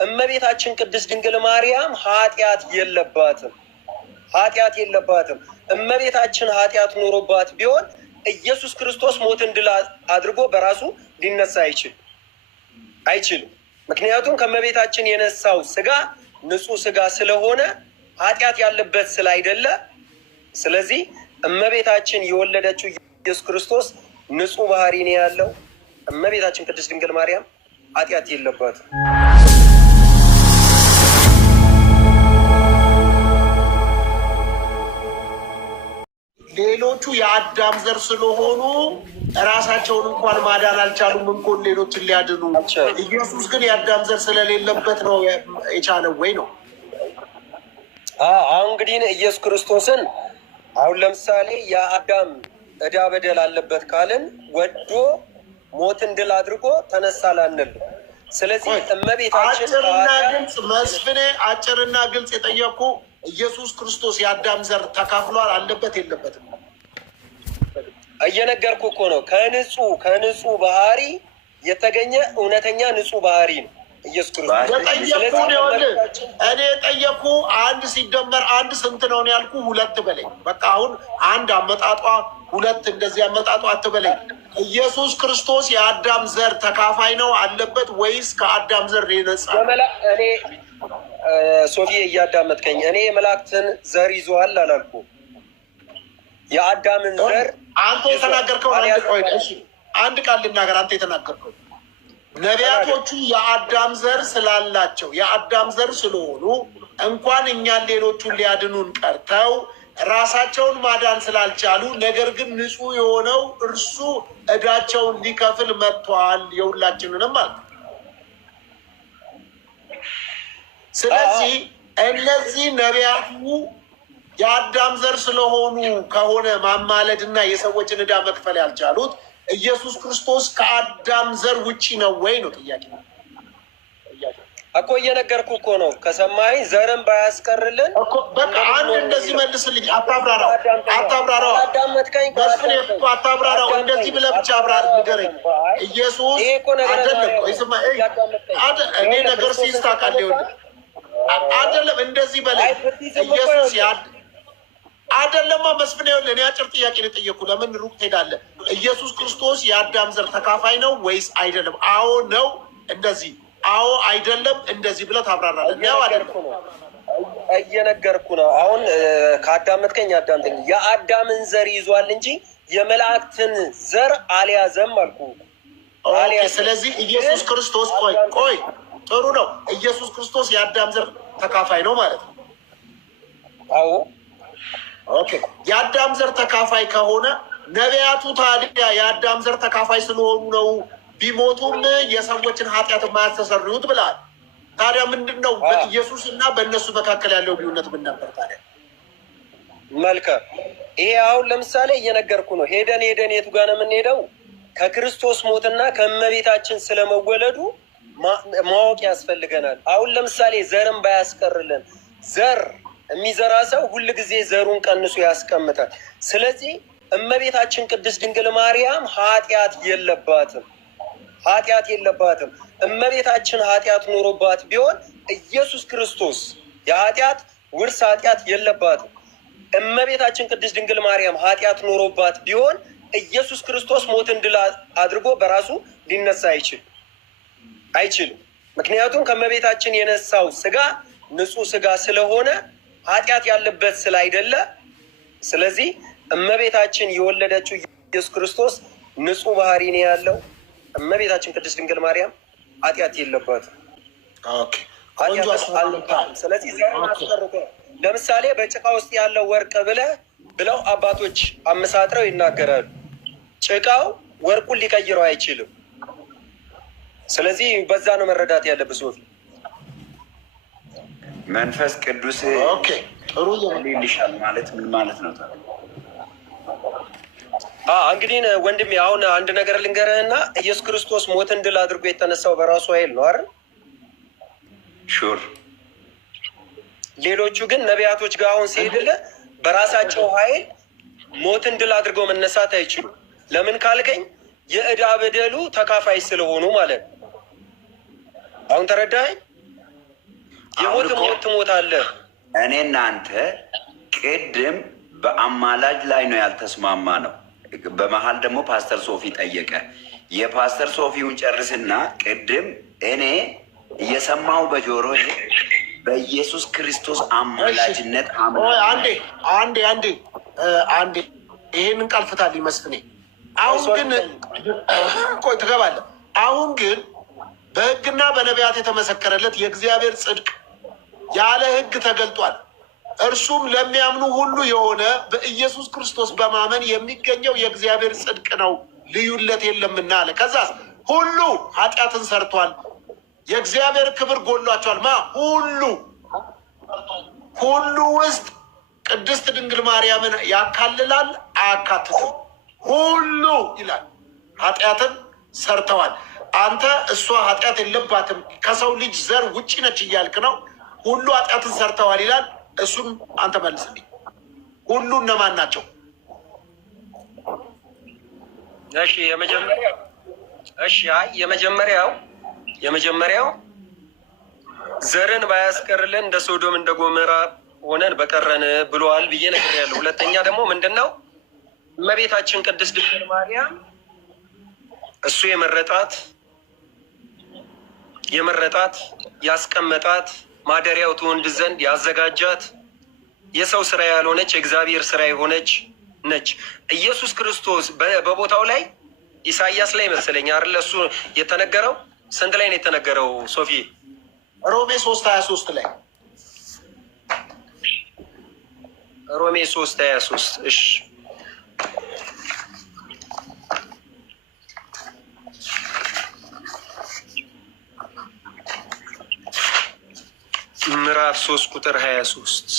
እመቤታችን ቅድስት ድንግል ማርያም ኃጢአት የለባትም። እመቤታችን ኃጢአት ኖሮባት ቢሆን ኢየሱስ ክርስቶስ ሞትን ድል አድርጎ በራሱ ሊነሳ አይችልም። ምክንያቱም ከእመቤታችን የነሳው ስጋ ንጹህ ስጋ ስለሆነ ኃጢአት ያለበት ስላይደለ፣ ስለዚህ እመቤታችን የወለደችው ኢየሱስ ክርስቶስ ንጹህ ባህሪ ነው ያለው። እመቤታችን ቅድስት ድንግል ማርያም ኃጢአት የለባትም። ሌሎቹ የአዳም ዘር ስለሆኑ ራሳቸውን እንኳን ማዳን አልቻሉም፣ እንኳን ሌሎችን ሊያድኑ። ኢየሱስ ግን የአዳም ዘር ስለሌለበት ነው የቻለው ወይ ነው? አሁን እንግዲህ ኢየሱስ ክርስቶስን አሁን ለምሳሌ የአዳም ዕዳ በደል አለበት ካልን ወዶ ሞትን ድል አድርጎ ተነሳ ላንል። ስለዚህ እመቤታችን አጭርና ግልጽ የጠየቁ ኢየሱስ ክርስቶስ የአዳም ዘር ተካፍሏል አለበት የለበትም? እየነገርኩ እኮ ነው። ከንጹህ ባህሪ የተገኘ እውነተኛ ንጹህ ባህሪ ነው ኢየሱስ ክርስቶስ። እኔ የጠየኩ አንድ ሲደመር አንድ ስንት ነው ያልኩ? ሁለት በለኝ። በቃ አሁን አንድ አመጣጧ ሁለት እንደዚህ አመጣጧ አትበለኝ። ኢየሱስ ክርስቶስ የአዳም ዘር ተካፋይ ነው አለበት ወይስ ከአዳም ዘር ነጻ? እኔ ሶፊ እያዳመጥከኝ፣ እኔ የመላእክትን ዘር ይዘዋል አላልኩ። የአዳምን ዘር አንተ የተናገርከው አንድ ቃል ልናገር። አንተ የተናገርከው ነቢያቶቹ የአዳም ዘር ስላላቸው የአዳም ዘር ስለሆኑ እንኳን እኛን ሌሎቹን ሊያድኑን ቀርተው ራሳቸውን ማዳን ስላልቻሉ፣ ነገር ግን ንጹህ የሆነው እርሱ ዕዳቸውን ሊከፍል መጥቷል፣ የሁላችንንም ማለት ነው። ስለዚህ እነዚህ ነቢያቱ የአዳም ዘር ስለሆኑ ከሆነ ማማለድና የሰዎችን ዕዳ መክፈል ያልቻሉት ኢየሱስ ክርስቶስ ከአዳም ዘር ውጪ ነው ወይ ነው ጥያቄ እኮ። እየነገርኩ እኮ ነው። ከሰማይ ዘርን ባያስቀርልን በቃ አንድ እንደዚህ መልስልኝ። አታብራራው። በስኔ አታብራራው። እንደዚህ ብለህ ብቻ አብራር ንገረኝ። ኢየሱስ እኔ ነገር ሲስታቃል አይደለም እንደዚህ በላይ ኢየሱስ አይደለማ መስፍን ይኸውልህ፣ እኔ አጭር ጥያቄ ነው የጠየኩህ። ለምን ሩቅ ትሄዳለህ? ኢየሱስ ክርስቶስ የአዳም ዘር ተካፋይ ነው ወይስ አይደለም? አዎ ነው እንደዚህ፣ አዎ አይደለም እንደዚህ ብለህ ታብራራለህ። ያው እየነገርኩ ነው። አሁን ከአዳመጥከኝ አዳምጠኝ። የአዳምን ዘር ይዟል እንጂ የመላእክትን ዘር አልያዘም አልኩህ። ስለዚህ ኢየሱስ ክርስቶስ ቆይ ጥሩ ነው። ኢየሱስ ክርስቶስ የአዳም ዘር ተካፋይ ነው ማለት ነው? አዎ። ኦኬ፣ የአዳም ዘር ተካፋይ ከሆነ ነቢያቱ ታዲያ የአዳም ዘር ተካፋይ ስለሆኑ ነው ቢሞቱም የሰዎችን ኃጢአት የማያስተሰርዩት ብለሃል። ታዲያ ምንድን ነው በኢየሱስ እና በእነሱ መካከል ያለው ልዩነት ምን ነበር ታዲያ? መልካም። ይሄ አሁን ለምሳሌ እየነገርኩ ነው። ሄደን የቱ ጋር ነው የምንሄደው? ከክርስቶስ ሞትና ከእመቤታችን ስለመወለዱ ማወቅ ያስፈልገናል። አሁን ለምሳሌ ዘርን ባያስቀርልን፣ ዘር የሚዘራ ሰው ሁል ጊዜ ዘሩን ቀንሶ ያስቀምጣል። ስለዚህ እመቤታችን ቅድስት ድንግል ማርያም ኃጢአት የለባትም። እመቤታችን ኃጢአት ኖሮባት ቢሆን ኢየሱስ ክርስቶስ የኃጢአት ውርስ ኃጢአት የለባትም። እመቤታችን ቅድስት ድንግል ማርያም ኃጢአት ኖሮባት ቢሆን ኢየሱስ ክርስቶስ ሞትን ድል አድርጎ በራሱ ሊነሳ አይችልም። ምክንያቱም ከእመቤታችን የነሳው ስጋ ንጹህ ስጋ ስለሆነ ኃጢአት ያለበት ስላይደለ፣ ስለዚህ እመቤታችን የወለደችው ኢየሱስ ክርስቶስ ንጹህ ባህሪ ነው ያለው። እመቤታችን ቅድስት ድንግል ማርያም ኃጢአት የለባትም። ስለዚህ ለምሳሌ በጭቃ ውስጥ ያለው ወርቅ ብለው አባቶች አመሳጥረው ይናገራሉ። ጭቃው ወርቁን ሊቀይረው አይችልም። ስለዚህ በዛ ነው መረዳት ያለብህ ሶፊ። መንፈስ ቅዱስ ጥሩ ይልሻል ማለት ምን ማለት ነው? እንግዲህ ወንድሜ አሁን አንድ ነገር ልንገርህና ኢየሱስ ክርስቶስ ሞትን ድል አድርጎ የተነሳው በራሱ ኃይል ነው አይደል? ሹር። ሌሎቹ ግን ነቢያቶች ጋር አሁን ሲሄድልህ በራሳቸው ኃይል ሞትን ድል አድርገው መነሳት አይችሉም። ለምን ካልከኝ የዕዳ በደሉ ተካፋይ ስለሆኑ ማለት ነው። አሁን ተረዳኸኝ? የሞት ሞት ትሞታለህ። እኔና አንተ ቅድም በአማላጅ ላይ ነው ያልተስማማ ነው። በመሀል ደግሞ ፓስተር ሶፊ ጠየቀ። የፓስተር ሶፊውን ጨርስና ቅድም እኔ እየሰማው በጆሮ በኢየሱስ ክርስቶስ አማላጅነት አንዴ ይሄንን ቃል ፍታልኝ መስፍኔ። አሁን ግን ቆይ ትገባለህ። አሁን ግን በሕግና በነቢያት የተመሰከረለት የእግዚአብሔር ጽድቅ ያለ ሕግ ተገልጧል። እርሱም ለሚያምኑ ሁሉ የሆነ በኢየሱስ ክርስቶስ በማመን የሚገኘው የእግዚአብሔር ጽድቅ ነው፣ ልዩነት የለምና አለ። ከዛስ ሁሉ ኃጢአትን ሰርቷል፣ የእግዚአብሔር ክብር ጎሏቸዋል። ሁሉ ውስጥ ቅድስት ድንግል ማርያምን ያካልላል አያካትትም? ሁሉ ይላል። ኃጢአትን ሰርተዋል። አንተ እሷ ኃጢአት የለባትም ከሰው ልጅ ዘር ውጭ ነች እያልክ ነው። ሁሉ ኃጢአትን ሰርተዋል ይላል። እሱም አንተ መልስልኝ። ሁሉ እነማን ናቸው? እሺ የመጀመሪያው ዘርን ባያስቀርልን እንደ ሶዶም እንደ ጎመራ ሆነን በቀረን ብሏል ብዬ ነግሬያለሁ። ሁለተኛ ደግሞ ምንድን ነው እመቤታችን ቅድስት ድንግል ማርያም እሱ የመረጣት ያስቀመጣት ማደሪያው ትሆን ዘንድ ያዘጋጃት የሰው ስራ ያልሆነች የእግዚአብሔር ስራ የሆነች ነች። ኢየሱስ ክርስቶስ በቦታው ላይ ኢሳያስ ላይ መሰለኝ አይደል እሱ የተነገረው። ስንት ላይ ነው የተነገረው ሶፊ? ሮሜ 3:23 ላይ ሮሜ 3:23 እሺ ምዕራፍ 3 ቁጥር 23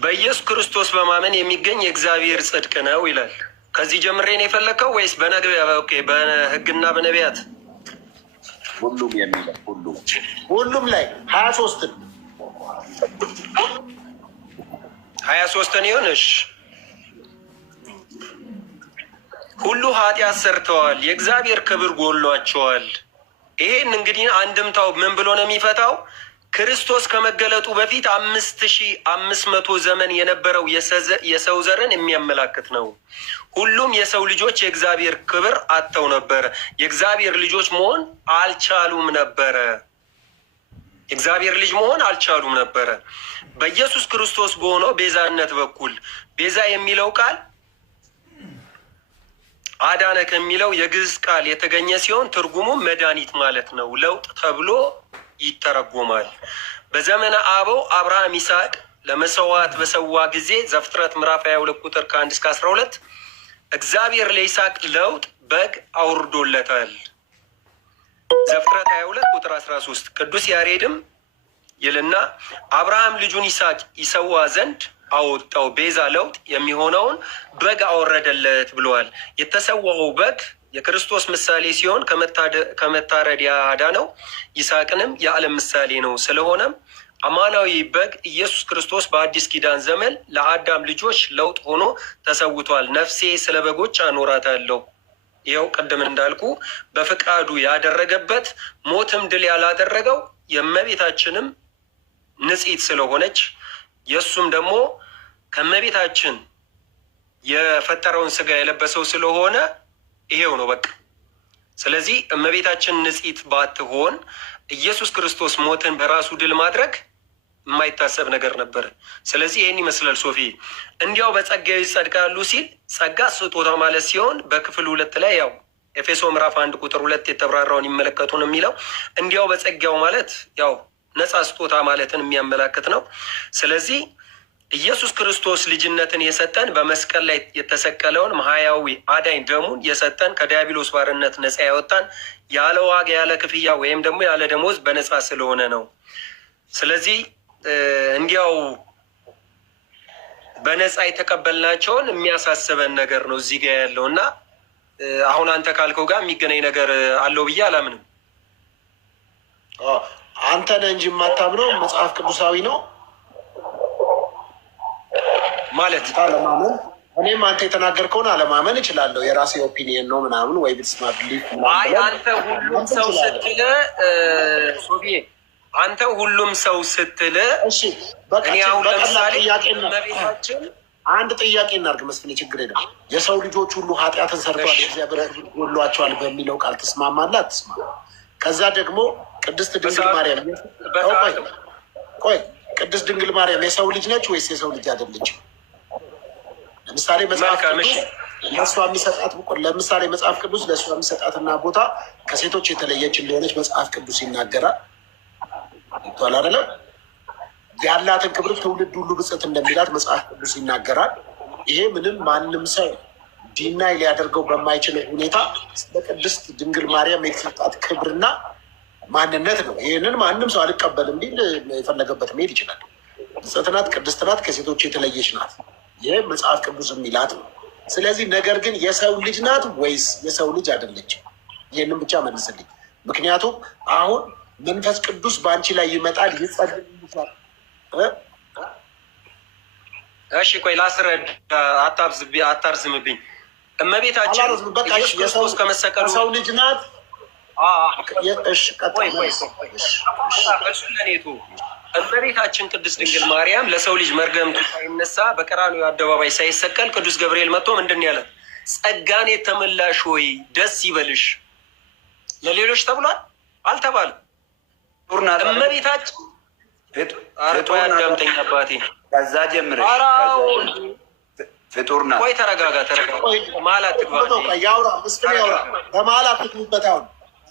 በኢየሱስ ክርስቶስ በማመን የሚገኝ የእግዚአብሔር ጽድቅ ነው ይላል። ከዚህ ጀምሬ ነው የፈለከው ወይስ በሕግና በነቢያት? ሁሉም የሚለው ሁሉም ላይ 23 ይሆንሽ። ሁሉ ኃጢአት ሰርተዋል፣ የእግዚአብሔር ክብር ጎሏቸዋል። ይሄን እንግዲህ አንድምታው ምን ብሎ ነው የሚፈታው? ክርስቶስ ከመገለጡ በፊት 5500 ዘመን የነበረው የሰው ዘርን የሚያመላክት ነው። ሁሉም የሰው ልጆች የእግዚአብሔር ክብር አጥተው ነበረ። የእግዚአብሔር ልጆች መሆን አልቻሉም ነበረ። የእግዚአብሔር ልጅ መሆን አልቻሉም ነበረ። በኢየሱስ ክርስቶስ በሆነው ቤዛነት በኩል ቤዛ የሚለው ቃል አዳነ ከሚለው የግዕዝ ቃል የተገኘ ሲሆን ትርጉሙም መድኃኒት ማለት ነው። ለውጥ ተብሎ ይተረጎማል። በዘመነ አበው አብርሃም ይስሐቅ ለመሰዋት በሰዋ ጊዜ ዘፍጥረት ምዕራፍ 22 ቁጥር ከ1 እስከ 12 እግዚአብሔር ለይስሐቅ ለውጥ በግ አውርዶለታል። ዘፍጥረት 22 ቁጥር 13 ቅዱስ ያሬድም ይልና አብርሃም ልጁን ይስሐቅ ይሰዋ ዘንድ አወጣው፣ ቤዛ ለውጥ የሚሆነውን በግ አወረደለት ብለዋል። የተሰዋው በግ የክርስቶስ ምሳሌ ሲሆን ከመታረድ ያዳነው ይስሐቅንም የዓለም ምሳሌ ነው። ስለሆነም አማናዊ በግ ኢየሱስ ክርስቶስ በአዲስ ኪዳን ዘመን ለአዳም ልጆች ለውጥ ሆኖ ተሰውቷል። ነፍሴ ስለ በጎች አኖራታለሁ። ይኸው ቅድም እንዳልኩ በፍቃዱ ያደረገበት ሞትም ድል ያላደረገው የእመቤታችንም ንጽሕት ስለሆነች የእሱም ደግሞ ከእመቤታችን የፈጠረውን ስጋ የለበሰው ስለሆነ ይሄው ነው በቃ። ስለዚህ እመቤታችን ንጽሕት ባትሆን ኢየሱስ ክርስቶስ ሞትን በራሱ ድል ማድረግ የማይታሰብ ነገር ነበር። ስለዚህ ይህን ይመስላል ሶፊ። እንዲያው በጸጋው ይጸድቃሉ ሲል ጸጋ ስጦታ ማለት ሲሆን በክፍል 2 ላይ ያው ኤፌሶ ምዕራፍ 1 ቁጥር 2 የተብራራውን ይመለከቱ ነው የሚለው። እንዲያው በጸጋው ማለት ያው ነፃ ስጦታ ማለትን የሚያመላክት ነው። ስለዚህ ኢየሱስ ክርስቶስ ልጅነትን የሰጠን በመስቀል ላይ የተሰቀለውን መሐያዊ አዳኝ ደሙን የሰጠን ከዲያብሎስ ባርነት ነፃ ያወጣን ያለ ዋጋ ያለ ክፍያ ወይም ደግሞ ያለ ደሞዝ በነፃ ስለሆነ ነው። ስለዚህ እንዲያው በነፃ የተቀበልናቸውን የሚያሳስበን ነገር ነው እዚህ ጋር ያለው እና አሁን አንተ ካልከው ጋር የሚገናኝ ነገር አለው ብዬ አላምንም። አንተ ነህ እንጂ የማታምነው መጽሐፍ ቅዱሳዊ ነው ማለት እኔም አንተ የተናገርከውን አለማመን እችላለሁ። የራሴ ኦፒኒየን ነው ምናምን ወይ ብትስማብልኝ። አይ አንተ ሁሉም ሰው ስትል ሶፊ አንተ ሁሉም ሰው ስትል እኔ አሁን ለምሳሌ እመቤታችን አንድ ጥያቄ እናድርግ መስፍን፣ ችግር የለም። የሰው ልጆች ሁሉ ኃጢአትን ሰርተዋል እግዚአብሔር ጎሏቸዋል በሚለው ቃል ትስማማለህ አትስማማ? ከዛ ደግሞ ቅድስት ድንግል ማርያም ቆይ ቅድስት ድንግል ማርያም የሰው ልጅ ነች ወይስ የሰው ልጅ አይደለችም? ለምሳሌ መጽሐፍ ቅዱስ ለእሷ የሚሰጣት ለምሳሌ መጽሐፍ ቅዱስ ለእሷ የሚሰጣትና ቦታ ከሴቶች የተለየች እንደሆነች መጽሐፍ ቅዱስ ይናገራል። ይቷል አይደለም? ያላትን ክብር ትውልድ ሁሉ ብጽዕት እንደሚላት መጽሐፍ ቅዱስ ይናገራል። ይሄ ምንም ማንም ሰው ዲናይ ሊያደርገው በማይችል ሁኔታ ስለ ቅድስት ድንግል ማርያም የተሰጣት ክብርና ማንነት ነው። ይህንን ማንም ሰው አልቀበልም ቢል የፈለገበት መሄድ ይችላል። ብጽዕት ናት፣ ቅድስት ናት፣ ከሴቶች የተለየች ናት። ይህ መጽሐፍ ቅዱስ የሚላት ነው። ስለዚህ ነገር ግን የሰው ልጅ ናት ወይስ የሰው ልጅ አይደለችም? ይህንን ብቻ መልስልኝ። ምክንያቱም አሁን መንፈስ ቅዱስ በአንቺ ላይ ይመጣል፣ ይጸልይልሻል። እሺ ቆይ ላስረዳ፣ አታርዝምብኝ። እመቤታችን ኢየሱስ ከመሰቀሉ ሰው ልጅ ናት። እሱን ለኔቱ እመቤታችን ቅድስት ድንግል ማርያም ለሰው ልጅ መርገምቱ ሳይነሳ በቀራንዮ አደባባይ ሳይሰቀል ቅዱስ ገብርኤል መጥቶ ምንድን ያለ? ጸጋን የተመላሽ ሆይ ደስ ይበልሽ። ለሌሎች ተብሏል አልተባለም? እመቤታችን አዳምጠኝ አባቴ፣ ከዛ ጀምረ ፍጡር ናት። ቆይ ተረጋጋ። መሀል አትግባ፣ በመሀል አትግቡበት። አሁን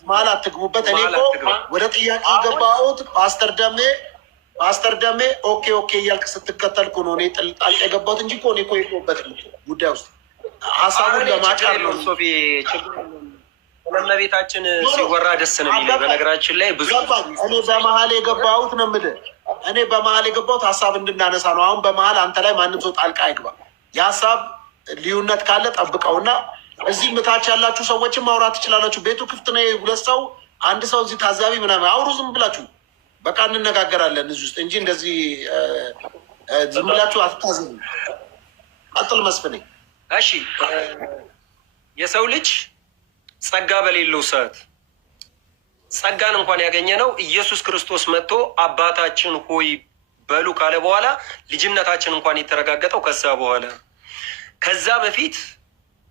መሀል አትግቡበት። እኔ እኮ ወደ ጥያቄ የገባሁት ፓስተር ደሜ ኦኬ እያልክ ስትከተል እኮ ነው እኔ ጣልቃ የገባሁት እንጂ እኮ እኔ እኮ የለሁበት ጉዳይ ውስጥ ሀሳቡን ለማጫር ነው። ሶፊ እመቤታችን ሲወራ ደስ ነው የሚለኝ። በነገራችን ላይ ብዙ እኔ በመሀል የገባሁት ነው የምልህ። እኔ በመሀል የገባሁት ሀሳብ እንድናነሳ ነው። አሁን በመሀል አንተ ላይ ማንም ሰው ጣልቃ አይግባ። የሀሳብ ልዩነት ካለ ጠብቀውና እዚህ ምታች ያላችሁ ሰዎችን ማውራት ትችላላችሁ። ቤቱ ክፍት ነው። ሁለት ሰው አንድ ሰው እዚህ ታዛቢ ምናምን አውሩ። ዝም ብላችሁ በቃ እንነጋገራለን እዚህ ውስጥ እንጂ እንደዚህ ዝም ብላችሁ አትታዘቡ። ቀጥል መስፍኔ። እሺ የሰው ልጅ ጸጋ በሌለው ሰዓት ጸጋን እንኳን ያገኘ ነው ኢየሱስ ክርስቶስ መጥቶ አባታችን ሆይ በሉ ካለ በኋላ ልጅነታችን እንኳን የተረጋገጠው ከዛ በኋላ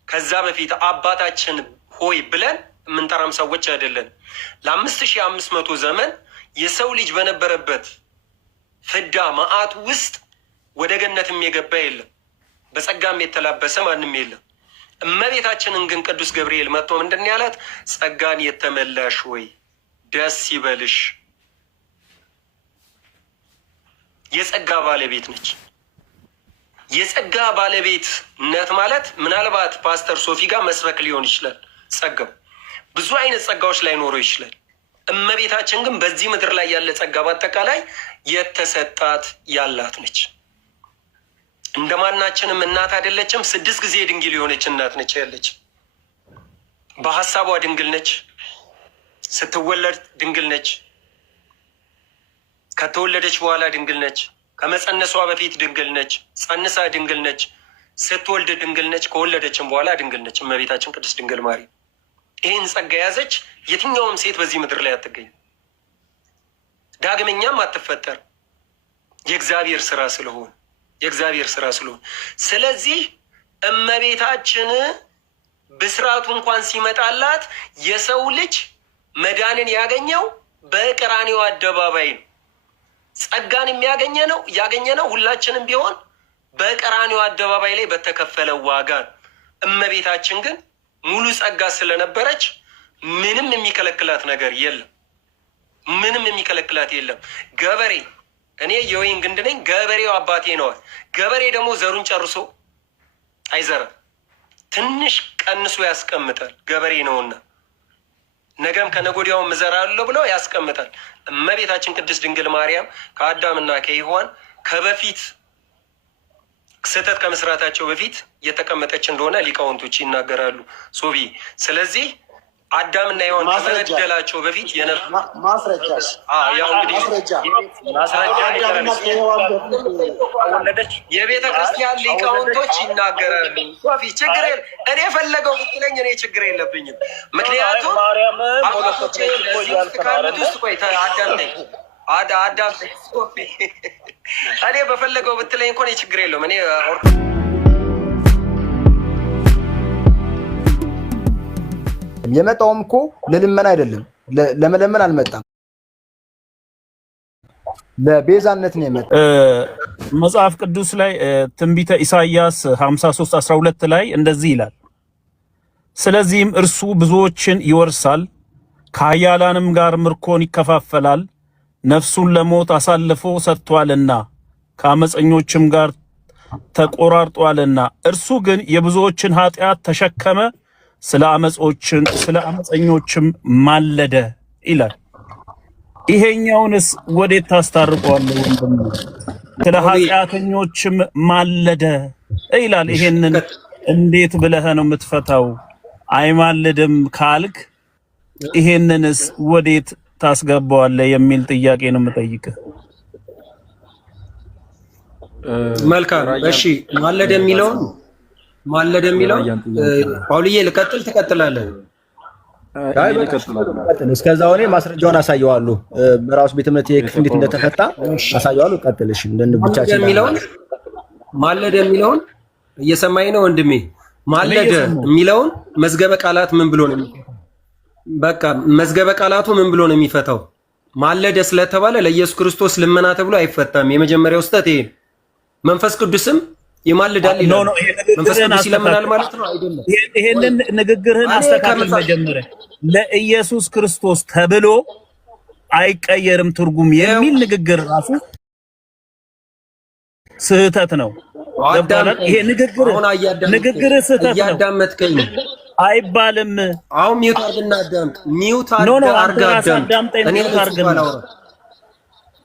ከዛ በፊት አባታችን ሆይ ብለን የምንጠራም ሰዎች አይደለን። ለ5500 ዘመን የሰው ልጅ በነበረበት ፍዳ መዓት ውስጥ ወደ ገነትም የገባ የለም፣ በጸጋም የተላበሰ ማንም የለም። እመቤታችንን ግን ቅዱስ ገብርኤል መጥቶ ምንድን ያላት? ጸጋን የተመላሽ ወይ ደስ ይበልሽ። የጸጋ ባለቤት ነች። የጸጋ ባለቤትነት ማለት ምናልባት ፓስተር ሶፊ ጋር መስበክ ሊሆን ይችላል። ጸጋው ብዙ አይነት ጸጋዎች ላይኖረው ይችላል። እመቤታችን ግን በዚህ ምድር ላይ ያለ ጸጋ በአጠቃላይ የተሰጣት ያላት ነች። እንደማናችንም እናት አይደለችም። 6 ጊዜ ድንግል የሆነች እናት ነች ያለች። በሀሳቧ ድንግል ነች። ስትወለድ ድንግል ነች። ከተወለደች በኋላ ድንግል ነች። ከመጸነሷ በፊት ድንግል ነች። ጸንሳ ድንግል ነች። ስትወልድ ድንግል ነች። ከወለደችም በኋላ ድንግል ነች። እመቤታችን ቅድስት ድንግል ማርያም ይህን ጸጋ የያዘች የትኛውም ሴት በዚህ ምድር ላይ አትገኝም። ዳግመኛም አትፈጠር የእግዚአብሔር ስራ ስለሆነ ስለዚህ እመቤታችን ብስራቱ እንኳን ሲመጣላት የሰው ልጅ መዳንን ያገኘው በቀራንዮ አደባባይ ነው። ጸጋን ያገኘ ነው ሁላችንም ቢሆን በቀራንዮ አደባባይ ላይ በተከፈለው ዋጋ። እመቤታችን ግን ሙሉ ጸጋ ስለነበረች ምንም የሚከለክላት ነገር የለም። ገበሬ እኔ የወይን ግንድ ነኝ፣ ገበሬው አባቴ ነዋል። ገበሬ ደግሞ ዘሩን ጨርሶ አይዘራም፣ ትንሽ ቀንሶ ያስቀምጣል። ገበሬ ነውና ነገም ከነጎዲያውም እዘራለሁ ብለው ያስቀምጣል። እመቤታችን ቅድስት ድንግል ማርያም ከአዳምና ከሔዋን ከበፊት ስህተት ከመስራታቸው በፊት የተቀመጠች እንደሆነ ሊቃውንቶች ይናገራሉ። ሶቢ ስለዚህ አዳምና ሔዋን ከመበደላቸው በፊት ማስረጃ ያው እንግዲህ የቤተ ክርስቲያን ሊቃውንቶች ይናገራሉ። ሶፊ ችግር እኔ የፈለገው ብትለኝ እኔ ችግር የለብኝም። ምክንያቱም አባቶቼ ካሉት ውስጥ ቆይ አዳምጠኝ ሶፊ እኔ በፈለገው ብትለኝ እኮ እኔ ችግር የለውም። እኔ የመጣውም እኮ ለልመና አይደለም፣ ለመለመን አልመጣም፣ ለቤዛነት ነው የመጣው። መጽሐፍ ቅዱስ ላይ ትንቢተ ኢሳይያስ 53:12 ላይ እንደዚህ ይላል፣ ስለዚህም እርሱ ብዙዎችን ይወርሳል፣ ከኃያላንም ጋር ምርኮን ይከፋፈላል፣ ነፍሱን ለሞት አሳልፎ ሰጥቷልና ከአመፀኞችም ጋር ተቆራርጧልና፣ እርሱ ግን የብዙዎችን ኃጢአት ተሸከመ፣ ስለ አመፀኞችም ማለደ ይላል። ይሄኛውንስ ወዴት ታስታርቀዋለህ ወንድም? ስለ ኃጢአተኞችም ማለደ ይላል። ይሄንን እንዴት ብለህ ነው የምትፈታው? አይማልድም ካልክ ይሄንንስ ወዴት ታስገባዋለህ የሚል ጥያቄ ነው የምጠይቅህ። መልካም እሺ፣ ማለደ የሚለው ጳውልዬ ልቀጥል ትቀጥላለህ? እስከዛው እኔ ማስረጃውን አሳየዋለሁ። በራሱ ቤተ እምነት የክፍ እንዴት እንደተፈታ አሳየዋለሁ። ቀጥልሽ እንደንብቻችን ማለደ የሚለውን እየሰማኝ ነው ወንድሜ? ማለደ የሚለውን መዝገበ ቃላት ምን ብሎ ነው? በቃ መዝገበ ቃላቱ ምን ብሎ ነው የሚፈታው? ማለደ ስለተባለ ለኢየሱስ ክርስቶስ ልመና ተብሎ አይፈታም። የመጀመሪያው ስህተት ይሄ። መንፈስ ቅዱስም ይማልዳል ይላል። መንፈስ ቅዱስ ይለምናል ማለት ነው አይደለም። ይሄንን ንግግርህን አስተካክል። መጀመሪያ ለኢየሱስ ክርስቶስ ተብሎ አይቀየርም ትርጉም የሚል ንግግር ራሱ ስህተት ነው። ይሄ ንግግር ስህተት ነው። እያዳመጥከኝ አይባልም። አሁን ሚውት አድርግና አዳምጥ። ሚውት አድርገህ አዳምጥ። እኔ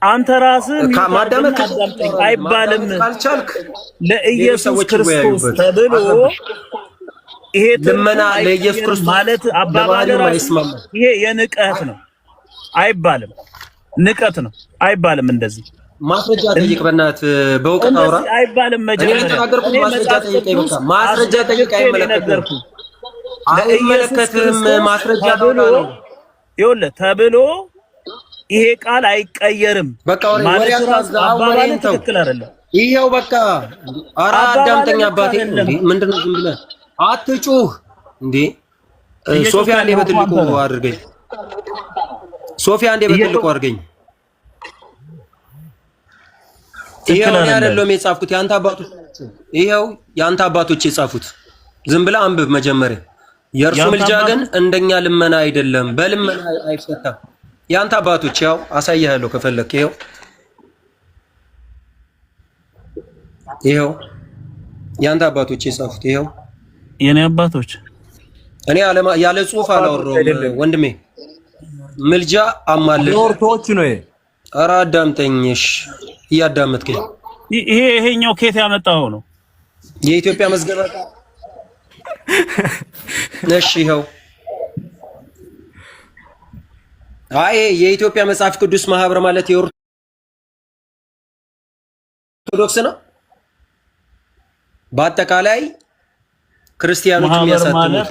አንተ ራስህ ማዳመጥ አይባልም። ካልቻልክ ለኢየሱስ ክርስቶስ ተብሎ ይሄ ልመና ለኢየሱስ ክርስቶስ ማለት አባባል አይስማማ። ይሄ የንቀት ነው አይባልም። ንቀት ነው አይባልም። እንደዚህ ማስረጃ ጠይቅ፣ በእናትህ በእውቀት አውራ አይባልም። መጀመሪያ ማስረጃ ጠይቅ። በቃ ማስረጃ ጠይቅ። አይመለከትህም። ማስረጃ ተብሎ ይኸውልህ ተብሎ ይሄ ቃል አይቀየርም። በቃ ወሬ አባባል ትክክል አይደለም። ይሄው በቃ ኧረ አዳምጠኝ አባቴ። ምንድነው ዝም ብለህ አትጩህ እንዴ? ሶፊያ አንዴ በትልቁ አድርገኝ። ሶፊያ አንዴ በትልቁ አድርገኝ። ይሄው እኔ አይደለም የጻፍኩት ያንተ አባቶች ናቸው። ይሄው ያንተ አባቶች የጻፉት። ዝም ብለህ አንብብ መጀመሪያ። የእርሱ ምልጃ ግን እንደኛ ልመና አይደለም፣ በልመና አይፈታም። ያንተ አባቶች ያው አሳያለሁ ከፈለክ። ይሄው ያንተ አባቶች የጻፉት ይሄው የኔ አባቶች። እኔ ያለ ጽሁፍ አላወራሁም ወንድሜ። ምልጃ አማልድ ኦርቶዶክስ ነው። ኧረ አዳምጠኝሽ፣ እያዳመጥከኝ። ይሄኛው ከየት ያመጣው ነው? የኢትዮጵያ መዝገበ እሺ ይሄው አይ የኢትዮጵያ መጽሐፍ ቅዱስ ማህበር ማለት የኦርቶዶክስ ነው። በአጠቃላይ ክርስቲያኖች የሚያሳትሙት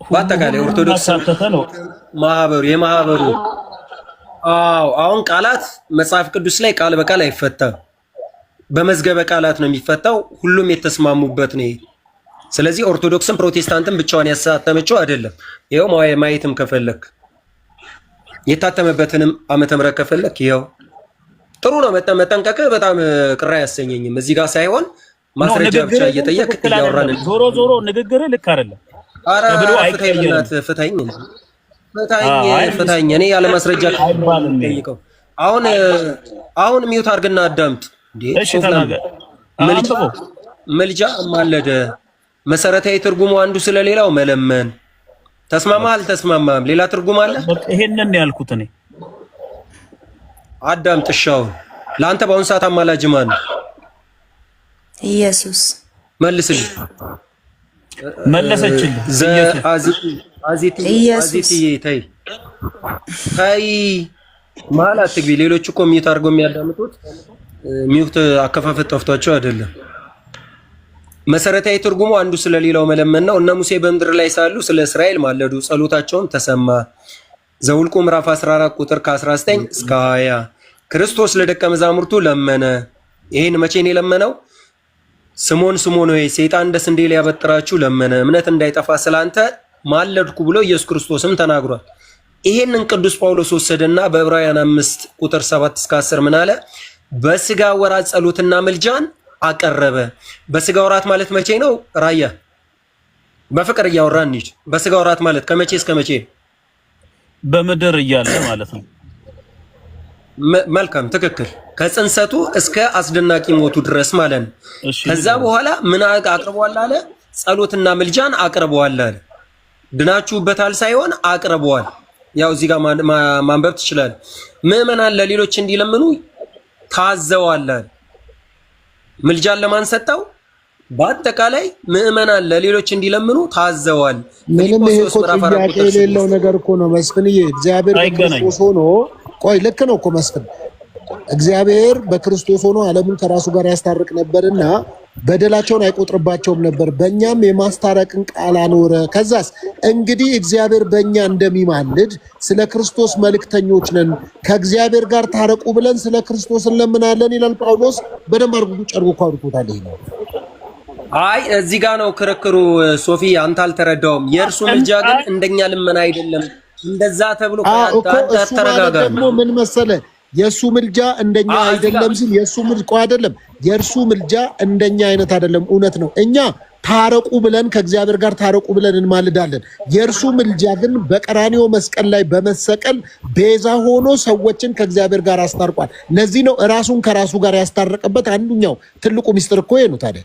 በአጠቃላይ ኦርቶዶክስ ማህበሩ የማህበሩ አሁን ቃላት መጽሐፍ ቅዱስ ላይ ቃል በቃል አይፈታም። በመዝገበ ቃላት ነው የሚፈታው። ሁሉም የተስማሙበት ነው። ስለዚህ ኦርቶዶክስም ፕሮቴስታንትም ብቻዋን ያሳተመችው አይደለም። ይሄው ማየትም ከፈለክ የታተመበትንም ዓመተ ምህረት ከፈለክ ይሄው ጥሩ ነው። መጠንቀቅ በጣም ቅራ ያሰኘኝም እዚህ ጋር ሳይሆን ማስረጃ ብቻ እየጠየቅ እያወራን ዞሮ ንግግር ልክ አይደለም። ኧረ ፍታኝ። እኔ ያለ ማስረጃ ጠይቀው። አሁን ሚውት አድርግና አዳምጥ። ምልጃ ማለደ መሰረታዊ ትርጉሙ አንዱ ስለሌላው መለመን። ተስማማህ አልተስማማህም? ሌላ ትርጉም አለ? ይሄንን ያልኩት እኔ። አዳምጥሻው። ለአንተ በአሁኑ ሰዓት አማላጅ ማን ነው? ኢየሱስ። መልስልኝ። መለሰችልህ። አዚቲ ታይ ማለት አትግቢ። ሌሎች እኮ ሚውት አድርገው የሚያዳምጡት ሚውት አከፋፈት ጠፍቷቸው አይደለም። መሰረታዊ ትርጉሙ አንዱ ስለሌላው መለመን ነው። እነ ሙሴ በምድር ላይ ሳሉ ስለ እስራኤል ማለዱ፣ ጸሎታቸውም ተሰማ። ዘውልቁ ምዕራፍ 14 ቁጥር ከ19 እስከ 20 ክርስቶስ ለደቀ መዛሙርቱ ለመነ። ይህን መቼ ነው የለመነው? ስሞን ሆይ ሰይጣን እንደ ስንዴ ሊያበጥራችሁ ለመነ፣ እምነት እንዳይጠፋ ስላንተ ማለድኩ ብሎ ኢየሱስ ክርስቶስም ተናግሯል። ይሄንን ቅዱስ ጳውሎስ ወሰደና በዕብራውያን 5 ቁጥር 7 እስከ 10 ምን አለ? በስጋ ወራት ጸሎትና ምልጃን አቀረበ። በስጋ ወራት ማለት መቼ ነው? ራያ በፍቅር እያወራን እንሂድ። በስጋ ወራት ማለት ከመቼ እስከ መቼ? በምድር እያለ ማለት ነው። መልካም ትክክል። ከጽንሰቱ እስከ አስደናቂ ሞቱ ድረስ ማለት ነው። ከዛ በኋላ ምን አቅርበዋል አለ? ጸሎትና ምልጃን አቅርበዋል አለ። ድናችሁበታል ሳይሆን አቅርበዋል። ያው እዚህ ጋር ማንበብ ትችላለህ። ምዕመናን ለሌሎች እንዲለምኑ ታዘዋል አለ። ምልጃን ለማን ሰጠው? በአጠቃላይ ምዕመናን ለሌሎች እንዲለምኑ ታዘዋል። ምንም ይሄ እኮ ጥያቄ የሌለው ነገር እኮ ነው መስፍንዬ። እግዚአብሔር በክርስቶስ ሆኖ ቆይ ልክ ነው እኮ መስፍን። እግዚአብሔር በክርስቶስ ሆኖ ዓለሙን ከራሱ ጋር ያስታርቅ ነበርና በደላቸውን አይቆጥርባቸውም ነበር፣ በእኛም የማስታረቅን ቃል አኖረ። ከዛስ እንግዲህ እግዚአብሔር በእኛ እንደሚማልድ ስለ ክርስቶስ መልእክተኞች ነን፣ ከእግዚአብሔር ጋር ታረቁ ብለን ስለ ክርስቶስ እንለምናለን ይላል ጳውሎስ። በደንብ አድርጎ ጨርጎ እኮ አውርቶታል። ይሄ ነው። አይ እዚህ ጋር ነው ክርክሩ። ሶፊ አንተ አልተረዳውም። የእርሱ ምልጃ ግን እንደኛ ልመና አይደለም። እንደዛ ተብሎ ተረጋጋ። ደግሞ ምን መሰለ የሱ ምልጃ እንደኛ አይደለም ሲል የሱ ምልጃ አይደለም፣ የእርሱ ምልጃ እንደኛ አይነት አይደለም። እውነት ነው። እኛ ታረቁ ብለን ከእግዚአብሔር ጋር ታረቁ ብለን እንማልዳለን። የእርሱ ምልጃ ግን በቀራኒዮ መስቀል ላይ በመሰቀል ቤዛ ሆኖ ሰዎችን ከእግዚአብሔር ጋር አስታርቋል። ለዚህ ነው ራሱን ከራሱ ጋር ያስታረቀበት አንዱኛው ትልቁ ሚስጥር እኮ ነው። ታዲያ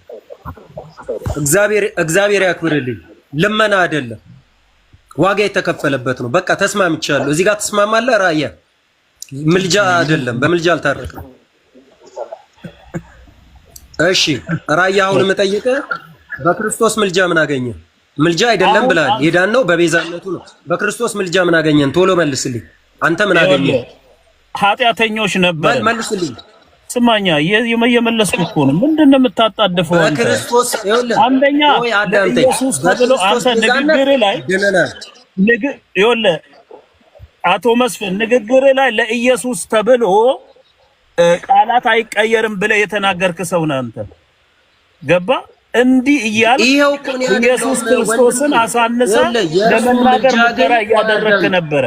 እግዚአብሔር ያክብርልኝ። ልመና አይደለም፣ ዋጋ የተከፈለበት ነው። በቃ ተስማምቻለሁ። እዚህ ጋር ተስማማለህ? ራያ ምልጃ አይደለም፣ በምልጃ አልታረቅም። እሺ ራያ አሁን የምጠይቅህ በክርስቶስ ምልጃ ምን አገኘ? ምልጃ አይደለም ብላል። የዳን ነው በቤዛነቱ ነው። በክርስቶስ ምልጃ ምን አገኘን? ቶሎ መልስልኝ። አንተ ምን አገኘ? ኃጢአተኞች ነበር። መልስልኝ። ስማኛ የመለስኩ እኮ ነው። ምንድነው የምታጣድፈው? በክርስቶስ አንደኛ ኢየሱስ ተብሎ አንተ ንግግር ላይ ይኸውልህ አቶ መስፍን ንግግር ላይ ለኢየሱስ ተብሎ ቃላት አይቀየርም ብለህ የተናገርክ ሰው ነህ አንተ። ገባ? እንዲህ እያልክ ኢየሱስ ክርስቶስን አሳንሰህ ለመናገር ሙከራ እያደረግክ ነበረ።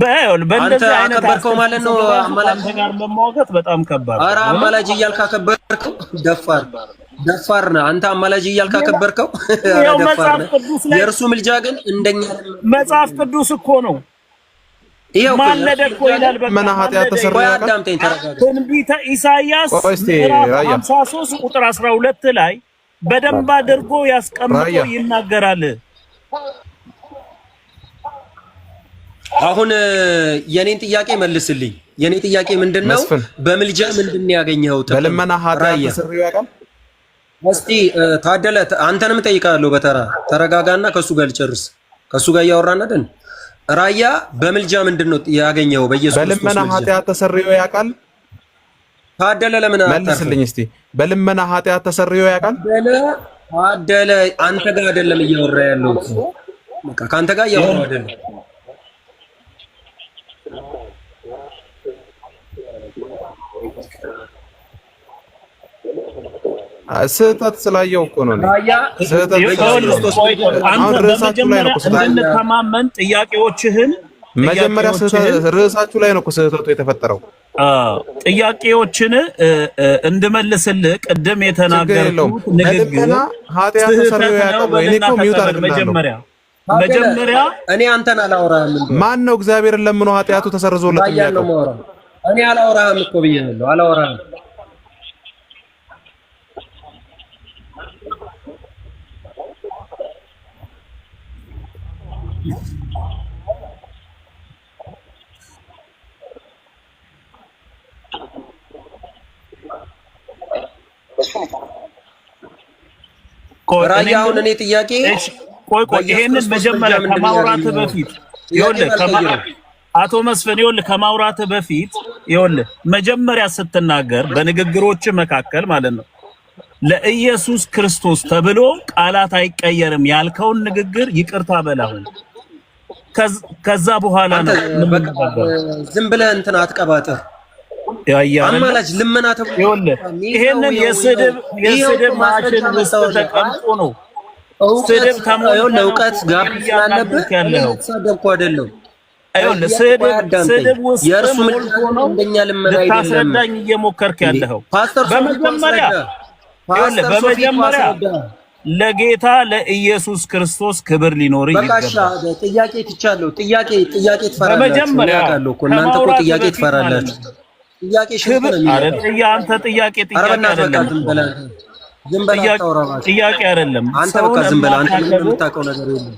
በእንደዚህ አይነት አከበርከው ማለት ነው። አማላጅ ጋር ለማወገት በጣም ከባድ። ኧረ አማላጅ እያልክ አከበርከው። ደፋር ነህ አንተ። አማላጅ እያልክ አከበርከው። ደፋር ነህ። የእርሱ ምልጃ ግን እንደኛ መጽሐፍ ቅዱስ እኮ ነው። ይሄው ማለደ እኮ ይላል። በቃ ኃጢአት ተሰራ አዳምጠኝ፣ ተረጋጋ። ትንቢተ ኢሳይያስ ምዕራፍ 53 ቁጥር 12 ላይ በደንብ አድርጎ ያስቀምጠው ይናገራል። አሁን የኔን ጥያቄ መልስልኝ። የኔ ጥያቄ ምንድነው? በምልጃ ምንድነው ያገኘኸው? በልመና ኃጢአት ተሰራ ያውቃል? እስቲ ታደለ አንተንም ጠይቃለሁ በተራ ተረጋጋና ከሱ ጋር ልጨርስ። ከሱ ጋር እያወራን አይደል? ራያ በምልጃ ምንድነው ያገኘኸው? በኢየሱስ ክርስቶስ በልመና ኃጢአት ተሰራ ያውቃል? ታደለ ለምን መልስልኝ እስቲ። በልመና ኃጢአት ተሰራ ያውቃል? ታደለ አንተ ጋር አይደለም እያወራ ያለው። በቃ ካንተ ጋር እያወራ አይደለም። ስህተት ስላየው እኮ ነው። ስህተት አሁን ርዕሳችሁ ላይ ነው እንድንተማመን ጥያቄዎችህን መጀመሪያ ርዕሳችሁ ላይ ነው ስህተቱ የተፈጠረው። ጥያቄዎችን እንድመልስልህ ቅድም የተናገርኩት ንግግር ኃጢአት ተሰሪው ያቀበው እኔ እኮ ሚውት አድርገናለሁ። መጀመሪያ እኔ አንተን አላወራህም። ማን ነው እግዚአብሔርን ለምኖ ኃጢአቱ ተሰርዞለት የሚያቀው? እኔ አላወራህም እኮ ብዬሃለሁ። አላወራህም። ራያ አሁን እኔ ጥያቄ ቆይ ይሄንን መጀመሪያ ከማውራት በፊት አቶ መስፍን ከማውራት በፊት መጀመሪያ ስትናገር በንግግሮች መካከል ማለት ነው ለኢየሱስ ክርስቶስ ተብሎ ቃላት አይቀየርም ያልከውን ንግግር ይቅርታ በላሁ። ከዛ በኋላ ነው ዝም ብለህ እንትን አትቀባጥር። አማላጅ ልመና ተብሎ ይሄንን የስድብ ማሽን ውስጥ ተቀምጦ ነው ስድብ ተሞልቶ ለውቀት ጋር ስላለበት ያለው ተሰደብኩ አይደለም። ስድብ ውስጥ ሞልቶ ነው እንደኛ ልመና አይደለም ታስረዳኝ እየሞከርክ ያለው። በመጀመሪያ ለጌታ ለኢየሱስ ክርስቶስ ክብር ሊኖር ይገባል። በቃ ጥያቄ ትቻለሁ። ጥያቄ ትፈራላችሁ ያውቃለሁ እኮ እናንተ እኮ ጥያቄ ትፈራላችሁ። ጥያቄ ሽንት ነው የሚለው አንተ ጥያቄ አይደለም። ዝም በላ ታውራባችሁ። ጥያቄ አይደለም አንተ በቃ ዝም በላ። አንተ ምንም የምታውቀው ነገር የለም።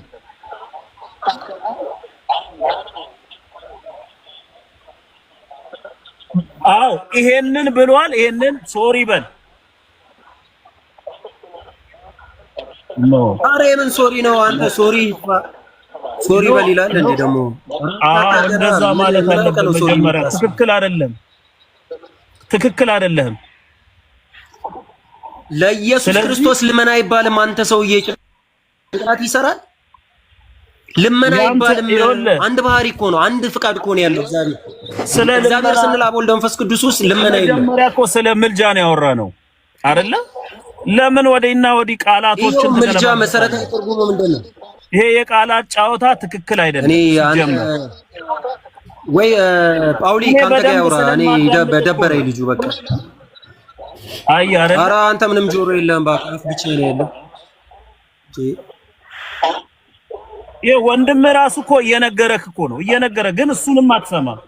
አዎ ይሄንን ብሏል። ይሄንን ሶሪ በል ኧረ የምን ሶሪ ነው? አንተ ሶሪ በል ይላል እንዴ ደግሞ? እንደዛ ማለት አለበት መጀመሪያ። ትክክል አይደለም። ለኢየሱስ ክርስቶስ ልመና አይባልም። አንተ ሰውዬ ጭንቅላት ይሰራል። ልመና አይባልም። አንድ ባህሪ እኮ ነው፣ አንድ ፍቃድ እኮ ነው ያለው እግዚአብሔር። እግዚአብሔር ስንል አብ ወልድ መንፈስ ቅዱስ ውስጥ ልመና የለም። መጀመሪያ እኮ ስለ ምልጃ ነው ያወራነው አይደለ? ለምን ወዲና ወዲ ቃላቶችን ምልጃ መሰረታዊ ትርጉሙ ምንድነው? ይሄ የቃላት ጫወታ ትክክል አይደለም። ወይ ጳውሊ ካንተ ጋር ያወራ። እኔ ደበረኝ ልጁ በቃ። አይ አይደል? ኧረ አንተ ምንም ጆሮ የለም ባካፍ ብቻ ነው ያለው። ይሄ ወንድም ራሱ እኮ እየነገረክ እኮ ነው ግን እሱንም አትሰማም።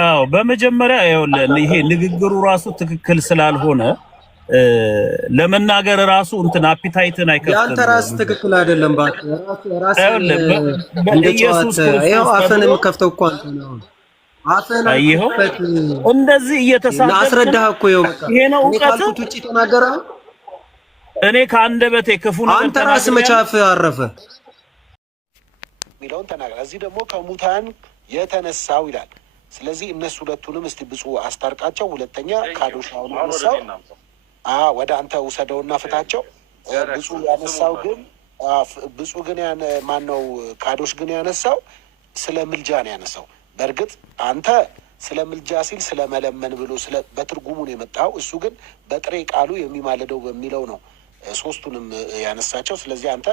አዎ በመጀመሪያ ይሄ ንግግሩ ራሱ ትክክል ስላልሆነ ለመናገር ራሱ እንትን አፒታይትን አይከፍትም። ያንተ ራስ ትክክል አይደለም። ራስ ኢየሱስ ያው አፈን የምከፍተው እኮ አንተ ነው። አፈን እንደዚህ እየተሳደብክ አስረዳህ እኮ ይሄ ነው እውቀት። ውጪ ተናገረ። እኔ ከአንደበቴ ክፉ ነገር አንተ ራስ መቻፍ አረፈ ሚለውን ተናገረ። እዚህ ደግሞ ከሙታን የተነሳው ይላል። ስለዚህ እነሱ ሁለቱንም እስቲ ብፁዕ አስታርቃቸው። ሁለተኛ ካዶሻውን ያነሳው ወደ አንተ ውሰደውና ፍታቸው። ብፁዕ ያነሳው ግን ብፁዕ ግን ማን ነው? ካዶሽ ግን ያነሳው ስለ ምልጃ ነው ያነሳው። በእርግጥ አንተ ስለ ምልጃ ሲል ስለ መለመን ብሎ በትርጉሙ ነው የመጣው። እሱ ግን በጥሬ ቃሉ የሚማለደው በሚለው ነው ሶስቱንም ያነሳቸው። ስለዚህ አንተ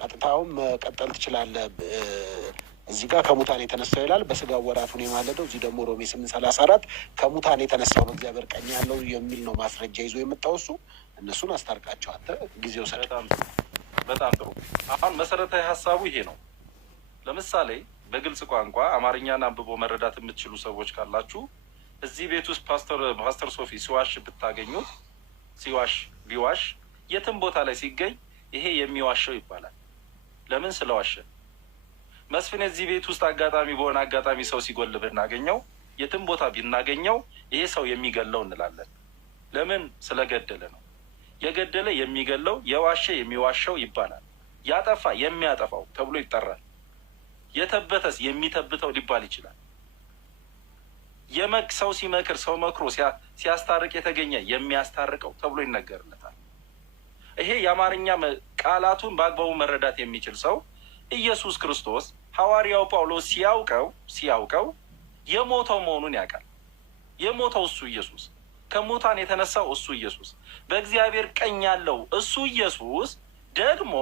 ቀጥታውን መቀጠል ትችላለህ። እዚህ ጋር ከሙታን የተነሳው ይላል፣ በስጋው ወራቱን የማለደው። እዚህ ደግሞ ሮሜ 8:34 ከሙታን የተነሳው በእግዚአብሔር ቀኝ ያለው የሚል ነው ማስረጃ ይዞ የመጣው እሱ። እነሱን አስታርቃቸው አንተ ጊዜው ሰጥ። በጣም ጥሩ። አሁን መሰረታዊ ሀሳቡ ይሄ ነው። ለምሳሌ በግልጽ ቋንቋ አማርኛን አንብቦ መረዳት የምትችሉ ሰዎች ካላችሁ እዚህ ቤት ውስጥ ፓስተር ሶፊ ሲዋሽ ብታገኙት፣ ቢዋሽ የትም ቦታ ላይ ሲገኝ ይሄ የሚዋሸው ይባላል። ለምን? ስለዋሸ። መስፍን እዚህ ቤት ውስጥ በሆነ አጋጣሚ ሰው ሲጎል ብናገኘው፣ የትም ቦታ ብናገኘው ይሄ ሰው የሚገለው እንላለን። ለምን? ስለገደለ ነው። የገደለ የሚገለው፣ የዋሸ የሚዋሸው ይባላል። ያጠፋ የሚያጠፋው ተብሎ ይጠራል። የተበተስ የሚተብተው ሊባል ይችላል። ሰው ሲመክር ሰው መክሮ ሲያስታርቅ የተገኘ የሚያስታርቀው ተብሎ ይነገርለታል። ይሄ የአማርኛ ቃላቱን በአግባቡ መረዳት የሚችል ሰው ኢየሱስ ክርስቶስ ሐዋርያው ጳውሎስ ሲያውቀው የሞተው መሆኑን ያውቃል። የሞተው እሱ ኢየሱስ፣ ከሙታን የተነሳው እሱ ኢየሱስ፣ በእግዚአብሔር ቀኝ ያለው እሱ ኢየሱስ ደግሞ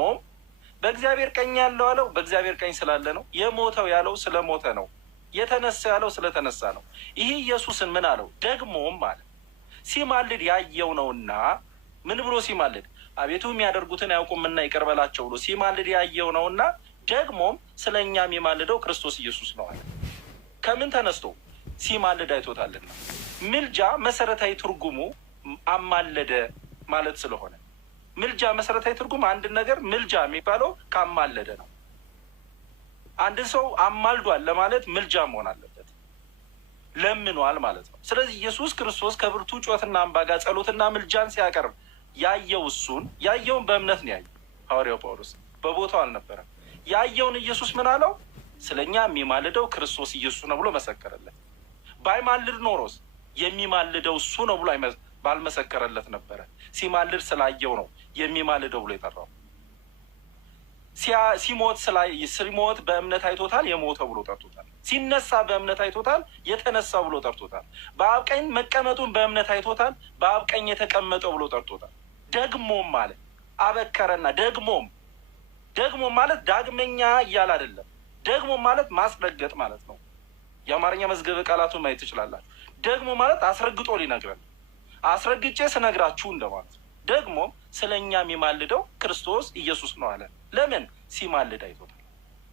በእግዚአብሔር ቀኝ ያለው አለው በእግዚአብሔር ቀኝ ስላለ ነው። የሞተው ያለው ስለሞተ ነው። የተነሳ ያለው ስለተነሳ ነው። ይህ ኢየሱስን ምን አለው? ደግሞም አለ ሲማልድ ያየው ነውና ምን ብሎ ሲማልድ? አቤቱ የሚያደርጉትን አያውቁምና ይቅር በላቸው ብሎ ሲማልድ ያየው ነውና ደግሞም ስለ እኛ የሚማልደው ክርስቶስ ኢየሱስ ነው አለ። ከምን ተነስቶ? ሲማልድ አይቶታልና። ምልጃ መሰረታዊ ትርጉሙ አማለደ ማለት ስለሆነ ምልጃ መሰረታዊ ትርጉም አንድ ነገር ምልጃ የሚባለው ካማለደ ነው። አንድ ሰው አማልዷል ለማለት ምልጃ መሆን አለበት፣ ለምኗል ማለት ነው። ስለዚህ ኢየሱስ ክርስቶስ ከብርቱ ጩኸትና እንባ ጋር ጸሎትና ምልጃን ሲያቀርብ ያየውን በእምነት ነው ያየው። ሐዋርያው ጳውሎስ በቦታው አልነበረም። ያየውን ኢየሱስ ምን አለው? ስለኛ የሚማልደው ክርስቶስ ኢየሱስ ነው ብሎ መሰከረለት። ባይማልድ ኖሮስ የሚማልደው እሱ ነው ብሎ ባልመሰከረለት ነበረ። ሲማልድ ስላየው ነው የሚማልደው ብሎ የጠራው። ሲሞት በእምነት አይቶታል፣ የሞተው ብሎ ጠርቶታል። ሲነሳ በእምነት አይቶታል፣ የተነሳው ብሎ ጠርቶታል። በአብ ቀኝ መቀመጡን በእምነት አይቶታል፣ በአብ ቀኝ የተቀመጠው ብሎ ጠርቶታል። ደግሞም ማለት አበከረና ደግሞም ማለት ዳግመኛ እያለ አይደለም። ደግሞም ማለት ማስረገጥ ማለት ነው። የአማርኛ መዝገበ ቃላቱን ማየት ትችላላችሁ። ደግሞ ማለት አስረግጦ ሊነግረን፣ አስረግጬ ስነግራችሁ እንደማለት ነው። ደግሞ ስለ እኛ የሚማልደው ክርስቶስ ኢየሱስ ነው አለ። ለምን? ሲማልድ አይቶታል።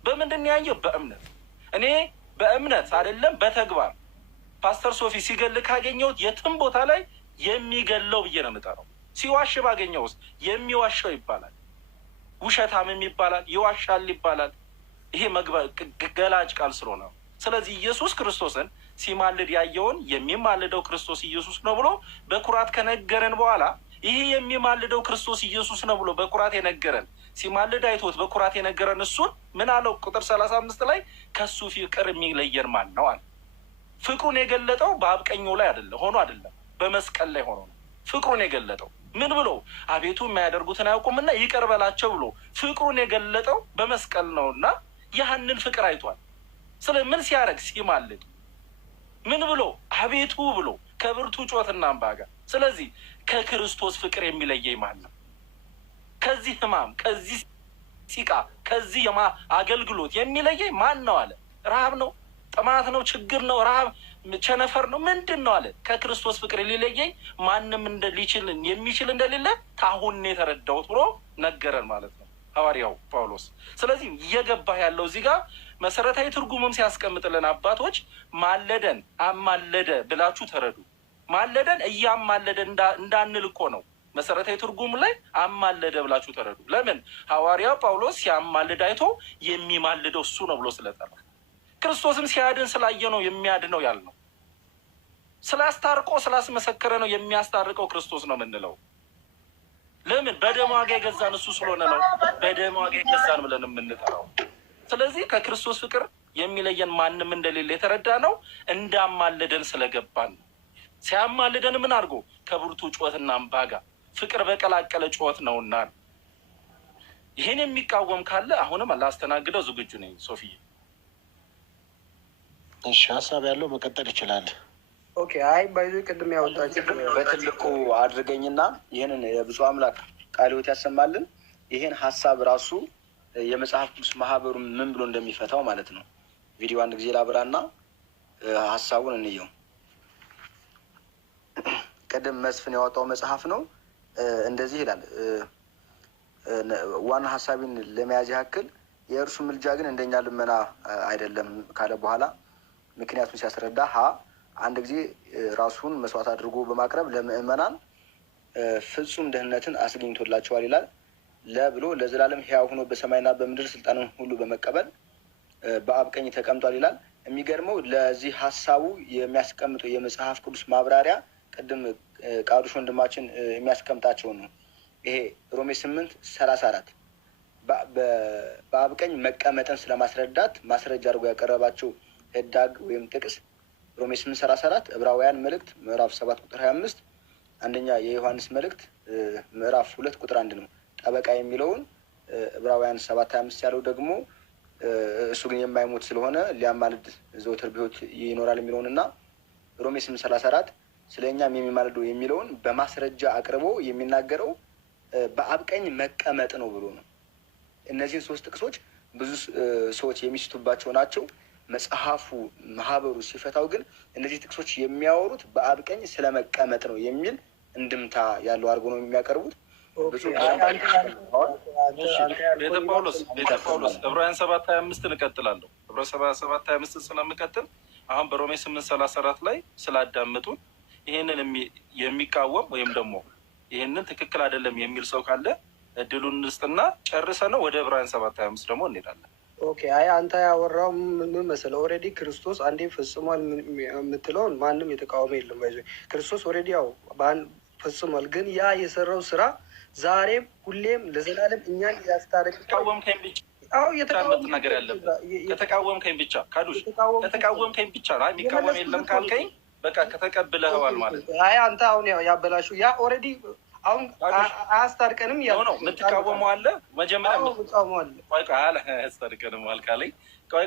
በምንድን ያየው? በእምነት። እኔ በእምነት አይደለም በተግባር ፓስተር ሶፊ ሲገል ካገኘሁት የትም ቦታ ላይ የሚገለው ብዬ ነው የምጠራው። ሲዋሽ ባገኘው ውስጥ የሚዋሸው ይባላል፣ ውሸታምም ይባላል፣ ይዋሻል ይባላል። ይሄ ገላጭ ቃል ስለሆነ ነው። ስለዚህ ኢየሱስ ክርስቶስን ሲማልድ ያየውን የሚማልደው ክርስቶስ ኢየሱስ ነው ብሎ በኩራት ከነገረን በኋላ ይህ የሚማልደው ክርስቶስ ኢየሱስ ነው ብሎ በኩራት የነገረን ሲማልድ አይቶት በኩራት የነገረን እሱን ምን አለው? ቁጥር 35 ላይ ከሱ ፍቅር የሚለየን ማን ነው አለ። ፍቅሩን የገለጠው በአብ ቀኝ ላይ አይደለም፣ በመስቀል ላይ ሆኖ ነው ፍቅሩን የገለጠው። ምን ብሎ? አቤቱ የማያደርጉትን አያውቁምና ይቅር በላቸው ብሎ ፍቅሩን የገለጠው በመስቀል ነውና ያህንን ፍቅር አይቷል። ስለምን ሲያደርግ? ሲማልድ። ምን ብሎ? አቤቱ ብሎ ከብርቱ ጩኸትና እንባ ጋር። ስለዚህ ከክርስቶስ ፍቅር የሚለየኝ ማን ነው? ከዚህ ሕማም፣ ከዚህ ሲቃ፣ ከዚህ አገልግሎት የሚለየኝ ማን ነው አለ። ረሃብ ነው? ጥማት ነው? ችግር ነው? ረሃብ፣ ቸነፈር ነው? ምንድን ነው አለ። ከክርስቶስ ፍቅር ሊለየኝ ማንም የሚችል እንደሌለ ታሁን የተረዳሁት ብሎ ነገረን ማለት ነው ሐዋርያው ጳውሎስ። ስለዚህ እየገባ ያለው እዚህ ጋር መሰረታዊ ትርጉምም ሲያስቀምጥልን አባቶች ማለደን አማለደ ብላችሁ ተረዱ። ማለደን እያማለደ እንዳንል እኮ ነው። መሰረታዊ ትርጉም ላይ አማለደ ብላችሁ ተረዱ። ለምን? ሐዋርያው ጳውሎስ ሲያማልድ አይቶ የሚማልደው እሱ ነው ብሎ ስለጠራ፣ ክርስቶስም ሲያድን ስላየ ነው የሚያድነው ያልነው። ስላስታርቆ ስላስመሰከረ ነው የሚያስታርቀው ክርስቶስ ነው የምንለው። ለምን? በደም ዋጋ የገዛን እሱ ስለሆነ ነው በደም ዋጋ የገዛን ብለን የምንጠራው። ስለዚህ ከክርስቶስ ፍቅር የሚለየን ማንም እንደሌለ የተረዳ ነው እንዳማለደን ስለገባን ነው። ሲያማልደን ምን አድርጎ? ከብርቱ ጩኸትና እንባ ጋር ፍቅር በቀላቀለ ጩኸት ነውና። ይህን የሚቃወም ካለ አሁንም ላስተናግደው ዝግጁ ነኝ። ሶፊዬ፣ እሺ፣ ሀሳብ ያለው መቀጠል ይችላል። ኦኬ። አይ ባይዞ ቅድም ያወጣችሁ በትልቁ አድርገኝና ይህንን የብፁዕ አምላክ ቃለ ሕይወት ያሰማልን። ይህን ሀሳብ ራሱ የመጽሐፍ ቅዱስ ማህበሩ ምን ብሎ እንደሚፈታው ማለት ነው። ቪዲዮ አንድ ጊዜ ላብራና ሀሳቡን እንየው። ቅድም መስፍን ያወጣው መጽሐፍ ነው። እንደዚህ ይላል። ዋና ሀሳቢን ለመያዝ ያክል የእርሱ ምልጃ ግን እንደኛ ልመና አይደለም ካለ በኋላ ምክንያቱን ሲያስረዳ አንድ ጊዜ ራሱን መስዋዕት አድርጎ በማቅረብ ለምእመናን ፍጹም ደህንነትን አስገኝቶላቸዋል ይላል። ለብሎ ለዘላለም ሕያው ሆኖ በሰማይና በምድር ስልጣንን ሁሉ በመቀበል በአብ ቀኝ ተቀምጧል ይላል። የሚገርመው ለዚህ ሀሳቡ የሚያስቀምጠው የመጽሐፍ ቅዱስ ማብራሪያ ቅድም ቃዱሽ ወንድማችን የሚያስቀምጣቸው ነው። ይሄ ሮሜ 8:34 በአብ ቀኝ መቀመጥን ስለማስረዳት ማስረጃ አድርጎ ያቀረባቸው ህዳግ ወይም ጥቅስ ሮሜ 8:34፣ ዕብራውያን መልእክት ምዕራፍ 7 ቁጥር 25፣ አንደኛ የዮሐንስ መልእክት ምዕራፍ 2 ቁጥር 1 ነው። ጠበቃ የሚለውን ዕብራውያን 7:25 ያለው ደግሞ እሱ ግን የማይሞት ስለሆነ ሊያማልድ ዘወትር በሕይወት ይኖራል የሚለውን እና ሮሜ 8:34 ስለ እኛም የሚማልደው የሚለውን በማስረጃ አቅርቦ የሚናገረው በአብ ቀኝ መቀመጥ ነው ብሎ ነው። እነዚህን 3 ጥቅሶች ብዙ ሰዎች የሚስቱባቸው ናቸው። መጽሐፉ ማህበሩ ሲፈታው ግን እነዚህ ጥቅሶች የሚያወሩት በአብ ቀኝ ስለመቀመጥ ነው የሚል እንድምታ ያለው አድርጎ ነው የሚያቀርቡት። ቤተ ጳውሎስ ዕብራውያን 7:25 እንቀጥላለሁ። ዕብራውያን 7:25 ስለምቀጥል አሁን በሮሜ 8:34 ላይ ስላዳመጡን ይህንን የሚቃወም ወይም ደግሞ ይህንን ትክክል አይደለም የሚል ሰው ካለ እድሉን እንስጥና ጨርሰ ነው ወደ ዕብራውያን 7:25 ደግሞ እንሄዳለን። ኦኬ። አይ አንተ ያወራው ምን መሰለህ? ኦልሬዲ ክርስቶስ አንዴ ፈጽሟል የምትለውን ማንም የተቃወመ የለም። ባይዞ ክርስቶስ ኦልሬዲ ያው ፈጽሟል። ግን ያ የሰራው ስራ ዛሬም ሁሌም ለዘላለም እኛን ያስታርቅ። ተቃወምከኝ ብቻ ነገር ያለብህ ከተቃወምከኝ ብቻ ካዱሽ ከተቃወምከኝ ብቻ ነው። የሚቃወም የለም ካልከኝ በቃ ከተቀብለኸዋል ማለት ነው። አይ አንተ አሁን ያበላሹ ያ ኦልሬዲ አሁን አያስታርቀንም ያው ነው የምትቃወመው አለ። መጀመሪያ ቆይ አያስታርቀንም አልካለኝ። ቆይ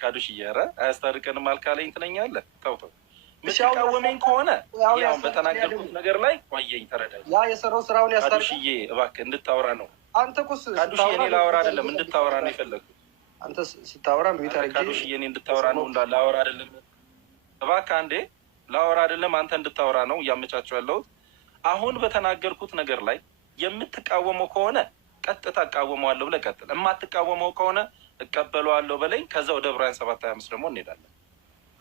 ካዱሽ እያረ አያስታርቀንም አልካለኝ ትለኛለህ። ተው የምትቃወመኝ ከሆነ ያው በተናገርኩት ነገር ላይ ቆየኝ፣ ተረዳኝ። ያ የሰራው ስራውን ያስታርቅ። ካዱሽዬ እባክህ እንድታወራ ነው። አንተ እኮ ካዱሽዬ እኔ ላወራ አይደለም እንድታወራ ነው የፈለግኩት። አንተ ስታወራ የሚታረግ ካዱሽዬ እኔ እንድታወራ ነው ላወራ አይደለም። እባክህ አንዴ ላወራ አይደለም አንተ እንድታወራ ነው እያመቻቸው ያለሁት። አሁን በተናገርኩት ነገር ላይ የምትቃወመው ከሆነ ቀጥታ እቃወመዋለሁ ብለህ ቀጥል። የማትቃወመው ከሆነ እቀበለዋለሁ በለኝ። ከዛ ወደ ዕብራውያን 7:25 ደግሞ እንሄዳለን።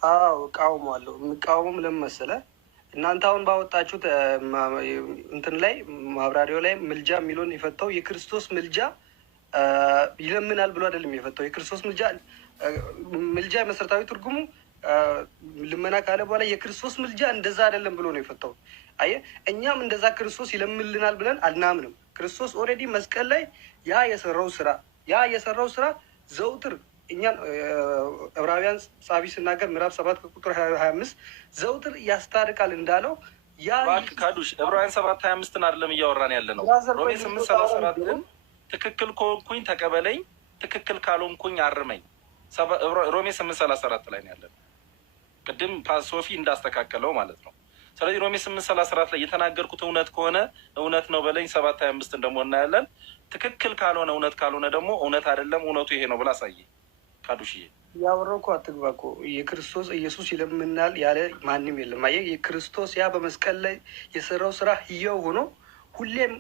አዎ እቃወመዋለሁ። የምቃወም ለምን መሰለህ? እናንተ አሁን ባወጣችሁት እንትን ላይ ማብራሪያው ላይ ምልጃ የሚለውን የፈታው የክርስቶስ ምልጃ ይለምናል ብሎ አይደለም የፈታው። የክርስቶስ ምልጃ መሰረታዊ ትርጉሙ ልመና ካለ በኋላ የክርስቶስ ምልጃ እንደዛ አይደለም ብሎ ነው የፈታው። አየህ፣ እኛም እንደዛ ክርስቶስ ይለምልናል ብለን አልናምንም። ክርስቶስ ኦልሬዲ መስቀል ላይ ያ የሰራው ስራ ዘውትር እኛን ዕብራውያን ጻፊ ሲናገር ምዕራፍ 7 ቁጥር 25 ዘውትር ያስታርቃል እንዳለው ያ ካዱሽ ዕብራውያን 7:25 አይደለም እያወራን ያለ ነው። ሮሜ 8:34 ትክክል ከሆንኩኝ ተቀበለኝ፣ ትክክል ካልሆንኩኝ አርመኝ። ሮሜ 8:34 ላይ ነው ያለን። ቅድም ሶፊ እንዳስተካከለው ማለት ነው። ስለዚህ ሮሜ 8:34 ላይ የተናገርኩት እውነት ከሆነ እውነት ነው በለኝ። 7:25 ደግሞ እናያለን። ትክክል ካልሆነ እውነት ካልሆነ ደግሞ እውነት አይደለም እውነቱ ይሄ ነው ብላ አሳየ። ካዱሽዬ ያወራው እኮ አትግባ እኮ የክርስቶስ ኢየሱስ ይለምናል ያለ ማንም የለም። አየህ፣ የክርስቶስ ያ በመስቀል ላይ የሰራው ስራ ህያው ሆኖ ሁሌም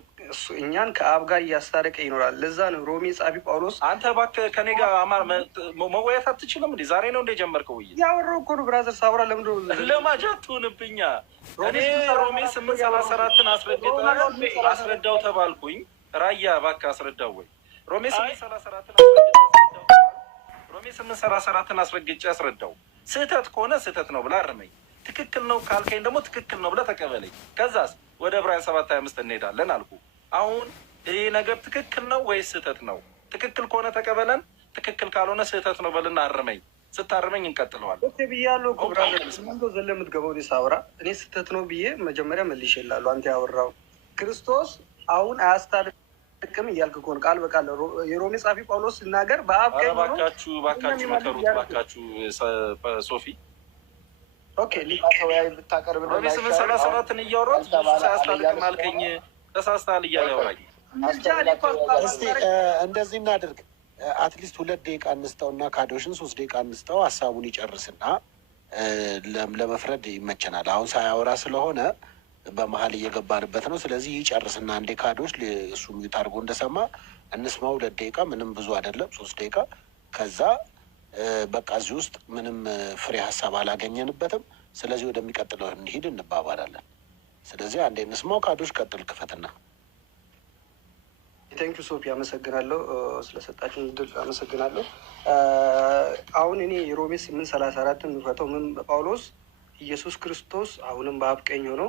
እኛን ከአብ ጋር እያስታረቀ ይኖራል። ለዛ ነው ሮሜ ጻፊ ጳውሎስ አንተ እባክህ ከኔ ጋር መወያየት አትችልም እንዴ? ዛሬ ነው እንደ ጀመርከው? ውይይት ያወራው እኮ ነው ብራዘር። ሳውራ ለምንድን ነው ለማጃት ትሆንብኛ? እኔ ሮሜ 8:34 አስረዳው ተባልኩኝ። ራያ እባክህ አስረዳው ወይ ሮሜ 8:34 አስረግጬ አስረዳው። ስህተት ከሆነ ስህተት ነው ብላ አርመኝ። ትክክል ነው ካልከኝ ደግሞ ትክክል ነው ብለህ ተቀበለኝ። ከዛስ ወደ ዕብራውያን 7:25 እንሄዳለን አልኩ። አሁን ይህ ነገር ትክክል ነው ወይስ ስህተት ነው? ትክክል ከሆነ ተቀበለን፣ ትክክል ካልሆነ ስህተት ነው በልና አርመኝ። ስታርመኝ እንቀጥለዋለን ብያለሁ እኮ ብራዘር። ዘለ የምትገባው ሳውራ እኔ ስህተት ነው ብዬ መጀመሪያ መልሼልሃለሁ። አንተ ያወራው ክርስቶስ አሁን አያስታርቅም እያልክ ከሆነ ቃል በቃል የሮሜ ጻፊ ጳውሎስ ሲናገር በአብ ቀኝ ሆኖ ባካችሁ መከሩት ባካችሁ ሶፊ ኦኬ ሊቃተወያይ ብታቀርብ ነው። ሮሜ 8:34 እያወራሁት ሳያስታርቅም አልከኝ። ተሳስተሃል እያለ ያወራኝ። እስቲ እንደዚህ እናድርግ። አትሊስት 2 ደቂቃ እንስጠውና ካዶሽን 3 ደቂቃ እንስጠው፣ ሀሳቡን ይጨርስና ለመፍረድ ይመቸናል። አሁን ሳያወራ ስለሆነ በመሀል እየገባንበት ነው። ስለዚህ ይጨርስና አንዴ ካዶሽ እሱ ሚዩት አድርጎ እንደሰማ እንስማው። 2 ደቂቃ ምንም ብዙ አይደለም፣ 3 ደቂቃ ከዛ በቃ እዚህ ውስጥ ምንም ፍሬ ሀሳብ አላገኘንበትም። ስለዚህ ወደሚቀጥለው እንሂድ እንባባላለን። ስለዚህ አንዴ እንስማው። ካዶሽ ቀጥል፣ ክፈትና። ቴንኪዩ ሶፊ፣ አመሰግናለሁ ስለሰጣችን ድል አመሰግናለሁ። አሁን እኔ የሮሜ 8:34 የሚፈተው ምን ጳውሎስ ኢየሱስ ክርስቶስ አሁንም በአብ ቀኝ ሆኖ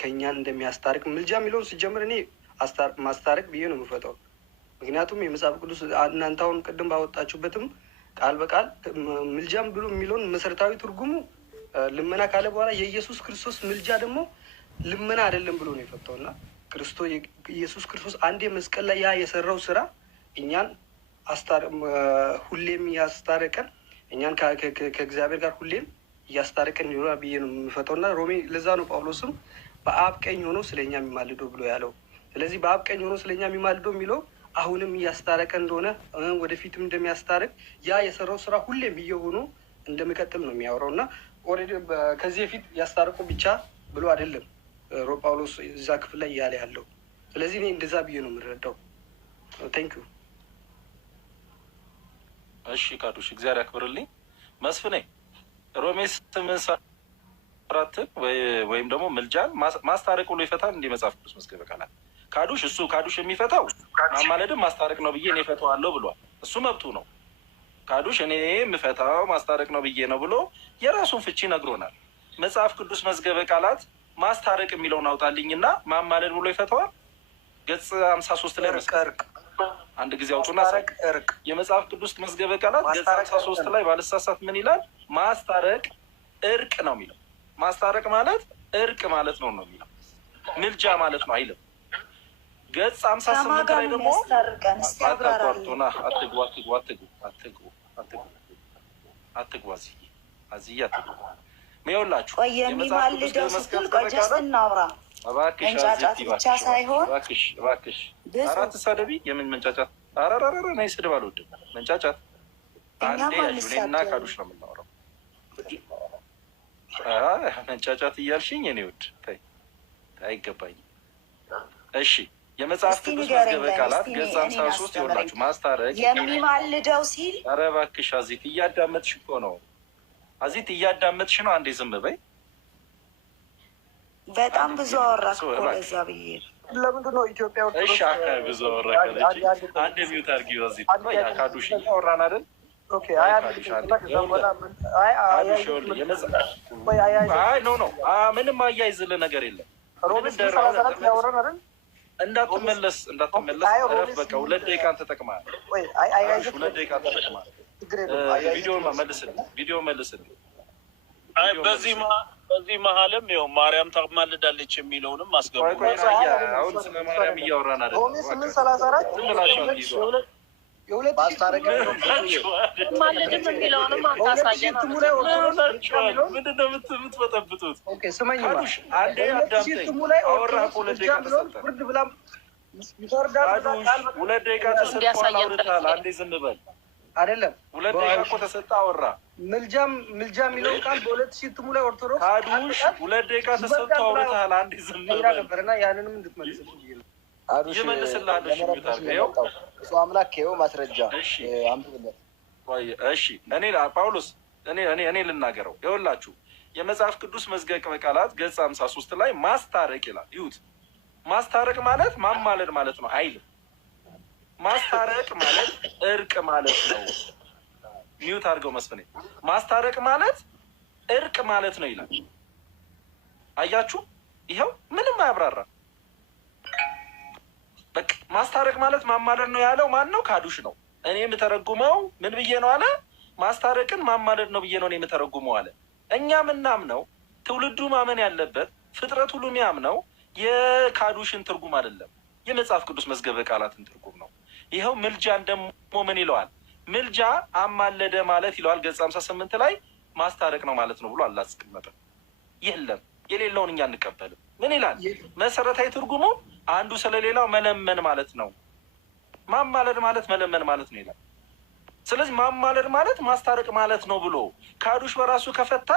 ከእኛን እንደሚያስታርቅ ምልጃ የሚለውን ሲጀምር እኔ ማስታረቅ ብዬ ነው የምፈተው። ምክንያቱም የመጽሐፍ ቅዱስ እናንተ አሁን ቅድም ባወጣችሁበትም ቃል በቃል ምልጃም ብሎ የሚለውን መሰረታዊ ትርጉሙ ልመና ካለ በኋላ የኢየሱስ ክርስቶስ ምልጃ ደግሞ ልመና አይደለም ብሎ ነው የፈታውና ኢየሱስ ክርስቶስ አንዴ መስቀል ላይ ያ የሰራው ስራ እኛን ሁሌም ያስታረቀን እኛን ከእግዚአብሔር ጋር ሁሌም እያስታረቀን ይሆናል ብዬ ነው የምፈታውና ሮሜ ለዛ ነው ጳውሎስም በአብ ቀኝ ሆኖ ስለኛ የሚማልደው ብሎ ያለው። ስለዚህ በአብ ቀኝ ሆኖ ስለኛ የሚማልደው የሚለው አሁንም እያስታረቀን እንደሆነ ወደፊትም እንደሚያስታርቅ ያ የሰራው ስራ ሁሌም እየሆኑ እንደሚቀጥል ነው የሚያወራው እና ኦልሬዲ ከዚህ በፊት ያስታርቁ ብቻ ብሎ አይደለም ጳውሎስ እዛ ክፍል ላይ እያለ ያለው። ስለዚህ እኔ እንደዛ ብዬ ነው የምንረዳው። ቴንክ ዩ። እሺ ካዱሽ እግዚአብሔር ያክብርልኝ። መስፍኔ ሮሜ 8:4 ወይም ደግሞ ምልጃን ማስታረቅ ብሎ ይፈታል እንዲህ መጽሐፍ ቅዱስ መዝገበ ቃላት። ካዱሽ የሚፈታው ማማለድም ማስታረቅ ነው ብዬ እኔ እፈታዋለሁ ብሏል። እሱ መብቱ ነው። ካዱሽ እኔ የምፈታው ማስታረቅ ነው ብዬ ነው ብሎ የራሱን ፍቺ ነግሮናል። መጽሐፍ ቅዱስ መዝገበ ቃላት ማስታረቅ የሚለውን አውጣልኝና ማማለድ ብሎ ይፈታዋል። ገጽ 53 ላይ መስቀርቅ አንድ ጊዜ አውጡና የመጽሐፍ ቅዱስ መዝገበ ቃላት ገጽ 53 ላይ ባልሳሳት ምን ይላል? ማስታረቅ እርቅ ነው የሚለው። ማስታረቅ ማለት እርቅ ማለት ነው የሚለው። ምልጃ ማለት ነው አይልም። ገጽ 58 ላይ ደግሞ አትግቡ ይኸውላችሁ የሚማልደው ስትል ቆጀስ እናውራ። መንጫጫት ብቻ ሳይሆን እባክሽ አራት ሳደቢ የምን መንጫጫት? አራራራ ናይ ስድብ አልወድም። መንጫጫት አንዴ እኔና ካዱሽ ነው የምናወራው። መንጫጫት እያልሽኝ እኔ ውድ አይገባኝም። እሺ የመጽሐፍ ቅዱስ መዝገበ ቃላት ገጽ 53 ይኸውላችሁ ማስታረቅ የሚማልደው ሲል ኧረ እባክሽ አዚት እያዳመጥሽ እኮ ነው። አዚት እያዳመጥሽ ነው። አንዴ ዝም በይ። በጣም ብዙ አወራክ እኮ ለዛ ብዬ ለምንድን ነው ኢትዮጵያ እሺ ብዙ አወራክ አንዴ ሚውት አድርጊው። አዚት ያ ካዱሽ እያወራን አይደል? ኦኬ ምንም አያይዝልህ ነገር የለም። እንዳትመለስ እረፍ። በቃ 2 ደቂቃን ተጠቅመሃል። 2 ደቂቃን ተጠቅመሃል። ቪዲዮ መልስልኝ። በዚህ መሀልም ይኸው ማርያም ታማልዳለች የሚለውንም አስገቡ። አሁን ስለ ማርያም እያወራን አይደለም። ማልድም የሚለውንም አታሳየን። ምንድን ነው የምትበጠብጡት? አንዴ አዳምጠኝ። አወራህ እኮ 2 ደቂቃ ተሰጠህ። 2 ደቂቃ ተሰጥቷል። አውርተሃል። አንዴ ዝም በል አይደለም 2 ደቂቃ እኮ ተሰጠህ። አወራ ምልጃ የሚለው ቃል በ2000 እትሙ ላይ ኦርቶዶክስ ካዱሽ 2 ደቂቃ ተሰጥቶ አውርተሃል። አንዴ ዝም በል ነበርና ያንንም እንድትመልስልኝ ይመልስልሃል። እሱ አምላክ ይኸው ማስረጃ አንብብለት። እሺ እኔ ጳውሎስ እኔ ልናገረው። ይኸውላችሁ የመጽሐፍ ቅዱስ መዝገበ ቃላት ገጽ 53 ላይ ማስታረቅ ይላል። ይሁት ማስታረቅ ማለት ማማለድ ማለት ነው አይልም። ማስታረቅ ማለት እርቅ ማለት ነው። ሚውት አድርገው መስፍኔ። ማስታረቅ ማለት እርቅ ማለት ነው ይላል። አያችሁ፣ ይኸው ምንም አያብራራ። በቃ ማስታረቅ ማለት ማማለድ ነው ያለው ማን ነው? ካዱሽ ነው። እኔ የምተረጉመው ምን ብዬ ነው አለ? ማስታረቅን ማማለድ ነው ብዬ ነው እኔ የምተረጉመው አለ። እኛ ምናምነው ትውልዱ ማመን ያለበት ፍጥረት ሁሉ የሚያምነው የካዱሽን ትርጉም አይደለም፣ የመጽሐፍ ቅዱስ መዝገበ ቃላትን ትርጉም ነው። ይኸው ምልጃን ደግሞ ምን ይለዋል? ምልጃ አማለደ ማለት ይለዋል። ገጽ 58 ላይ ማስታረቅ ነው ማለት ነው ብሎ አላስቀመጠም። የለም የሌለውን እኛ እንቀበልም። ምን ይላል? መሰረታዊ ትርጉሙ አንዱ ስለሌላው መለመን ማለት ነው። ማማለድ ማለት መለመን ማለት ነው ይላል። ስለዚህ ማማለድ ማለት ማስታረቅ ማለት ነው ብሎ ካዱሽ በራሱ ከፈታ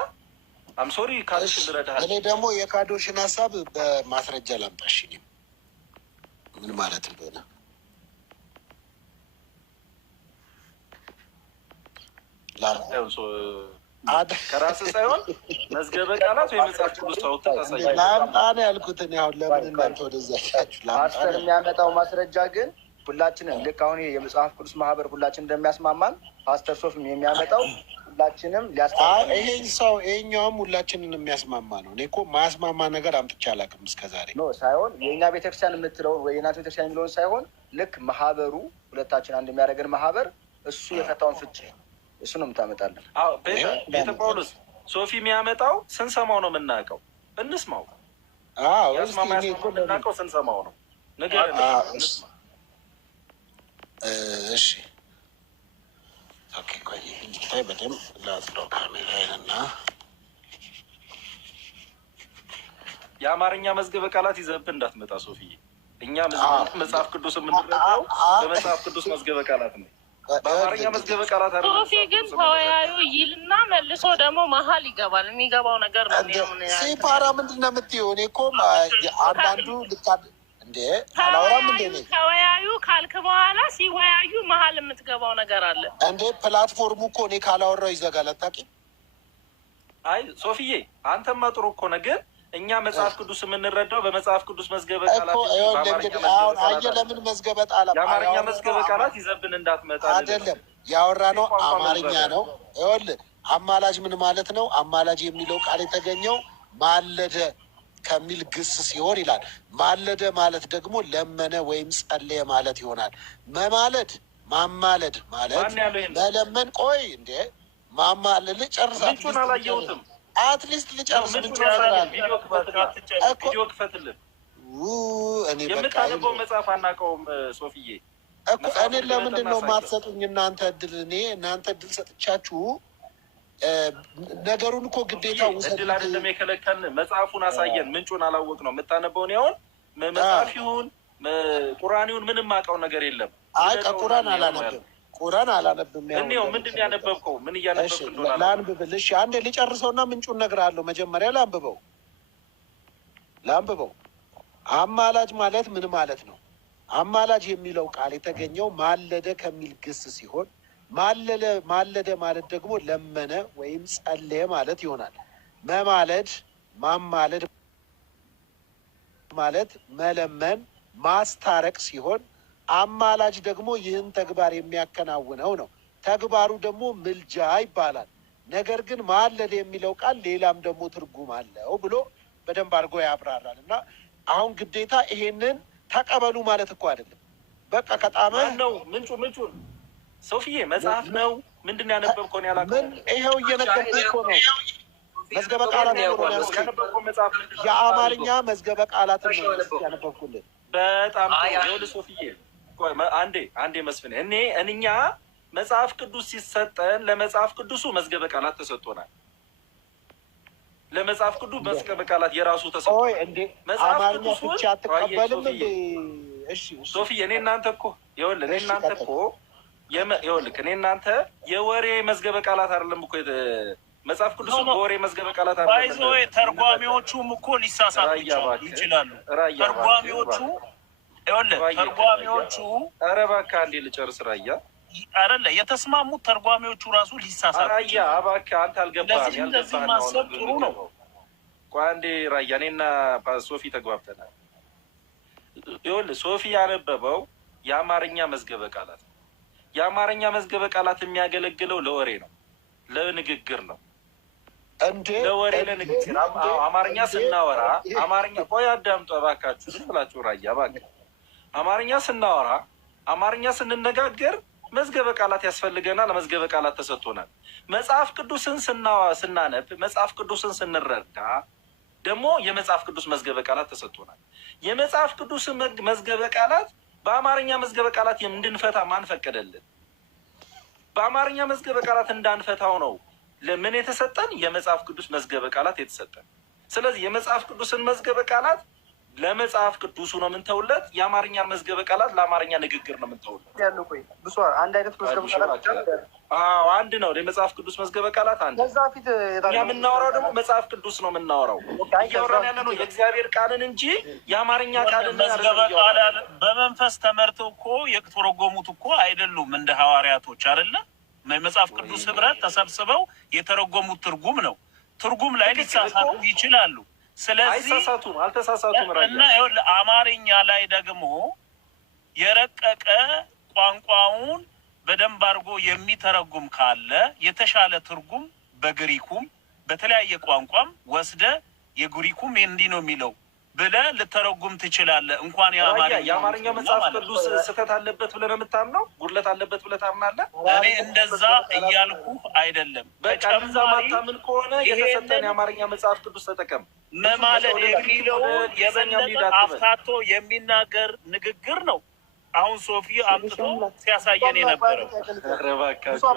አምሶሪ ካዱሽ ልረዳሃል። እኔ ደግሞ የካዶሽን ሀሳብ በማስረጃ ላምጣሽ ምን ማለት እንደሆነ ከራስህ ሳይሆን መዝገበ ቃላት ወይ መጽሐፍ ቅዱስ ታውጥተህ ታሳያለህ። ላምጣ ነው ያልኩት። አሁን ለምን እናንተ ወደዛ ፓስተር የሚያመጣው ማስረጃ ግን ሁላችንም ልክ አሁን የመጽሐፍ ቅዱስ ማህበር ሁላችን እንደሚያስማማን ፓስተር ሶፊም የሚያመጣው ሁላችንም ይሄኛውም ሁላችንን የሚያስማማ ነው። እኔ እኮ ማያስማማ ነገር አምጥቼ አላውቅም እስከዛሬ ሳይሆን የእኛ ቤተክርስቲያን የምትለውን ወይ የእናንተ ቤተክርስቲያን የሚለውን ሳይሆን ልክ ማህበሩ ሁለታችን አንድ የሚያደርገን ማህበር እሱ የፈታውን ፍቺ እሱ ነው የምታመጣለን። ቤተ ጳውሎስ ሶፊ የሚያመጣው ስንሰማው ነው የምናውቀው። እንስማው። ያስማማ የምናውቀው ስንሰማው ነው። ነገር እሺ ኦኬ ቆይ እንዲታይ በደምብ ላጽዳው ካሜራዬንና የአማርኛ መዝገበ ቃላት ይዘህብህ እንዳትመጣ ሶፊዬ። እኛ መጽሐፍ ቅዱስ የምንረዳው በመጽሐፍ ቅዱስ መዝገበ ቃላት ነው። በአማርኛ መዝገበ ቃላት አይደለም። ሶፊ ግን ተወያዩ ይልና መልሶ ደግሞ መሀል ይገባል። የሚገባው ነገር ነው። ሲፓራ ምንድን ነው የምትይው? እኔ እኮ አንዳንዱ ልካድ እንዴ አላወራም እንዴ? ተወያዩ ካልክ በኋላ ሲወያዩ መሀል የምትገባው ነገር አለ እንዴ? ፕላትፎርሙ እኮ እኔ ካላወራው ይዘጋል። አታውቂም? አይ ሶፊዬ አንተማ ጥሩ እኮ ነገር እኛ መጽሐፍ ቅዱስ የምንረዳው በመጽሐፍ ቅዱስ መዝገበ ቃላት ለምን መዝገበ ቃላት የአማርኛ መዝገበ ቃላት ይዘብን እንዳትመጣ አይደለም። ያወራ ነው አማርኛ ነው። ይኸውልህ አማላጅ ምን ማለት ነው? አማላጅ የሚለው ቃል የተገኘው ማለደ ከሚል ግስ ሲሆን ይላል። ማለደ ማለት ደግሞ ለመነ ወይም ጸለየ ማለት ይሆናል። መማለድ ማማለድ ማለት መለመን። ቆይ እንዴ ማማለድ ልጨርሳት። ምንጩን አላየሁትም። አትሊስት ልጨርስ። ቪዲዮ ክፈትልን። የምታነበው መጽሐፍ አናውቀውም ሶፊዬ እኮ። እኔን ለምንድን ነው የማትሰጡኝ እናንተ እድል? እኔ እናንተ እድል ሰጥቻችሁ ነገሩን እኮ ግዴታ ውሰድ። እድል አይደለም የከለከልን። መጽሐፉን አሳየን። ምንጩን አላወቅ ነው የምታነበውን። ያውን መጽሐፍ ይሁን ቁርአን ይሁን ምንም አውቀው ነገር የለም። አይ ከቁርአን አላነብም። ቁርአን አላነብም። ያው ምንድን ያነበብከው? ምን እያነበብክ እንደሆነ ላንብብልሽ። አንዴ ልጨርሰውና ምንጩን እነግርሃለሁ። መጀመሪያ ላንብበው። አማላጅ ማለት ምን ማለት ነው? አማላጅ የሚለው ቃል የተገኘው ማለደ ከሚል ግስ ሲሆን ማለደ ማለት ደግሞ ለመነ ወይም ጸለየ ማለት ይሆናል። መማለድ ማማለድ ማለት መለመን ማስታረቅ ሲሆን አማላጅ ደግሞ ይህን ተግባር የሚያከናውነው ነው። ተግባሩ ደግሞ ምልጃ ይባላል። ነገር ግን ማለደ የሚለው ቃል ሌላም ደግሞ ትርጉም አለው ብሎ በደንብ አድርጎ ያብራራል። እና አሁን ግዴታ ይሄንን ተቀበሉ ማለት እኮ አይደለም። በቃ ከጣመ ነው ምንጩን ሶፊዬ መጽሐፍ ነው። ምንድን ነው ያነበብከው? ነው ያላቀው? ይኸው እየነገርኩህ እኮ ነው። መዝገበ ቃላት ነው የአማርኛ መዝገበ ቃላት ነው ያነበብኩልህ። በጣም ይኸውልህ ሶፊዬ አንዴ መስፍን እኛ መጽሐፍ ቅዱስ ሲሰጠን ለመጽሐፍ ቅዱሱ መዝገበ ቃላት ተሰጥቶናል። ለመጽሐፍ ቅዱስ መዝገበ ቃላት የራሱ ተሰጥቶናል። መጽሐፍ ቅዱስ ብቻ አትቀበልም እንዴ? እሺ ሶፊዬ እኔ እናንተ እኮ የወሬ መዝገበ ቃላት አይደለም እኮ መጽሐፍ ቅዱስ በወሬ መዝገበ ቃላት አይደለም። ተርጓሚዎቹም እኮ ሊሳሳቱ ይችላሉ። ተርጓሚዎቹ ኧረ እባክህ አንዴ ልጨርስ። ራያ አይደለ የተስማሙት ተርጓሚዎቹ ራሱ ሊሳሳቱ ራያ እባክህ አንተ አልገባህም። ያልገባህን ማሰብ ጥሩ ነው። ቆይ አንዴ ራያ እኔና ሶፊ ተግባብተናል። ይኸውልህ ሶፊ ያነበበው የአማርኛ መዝገበ ቃላት ነው። የአማርኛ መዝገበ ቃላት የሚያገለግለው ለወሬ ነው፣ ለንግግር ነው። ለወሬ ለንግግር አማርኛ ስናወራ አማርኛ ቆይ አዳምጦ እባካችሁ ዝም ብላችሁ ራያ እባክህ። አማርኛ ስናወራ አማርኛ ስንነጋገር መዝገበ ቃላት ያስፈልገናል። መዝገበ ቃላት ተሰጥቶናል። መጽሐፍ ቅዱስን ስናነብ መጽሐፍ ቅዱስን ስንረዳ ደግሞ የመጽሐፍ ቅዱስ መዝገበ ቃላት ተሰጥቶናል። የመጽሐፍ ቅዱስ መዝገበ ቃላት በአማርኛ መዝገበ ቃላት እንድንፈታ ማን ፈቀደልን? በአማርኛ መዝገበ ቃላት እንዳንፈታው ነው ለምን የተሰጠን? የመጽሐፍ ቅዱስ መዝገበ ቃላት የተሰጠን። ስለዚህ የመጽሐፍ ቅዱስን መዝገበ ቃላት ለመጽሐፍ ቅዱሱ ነው የምንተውለት። የአማርኛ መዝገበ ቃላት ለአማርኛ ንግግር ነው የምንተውለት። አንድ አይነት መዝገበ ቃላት አንድ ነው። የመጽሐፍ ቅዱስ መዝገበ ቃላት አንድ። እኛ የምናወራው ደግሞ መጽሐፍ ቅዱስ ነው የምናወራው። እያወራን ያለ ነው የእግዚአብሔር ቃልን እንጂ የአማርኛ ቃልን በመንፈስ ተመርተው እኮ የተረጎሙት እኮ አይደሉም እንደ ሐዋርያቶች አይደለ? የመጽሐፍ ቅዱስ ህብረት ተሰብስበው የተረጎሙት ትርጉም ነው። ትርጉም ላይ ሊሳሳቱ ይችላሉ። ስለዚህ አልተሳሳቱም። እና ይኸውልህ አማርኛ ላይ ደግሞ የረቀቀ ቋንቋውን በደንብ አድርጎ የሚተረጉም ካለ የተሻለ ትርጉም በግሪኩም በተለያየ ቋንቋም ወስደ የግሪኩም እንዲህ ነው የሚለው ብለህ ልተረጉም ትችላለህ። እንኳን የአማርኛ መጽሐፍ ቅዱስ ስህተት አለበት ብለህ ነው የምታምነው? ጉድለት አለበት ብለህ ታምናለህ? እኔ እንደዛ እያልኩ አይደለም። በቃ እንደዛ ማታምን ከሆነ የተሰጠን የአማርኛ መጽሐፍ ቅዱስ ተጠቀም። መማለድ የሚለውን የበለጠ አፍታቶ የሚናገር ንግግር ነው። አሁን ሶፊ አምጥቶ ሲያሳየን የነበረው እባካችሁ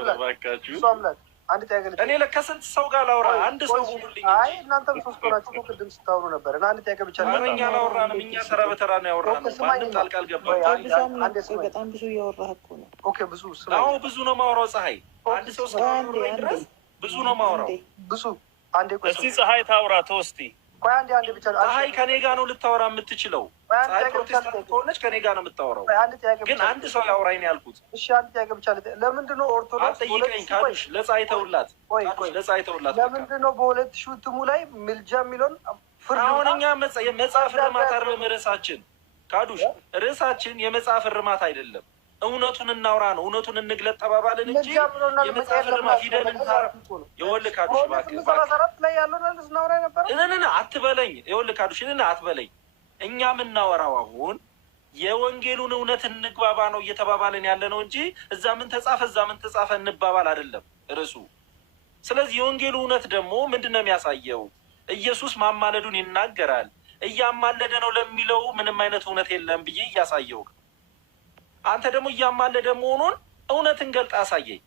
እኔ ከስንት ሰው ጋር ላውራ? አንድ ሰው ሁኑልኝ። አይ እናንተም ሶስት ሆናችሁ ቅድም ስታወሩ ነበር እና አንድ ጥያቄ ብቻ ነው። እኛ ላወራንም እኛ ተራ በተራ ነው ያወራነው። ማንም ጣልቃ አልገባም። በጣም ብዙ እያወራህ እኮ ነው። ኦኬ ብዙ አዎ ብዙ ነው ማውራው። ፀሐይ አንድ ሰው እስካወራኝ ድረስ ብዙ ነው ማውራው። ብዙ አንዴ እስቲ ፀሐይ ታውራ ተወስቲ ቆይ አንዴ ብቻ ፀሐይ ከኔ ጋር ነው ልታወራ የምትችለው። ፀሐይ ፕሮቴስታንት ከሆነች ከኔ ጋር ነው የምታወራው። ግን አንድ ሰው ያውራኝ ነው ያልኩት። እሺ አንድ ጥያቄ ብቻ ለምንድን ነው ኦርቶዶክስ አጠይቀኝ ካሉሽ ለፀሐይ ተውላት። ለፀሐይ ተውላት። ለምንድን ነው በሁለት ሺህ እትሙ ላይ ምልጃ የሚለውን ፍርድ? አሁን እኛ የመጽሐፍ እርማት አይደለም ርዕሳችን። ካዱሽ ርዕሳችን የመጽሐፍ እርማት አይደለም። እውነቱን እናውራ ነው። እውነቱን እንግለጥ ተባባልን እንጂ የመጽሐፍ እርማት ሂደን የወልህ ካዱሽ አትበለኝ። የወልህ ካዱሽ አትበለኝ። እኛ የምናወራው አሁን የወንጌሉን እውነት እንግባባ ነው እየተባባልን ያለ ነው እንጂ እዛ ምን ተጻፈ እዛ ምን ተጻፈ እንባባል አይደለም ርዕሱ። ስለዚህ የወንጌሉ እውነት ደግሞ ምንድን ነው የሚያሳየው? ኢየሱስ ማማለዱን ይናገራል። እያማለደ ነው ለሚለው ምንም አይነት እውነት የለም ብዬ እያሳየው፣ አንተ ደግሞ እያማለደ መሆኑን እውነትን ገልጣ አሳየኝ።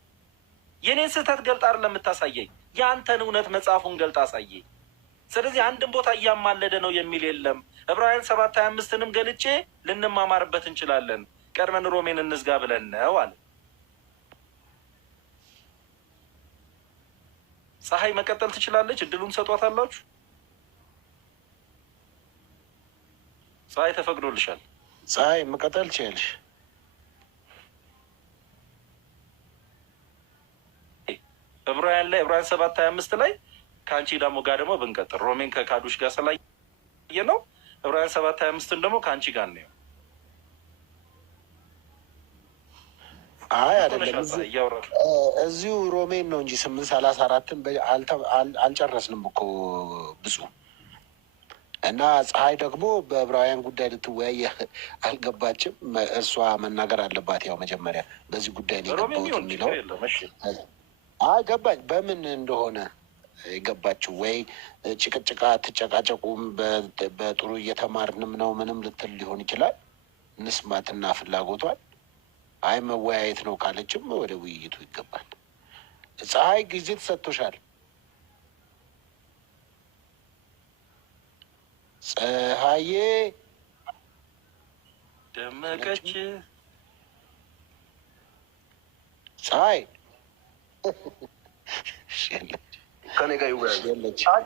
የኔን ስህተት ገልጣ አይደለም የምታሳየኝ፣ የአንተን እውነት መጽሐፉን ገልጣ አሳየኝ። ስለዚህ አንድም ቦታ እያማለደ ነው የሚል የለም። ዕብራውያን 7:25ንም ገልጬ ልንማማርበት እንችላለን። ቀድመን ሮሜን እንዝጋ ብለን ነው አለ። ፀሐይ መቀጠል ትችላለች። እድሉን ሰጧታላችሁ። ፀሐይ ተፈቅዶልሻል። ፀሐይ መቀጠል ትችላለሽ። ዕብራውያን 7:25 ላይ ከአንቺ ደግሞ ጋር ደግሞ ብንቀጥል ሮሜን ከካዱሽ ጋር ስላየ ነው። ዕብራውያን 7:25ን ደግሞ ከአንቺ ጋር ነው። አይ አይደለም እዚሁ ሮሜን ነው እንጂ 8:34ን አልጨረስንም እኮ ብዙ እና ፀሐይ ደግሞ በዕብራውያን ጉዳይ ልትወያይ አልገባችም። እርሷ መናገር አለባት። ያው መጀመሪያ በዚህ ጉዳይ ነው የገባሁት የሚለው አይ ገባኝ። በምን እንደሆነ የገባችው ወይ ጭቅጭቃ ትጨቃጨቁም በጥሩ እየተማርንም ነው ምንም ልትል ሊሆን ይችላል። እንስማትና ፍላጎቷል። አይ መወያየት ነው ካለችም ወደ ውይይቱ ይገባል። ፀሐይ ጊዜ ተሰጥቶሻል። ፀሐዬ ደመቀች። ፀሐይ ከኔ ጋር ይወያዩ።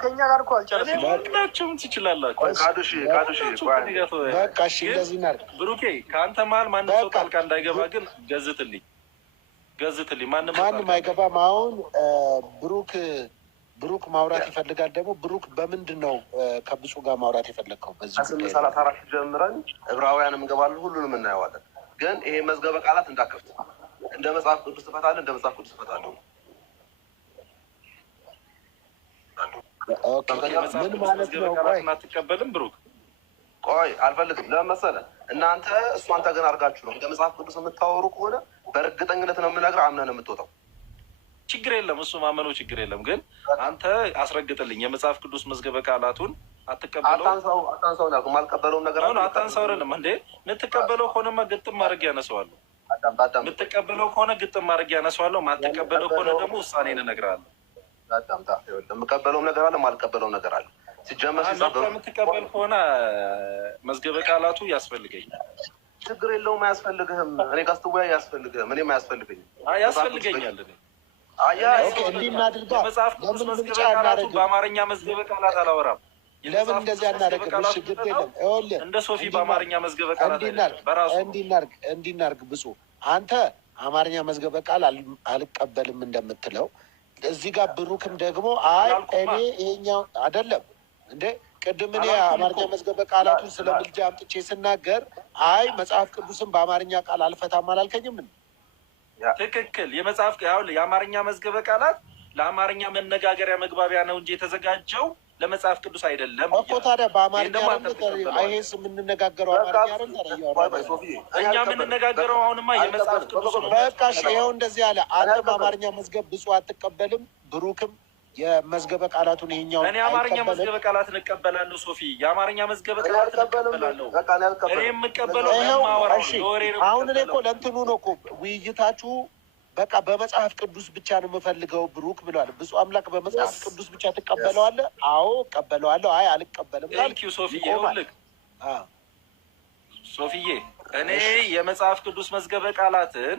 ከኛ ጋር እኮ አልጨረስም። ሁላችሁም ትችላላችሁ። ካዱሽ በቃ እሺ፣ እንደዚህ እናድርግ። ብሩኬ ከአንተ መሀል ማንም ሰው ጣልቃ እንዳይገባ ግን ገዝትልኝ። ማንም አይገባም። አሁን ብሩክ ማውራት ይፈልጋል። ደግሞ ብሩክ በምንድን ነው ከብፁ ጋር ማውራት የፈለግከው? በዚህ 8:34 ጀምረን ዕብራውያንም እንገባለን፣ ሁሉንም እናየዋለን። ግን ይሄ መዝገበ ቃላት እንዳከፍት እንደ መጽሐፍ ቅዱስ ትፈታለህ፣ እንደ መጽሐፍ ቅዱስ ትፈታለሁ። ምን ማለት ነው? አትቀበልም ብሩክ? ቆይ አልፈልግም። ለምን መሰለህ? እናንተ እሱ አንተ ግን አድርጋችሁ ነው እንደ መጽሐፍ ቅዱስ የምታወሩ ከሆነ በእርግጠኝነት ነው የምነግርህ፣ አምነህ ነው የምትወጣው። ችግር የለም፣ እሱ ማመኑ ችግር የለም። ግን አንተ አስረግጥልኝ፣ የመጽሐፍ ቅዱስ መዝገበ ቃላቱን አትቀበለው። አታንሳው ነው የማልቀበለውም ነገር አሁን አታንሳው አይደለም እንዴ? የምትቀበለው ከሆነማ ግጥም አድርጌ ያነሳዋለሁ። የምትቀበለው ከሆነ ግጥም አድርጌ ያነሳዋለሁ። ማትቀበለው ከሆነ ደግሞ ውሳኔን እነግርሃለሁ። የምቀበለውም ነገር አለ፣ የማልቀበለውም ነገር አለ። ሲጀመር የምትቀበል ከሆነ መዝገበ ቃላቱ ያስፈልገኛል። ችግር የለውም፣ አያስፈልግህም። እኔ ጋር ስትወያይ አያስፈልግህም፣ እኔም አያስፈልገኝም። ያስፈልገኛል። መጽሐፍ ቅዱስ መዝገበ ቃላቱ በአማርኛ መዝገበ ቃላት አላወራም። ለምን እንደዚህ አናደርግም? ችግር የለም። እንደ ሶፊ በአማርኛ መዝገበ ቃላት በራሱ እንዲናርግ ብፁ አንተ አማርኛ መዝገበ ቃል አልቀበልም እንደምትለው እዚህ ጋር ብሩክም ደግሞ አይ እኔ ይሄኛው አይደለም እንዴ ቅድም እኔ አማርኛ መዝገበ ቃላቱን ስለ ምልጃ አምጥቼ ስናገር አይ መጽሐፍ ቅዱስን በአማርኛ ቃል አልፈታም አላልከኝም? ትክክል። የአማርኛ መዝገበ ቃላት ለአማርኛ መነጋገሪያ መግባቢያ ነው እንጂ የተዘጋጀው ለመጽሐፍ ቅዱስ አይደለም እኮ። ታዲያ በአማርኛ አይሄስ የምንነጋገረው አማርኛ አይደል? እኛ የምንነጋገረው አሁንማ የመጽሐፍ ቅዱስ ነው። በቃ ይኸው እንደዚህ አለ። አንተ በአማርኛ መዝገብ ብፁዕ አትቀበልም፣ ብሩክም የመዝገበ ቃላቱን ይሄኛው እኔ አማርኛ መዝገበ ቃላትን እቀበላለሁ። ሶፊ የአማርኛ መዝገበ ቃላትን እቀበላለሁ። እኔ የምቀበለው አሁን እኔ እኮ ለእንትኑ ነው እኮ ውይይታችሁ በቃ በመጽሐፍ ቅዱስ ብቻ ነው የምፈልገው ብሩክ ብለዋል። ብፁዕ አምላክ በመጽሐፍ ቅዱስ ብቻ ትቀበለዋለህ? አዎ እቀበለዋለሁ። አይ አልቀበልም። ታንኪዩ ሶፊዬ። ይኸውልህ ሶፊዬ እኔ የመጽሐፍ ቅዱስ መዝገበ ቃላትን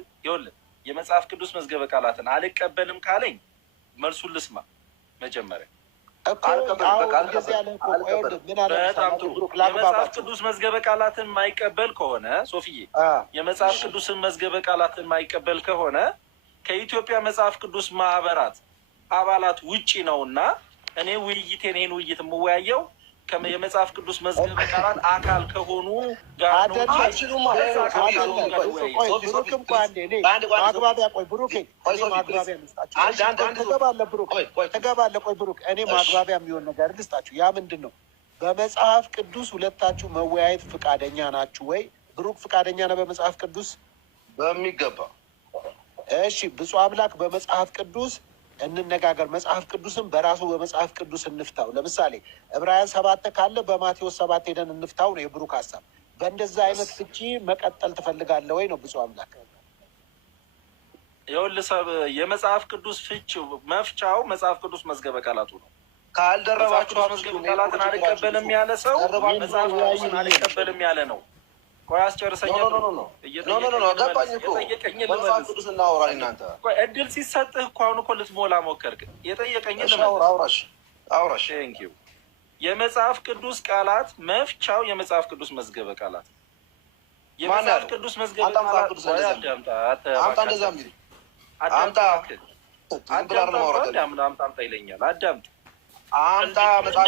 የመጽሐፍ ቅዱስ መዝገበ ቃላትን አልቀበልም ካለኝ መልሱን ልስማ መጀመሪያ። የመጽሐፍ ቅዱስ መዝገበ ቃላትን የማይቀበል ከሆነ ሶፊዬ የመጽሐፍ ቅዱስን መዝገበ ቃላትን የማይቀበል ከሆነ ከኢትዮጵያ መጽሐፍ ቅዱስ ማህበራት አባላት ውጪ ነውና እኔ ይህን ውይይት የምወያየው የመጽሐፍ ቅዱስ መዝገበ ቃላት አካል ከሆኑ ጋር ነው። ማግባቢያ የሚሆን ነገር ልስጣችሁ። ያ ምንድን ነው? በመጽሐፍ ቅዱስ ሁለታችሁ መወያየት ፍቃደኛ ናችሁ ወይ? ብሩክ ፍቃደኛ ነው በመጽሐፍ ቅዱስ? በሚገባ። እሺ ብፁዕ አምላክ በመጽሐፍ ቅዱስ እንነጋገር። መጽሐፍ ቅዱስን በራሱ በመጽሐፍ ቅዱስ እንፍታው። ለምሳሌ ዕብራውያን 7 ካለ በማቴዎስ 7 ሄደን እንፍታው ነው የብሩክ ሀሳብ። በእንደዛ አይነት ፍቺ መቀጠል ትፈልጋለህ ወይ ነው ብፁዕ አምላክ? ይኸውልህ የመጽሐፍ ቅዱስ ፍቺው መፍቻው መጽሐፍ ቅዱስ መዝገበ ቃላቱ ነው። ካልደረባችሁ መዝገበ ቃላትን አልቀበልም ያለ ሰው መጽሐፍ ቅዱስን አልቀበልም ያለ ነው። ቆይ አስጨርሰኝ። ገባኝ እኮ መጽሐፍ ቅዱስ እናወራ። እናንተ እድል ሲሰጥህ እኮ አሁን እኮ ልትሞላ ሞከርክ። የጠየቀኝን አውራሽ። ቴንኪው። የመጽሐፍ ቅዱስ ቃላት መፍቻው የመጽሐፍ ቅዱስ መዝገበ ቃላት የመጽሐፍ ቅዱስ መዝገበ ቃላት አዳምጣ ይለኛል። አዳምጥ አምጣ መጽሐፍ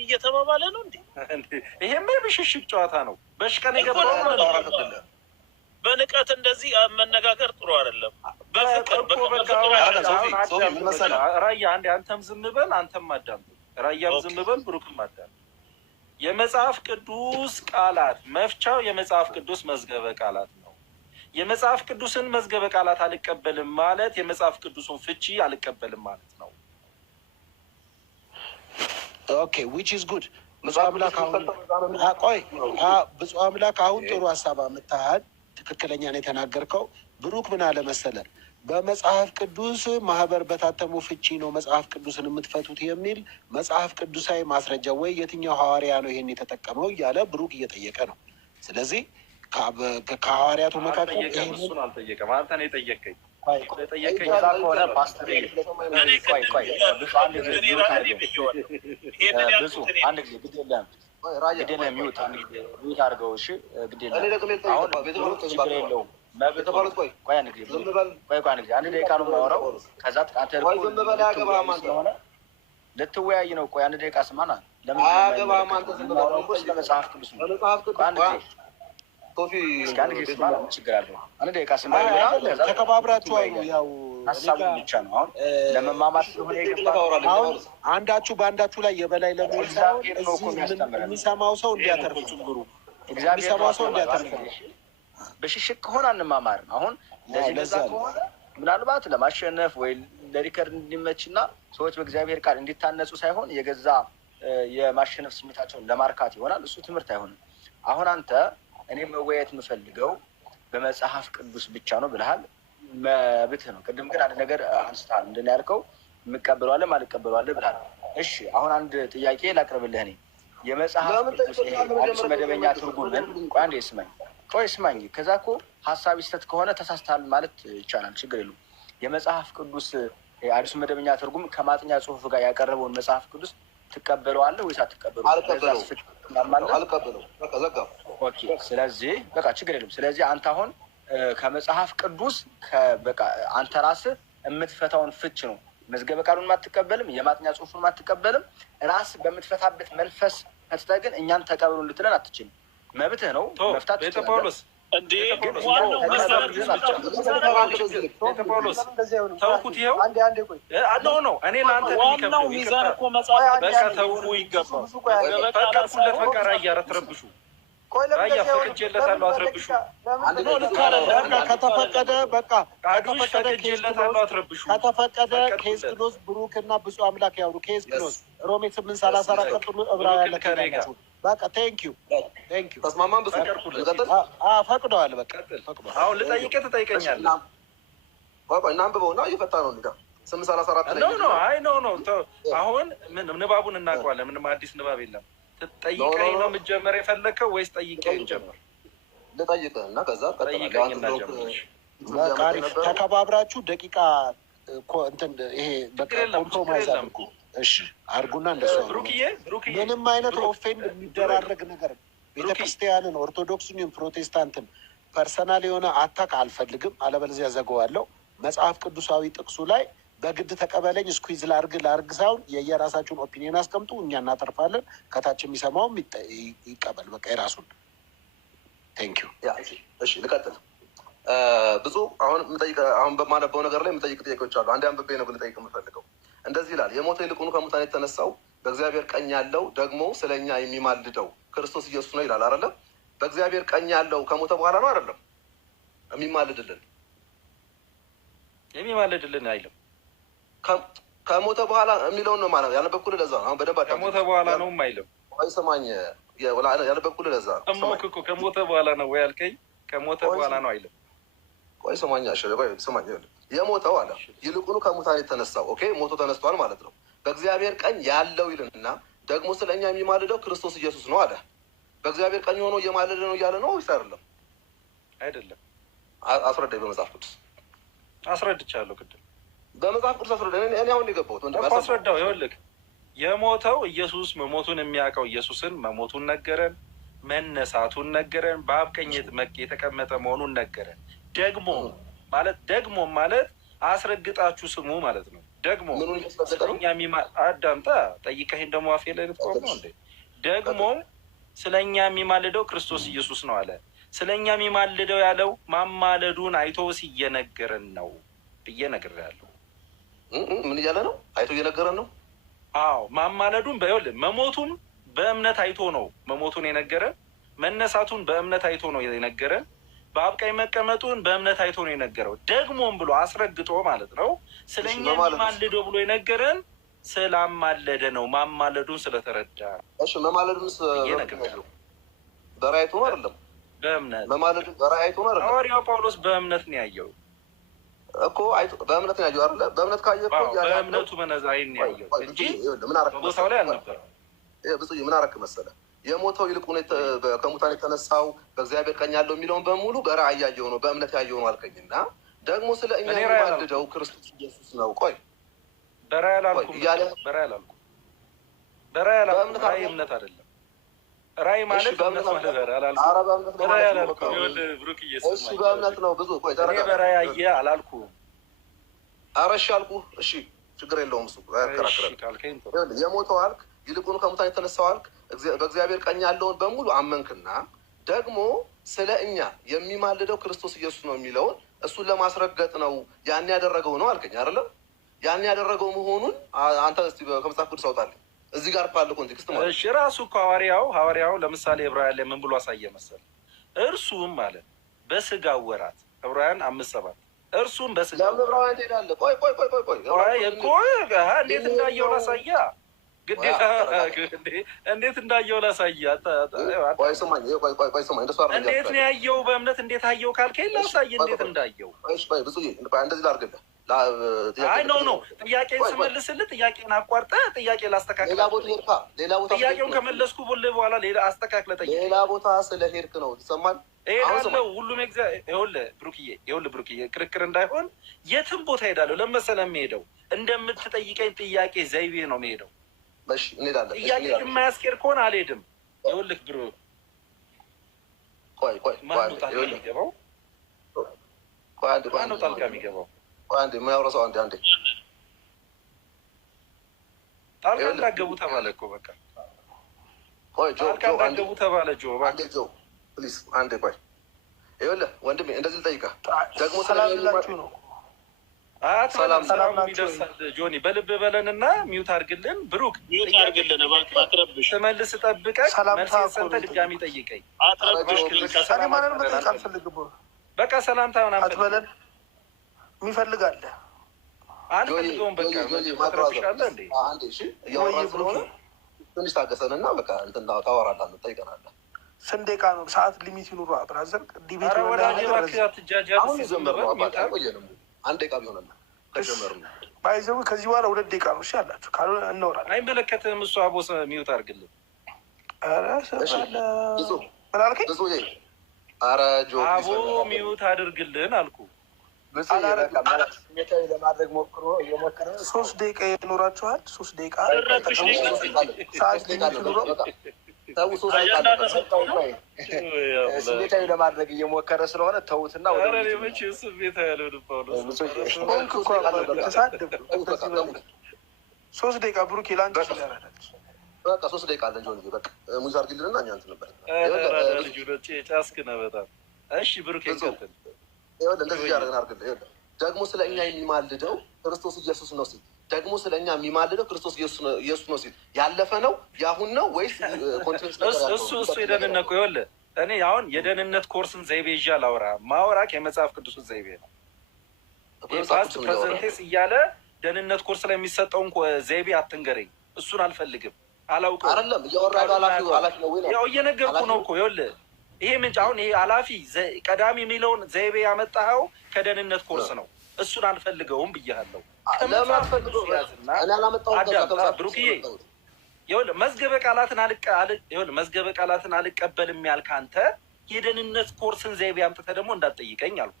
እየተባባለ ነው እንዴ? ይሄ ምን ብሽሽቅ ጨዋታ ነው? በሽቀን የገባው በንቀት እንደዚህ መነጋገር ጥሩ አይደለም። ራያ አንዴ አንተም ዝም በል፣ አንተም አዳምጥ። ራያም ዝም በል፣ ብሩክም አዳምጥ። የመጽሐፍ ቅዱስ ቃላት መፍቻው የመጽሐፍ ቅዱስ መዝገበ ቃላት ነው። የመጽሐፍ ቅዱስን መዝገበ ቃላት አልቀበልም ማለት የመጽሐፍ ቅዱስን ፍቺ አልቀበልም ማለት ነው። ኦኬ ዊች ኢዝ ጉድ። ብፁዕ አምላክ አሁን ጥሩ ሀሳብ አምጥተሃል። ትክክለኛ ነው የተናገርከው። ብሩክ ምን አለ መሰለህ? በመጽሐፍ ቅዱስ ማህበር በታተሙ ፍቺ ነው መጽሐፍ ቅዱስን የምትፈቱት የሚል መጽሐፍ ቅዱሳዊ ማስረጃ ወይ የትኛው ሐዋርያ ነው ይሄን የተጠቀመው እያለ ብሩክ እየጠየቀ ነው። ስለዚህ ከሐዋርያቱ መካከል እሱን አልጠየቀም። አንተ ነው የጠየቀኝ። ልትወያይ ነው። ቆይ አንድ ደቂቃ ስማና መጽሐፍ ቅዱስ ነው ችግር አለው። አንድ ደቂቃ ስማ። ተከባብራችሁ ያው ሀሳቡ ብቻ ነው አሁን ለመማማር አሁን አንዳችሁ በአንዳችሁ ላይ የበላይ ለመሆን ሳይሆን የሚሰማው ሰው እንዲያተርፍ ችግሩ የሚሰማው ሰው እንዲያተርፍ። በሽሽቅ ከሆነ አንማማርም። አሁን እንደዚህ ለዛ ከሆነ ምናልባት ለማሸነፍ ወይ ለሪከርድ እንዲመችና ሰዎች በእግዚአብሔር ቃል እንዲታነጹ ሳይሆን የገዛ የማሸነፍ ስሜታቸውን ለማርካት ይሆናል። እሱ ትምህርት አይሆንም። አሁን አንተ እኔ መወያየት የምፈልገው በመጽሐፍ ቅዱስ ብቻ ነው ብለሃል። መብትህ ነው። ቅድም ግን አንድ ነገር አንስተሃል። ምንድን ነው ያልከው? የምቀበለዋለህ ማልቀበለዋለህ ብለሃል። እሺ አሁን አንድ ጥያቄ ላቅርብልህ። እኔ የመጽሐፍ ቅዱስ አዲስ መደበኛ ትርጉምን ቆይ አንዴ ስማኝ። ከዛ እኮ ሀሳብ ይስተት ከሆነ ተሳስተሃል ማለት ይቻላል። ችግር የለውም። የመጽሐፍ ቅዱስ አዲሱ መደበኛ ትርጉም ከማጥኛ ጽሑፍ ጋር ያቀረበውን መጽሐፍ ቅዱስ ትቀበለዋለህ ወይስ አትቀበለውም? አልቀበለውም። በቃ ዘጋው። ኦኬ ስለዚህ በቃ ችግር የለም። ስለዚህ አንተ አሁን ከመጽሐፍ ቅዱስ በቃ አንተ ራስህ የምትፈታውን ፍች ነው። መዝገበ ቃሉን አትቀበልም፣ የማጥኛ ጽሑፉን አትቀበልም። ራስህ በምትፈታበት መንፈስ ፈትተህ ግን እኛን ተቀበሉ እንድትለን አትችልም። መብትህ ነው መፍታት። እንዴ ዋናው መሰረት ተውኩት። ይኸው ነው እኔ ለአንተ ዋናው ሚዛን እኮ መጽሐፍ በቃ ተውኩ ይገባል። ፈቀድኩለት በቃ ራያ አትረብሹ። ራያ ፈቅጄለታለሁ አትረብሹ። ከተፈቀደ በቃ ፈቅጄለታለሁ አትረብሹ። ከተፈቀደ ኬዝ ክሎዝ ብሩክና ብፁዕ አምላክ ያውሩ። ኬዝ ክሎዝ ሮሜ 8:34 ቀጥሎ ዕብራውያን ለከናችሁ በቃ ቴንኪው ተስማማን። ብዙ ፈቅደዋል። በቃ አሁን ልጠይቅህ ትጠይቀኛለህ። እናንብበውና እየፈታ ነው እንዳ 8:34 ኖ አሁን ምን ንባቡን እናውቀዋለን። ምንም አዲስ ንባብ የለም። ትጠይቀኝ ነው የምትጀምር የፈለከው ወይስ ጠይቀኝ ጀምር? ልጠይቅህ እና ከዛ ተከባብራችሁ ደቂቃ እንትን ይሄ በቃ ኮምፕሮማይዝ አድርጉ። እሺ አድርጉና እንደሱ ምንም አይነት ኦፌንድ የሚደራረግ ነገር ቤተክርስቲያንን ኦርቶዶክስን ፕሮቴስታንትን ፐርሰናል የሆነ አታክ አልፈልግም። አለበለዚያ ዘገዋለሁ። መጽሐፍ ቅዱሳዊ ጥቅሱ ላይ በግድ ተቀበለኝ ስኩዝ ላርግ ሳይሆን የየራሳችሁን ኦፒኒየን አስቀምጡ። እኛ እናተርፋለን። ከታች የሚሰማውም ይቀበል። በቃ የራሱን ቴንኪዩ። እሺ ልቀጥል። ብዙ አሁን በማነበው ነገር ላይ የምጠይቅ ጥያቄዎች አሉ። አንድ አንብቤ ነው ግን ልጠይቅ የምፈልገው እንደዚህ ይላል። የሞተ ይልቁኑ ከሙታን የተነሳው በእግዚአብሔር ቀኝ ያለው ደግሞ ስለኛ የሚማልደው ክርስቶስ ኢየሱስ ነው ይላል አይደለም? በእግዚአብሔር ቀኝ ያለው ከሞተ በኋላ ነው አይደለም? የሚማልድልን አይልም። ከሞተ በኋላ የሚለውን ነው ማለት ያነበብኩልህ። ለዛ ነው አሁን በደንብ ከሞተ በኋላ ነው አይልም። ሰማኝ ያነበብኩልህ። ለዛ ነው ከሞተ በኋላ ነው ወይ አልከኝ? ከሞተ በኋላ ነው አይልም። ቆይ ሰማኝ ሰማኝ የሞተው አለ ይልቁኑ ከሙታን የተነሳው ኦኬ፣ ሞቶ ተነስቷል ማለት ነው። በእግዚአብሔር ቀኝ ያለው ይልና ደግሞ ስለኛ የሚማልደው ክርስቶስ ኢየሱስ ነው አለ። በእግዚአብሔር ቀኝ ሆኖ እየማለደ ነው እያለ ነው ወይስ አይደለም? አይደለም። አስረዳኝ። በመጽሐፍ ቅዱስ አስረድቻለሁ። ቅድም በመጽሐፍ ቅዱስ አስረዳኝ። እኔ አሁን የገባሁት አስረዳው። ይኸውልህ የሞተው ኢየሱስ መሞቱን የሚያውቀው ኢየሱስን መሞቱን ነገረን፣ መነሳቱን ነገረን፣ በአብ ቀኝ የተቀመጠ መሆኑን ነገረን። ደግሞ ማለት አስረግጣችሁ ስሙ ማለት ነው። ደግሞ ስለኛ አዳምጣ ጠይቀኸኝ ደግሞ አፌ ላይ ልትቆም ነው እንዴ? ደግሞ ስለኛ የሚማልደው ክርስቶስ ኢየሱስ ነው አለ። ስለኛ የሚማልደው ያለው ማማለዱን አይቶ እየነገረን ነው ብዬ ነግሬሃለሁ። ምን እያለ ነው? አይቶ እየነገረን ነው። አዎ ማማለዱን በይኸውልህ መሞቱን በእምነት አይቶ ነው መሞቱን የነገረን። መነሳቱን በእምነት አይቶ ነው የነገረን። በአብ ቀኝ መቀመጡን በእምነት አይቶ ነው የነገረው። ደግሞም ብሎ አስረግጦ ማለት ነው ስለኛ የሚማልደው ብሎ የነገረን ስላማለደ ነው። ማማለዱን ስለተረዳ። እሺ መማለዱን በራእይ አይቶ ነው አይደለም? በእምነት መማለዱን በራእይ አይቶ ነው አይደለም? ሐዋርያው ጳውሎስ በእምነት ነው ያየው እኮ። በእምነት ነው ያየው አይደለ? በእምነት ካየ እኮ በእምነቱ መነዛይ ነው ያየው እንጂ ቦታው ላይ አልነበረም። ብዙ ምን አደረክ መሰለህ? የሞተው ይልቁኑ ከሙታን የተነሳው በእግዚአብሔር ቀኝ ያለው የሚለውን በሙሉ በራእይ ያየው ነው፣ በእምነት ያየው ነው አልከኝና ደግሞ ስለ እኛ የሚማልደው ክርስቶስ ኢየሱስ ነው። ቆይ በራእይ አላልኩም። በራእይ አላልኩም። ራእይ እምነት አይደለም። ራእይ ማለት እምነት ማለት አላልኩም። በራእይ አላልኩም። ብሩክ ኢየሱስ በእምነት ነው። ብዙ ቆይ እኔ በራእይ አየ አላልኩም። ኧረ እሺ አልኩህ። እሺ ችግር የለውም። እሱ ያከራክራል። የሞተው አልክ ይልቁኑ ከሙታን የተነሳው አልክ። በእግዚአብሔር ቀኝ ያለውን በሙሉ አመንክና ደግሞ ስለ እኛ የሚማልደው ክርስቶስ ኢየሱስ ነው የሚለውን እሱን ለማስረገጥ ነው ያን ያደረገው ነው አልከኝ አይደለም? ያን ያደረገው መሆኑን አንተ እስቲ ከመጽሐፍ ቅዱስ አውጣልኝ። እዚህ ጋር ባለ ኮንቴክስት ማለት እሺ። ራሱ እኮ ሐዋርያው ለምሳሌ ዕብራውያን ላይ ምን ብሎ አሳየ መሰል? እርሱም ማለት በስጋ ወራት ዕብራውያን 5:7 እርሱም በስጋ ለምን ዕብራውያን ትሄዳለህ? ቆይ እንዴት እንዳየው ላሳያ ግዴታ እንዴት እንዳየው ላሳያ። ቆይ ስማኝ እንደሱ አይደለም። እንዴት ነው ያየው? በእምነት እንዴት አየው ካልከኝ ላሳይ እንዴት እንዳየው። እሺ ቆይ ብዙ እንደዚህ ላድርግልህ። አይ ኖ ጥያቄን ስመልስልህ ጥያቄን አቋርጠህ ጥያቄ ላስተካክል። ሌላ ቦታ ጥያቄውን ከመለስኩ በኋላ ሌላ አስተካክለህ ጠይቅ። ሌላ ቦታ ስለሄድክ ነው ይሰማል። እሄዳለሁ ሁሉም ይኸውልህ ብሩክዬ ክርክር እንዳይሆን የትም ቦታ እሄዳለሁ። ለመሰለህ የምሄደው እንደምትጠይቀኝ ጥያቄ ዘይቤ ነው የምሄደው። እሺ እንሄዳለን። ጥያቄ የማያስኬድ ከሆነ አልሄድም። ይኸውልህ ብሩክ ማነው ጣልቃ የሚገባው? ማነው ጣልቃ የሚገባው? አንዴ የማያወራው ሰው አንዴ ጣልቃ እንዳትገቡ ተባለ እኮ በቃ። ጣልቃ እንዳትገቡ ተባለ። ጆ ፕሊዝ አንዴ ቆይ። ይኸውልህ ወንድሜ እንደዚህ ልጠይቅህ ደግሞ ስላላችሁ ነው። ሰላም ይደርሳል። ጆኒ በልብ በለንና ሚውት አድርግልን። ብሩክ ሚውት አድርግልን። ትመልስ ጠብቀህ መልሴን ሰምተህ ድጋሚ ጠይቀኝ። በቃ ሰላምታ ምናምን አትበለን። የሚፈልግ አለ አንፈልገውም። በቃ ትረብሻለህ እንዴ? እያወራን ስለሆነ ትንሽ ታገሰንና በቃ እንትን ታወራለህ፣ ትጠይቀናለህ። ስንት ደቂቃ ነው? ሰዓት ሊሚት ይኑራ ብራዘር። ዲቤት አንድ ደቂቃ ቢሆን ከጀመርን ባይዘው ከዚህ በኋላ 2 ደቂቃ ነው። እሺ አላችሁ ካልሆነ እናወራለን። አይመለከትህም። እሱ አቦስ ሚውት አድርግልን። ምን አልከኝ? ኧረ ጆ አቦ ሚውት አድርግልን አልኩ። ስሜታዊ ለማድረግ ሞክሮ እየሞከረ 3 ደቂቃ ይኖራችኋል። 3 ደቂቃ ሰዓት ሊሚት ይኑረው። ስሜታዊ ለማድረግ እየሞከረ ስለሆነ ተውትና ሶስት ደቂቃ ብሩክ ላንቺ ይላላች። በቃ 3 ደቂቃ አለን። ጆን በቃ ሙዝ አድርጊልንና እኛ እንትን ነበር ጫስክነ በጣም እሺ። ብሩክ ይቀጥል። እንደዚህ ያደረግን አድርግልህ። ደግሞ ስለ እኛ የሚማልደው ክርስቶስ ኢየሱስ ነው ሲል ደግሞ ስለ እኛ የሚማልደው ክርስቶስ ኢየሱስ ነው ሲል ያለፈ ነው ያሁን ነው ወይስ እሱ የደህንነት እኮ ይኸውልህ፣ እኔ አሁን የደህንነት ኮርስን ዘይቤ ይዤ አላወራም። ማወራክ የመጽሐፍ ቅዱስን ዘይቤ ነው። ፓስት ፕሬዘንቴስ እያለ ደህንነት ኮርስ ላይ የሚሰጠውን ዘይቤ አትንገረኝ። እሱን አልፈልግም፣ አላውቀውም። አይደለም እያወራ ኃላፊ ነው ወይ? ያው እየነገርኩህ ነው እኮ ይኸውልህ፣ ይሄ ምንጭ አሁን ይሄ ኃላፊ ቀዳሚ የሚለውን ዘይቤ ያመጣኸው ከደህንነት ኮርስ ነው። እሱን አልፈልገውም ብያለሁ። ብሩክዬ ይኸውልህ መዝገበ ቃላትን አልቀበልም ያልክ አንተ የደህንነት ኮርስን ዘይቤ አምጥተህ ደግሞ እንዳትጠይቀኝ አልኩ።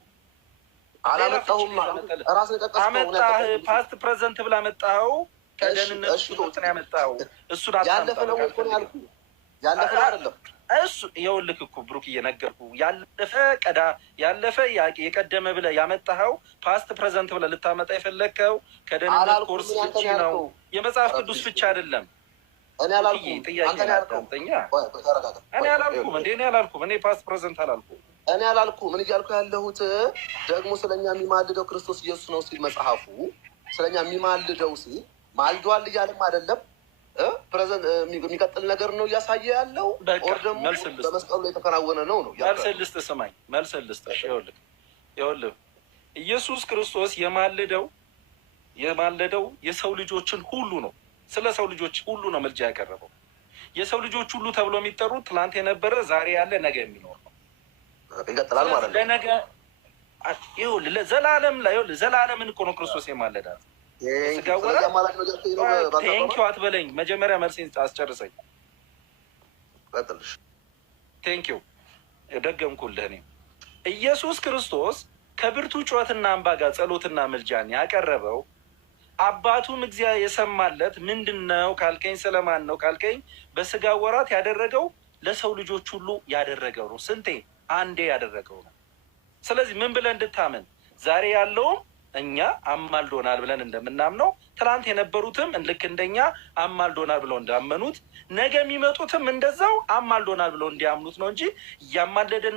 አመጣህ ፓስት ፕሬዘንት ብላ መጣኸው ከደህንነት ኮርስን ያመጣኸው እሱን ያለፈ ነው እኮ ያልኩህ። ያለፈ አይደለም እሱ ይኸውልህ እኮ ብሩክ እየነገርኩህ ያለፈ የቀደመ ብለህ ያመጣኸው ፓስት ፕሬዘንት ብለህ ልታመጣ የፈለግከው ከደህንነት ኮርስ ፍቺ ነው፣ የመጽሐፍ ቅዱስ ፍቺ አይደለም። እኔ አላልኩም። እኔ አላልኩም። እኔ ፓስት ፕሬዘንት አላልኩም። እኔ አላልኩም። ምን እያልኩ ያለሁት ደግሞ ስለኛ የሚማልደው ክርስቶስ ኢየሱስ ነው ሲል መጽሐፉ ስለኛ የሚማልደው ሲል ማልዷል እያለም አይደለም ፕሬዘንት የሚቀጥል ነገር ነው እያሳየ ያለው። ኦር ደግሞ በመስቀሉ ላይ የተከናወነ ነው። መልስ ልስጥ፣ ስማኝ፣ መልስ ልስጥ። ይኸውልህ ኢየሱስ ክርስቶስ የማለደው የሰው ልጆችን ሁሉ ነው። ስለ ሰው ልጆች ሁሉ ነው ምልጃ ያቀረበው። የሰው ልጆች ሁሉ ተብሎ የሚጠሩት ትላንት የነበረ ዛሬ ያለ ነገ የሚኖር ነው። ይቀጥላል ማለት ነው። ለነገ ይኸውልህ ዘላለምን እኮ ነው ክርስቶስ የማለዳት። ቴንኪው አትበለኝ፣ መጀመሪያ መልሴን አስጨርሰኝ። ቴንኪው ደገምኩልህ። እኔ ኢየሱስ ክርስቶስ ከብርቱ ጩኸትና እንባ ጋር ጸሎትና ምልጃን ያቀረበው አባቱም እግዚአብሔር የሰማለት ምንድን ነው ካልከኝ፣ ስለማን ነው ካልከኝ፣ በስጋ ወራት ያደረገው ለሰው ልጆች ሁሉ ያደረገው ነው። ስንቴ? አንዴ ያደረገው ነው። ስለዚህ ምን ብለን እንድታምን ዛሬ ያለውም እኛ አማልዶናል ብለን እንደምናምነው ትናንት የነበሩትም ልክ እንደኛ አማልዶናል ብለው እንዳመኑት ነገ የሚመጡትም እንደዛው አማልዶናል ብለው እንዲያምኑት ነው እንጂ እያማለደን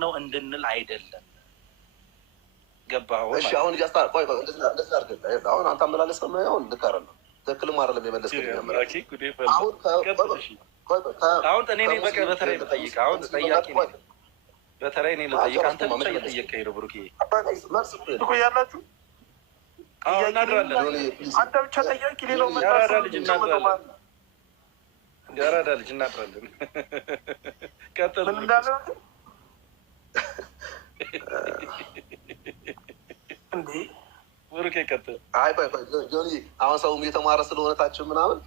ነው እንድንል አይደለም። ገባህ? እሺ አሁን አሁን አንተ አመላለስ አሁን ልክ አይደለም፣ ትክክልም አይደለም የመለስክልኝ። አሁን እኔ በተለይ ልጠይቅ፣ አሁን ጠያቂ በተለይ እኔ ልጠይቅ፣ አንተ ብቻ እየጠየቀኝ ነው። ብሩኬ ትቆያላችሁ? እናድራለን። አንተ ብቻ ጠያቂ፣ ሌላው የአራዳ ልጅ እናድራለን። ቀጥል። ምን እንዳለ እንዴ? ብሩኬ ቀጥል። አሁን ሰውም እየተማረ ስለሆነ ታችን ምናምን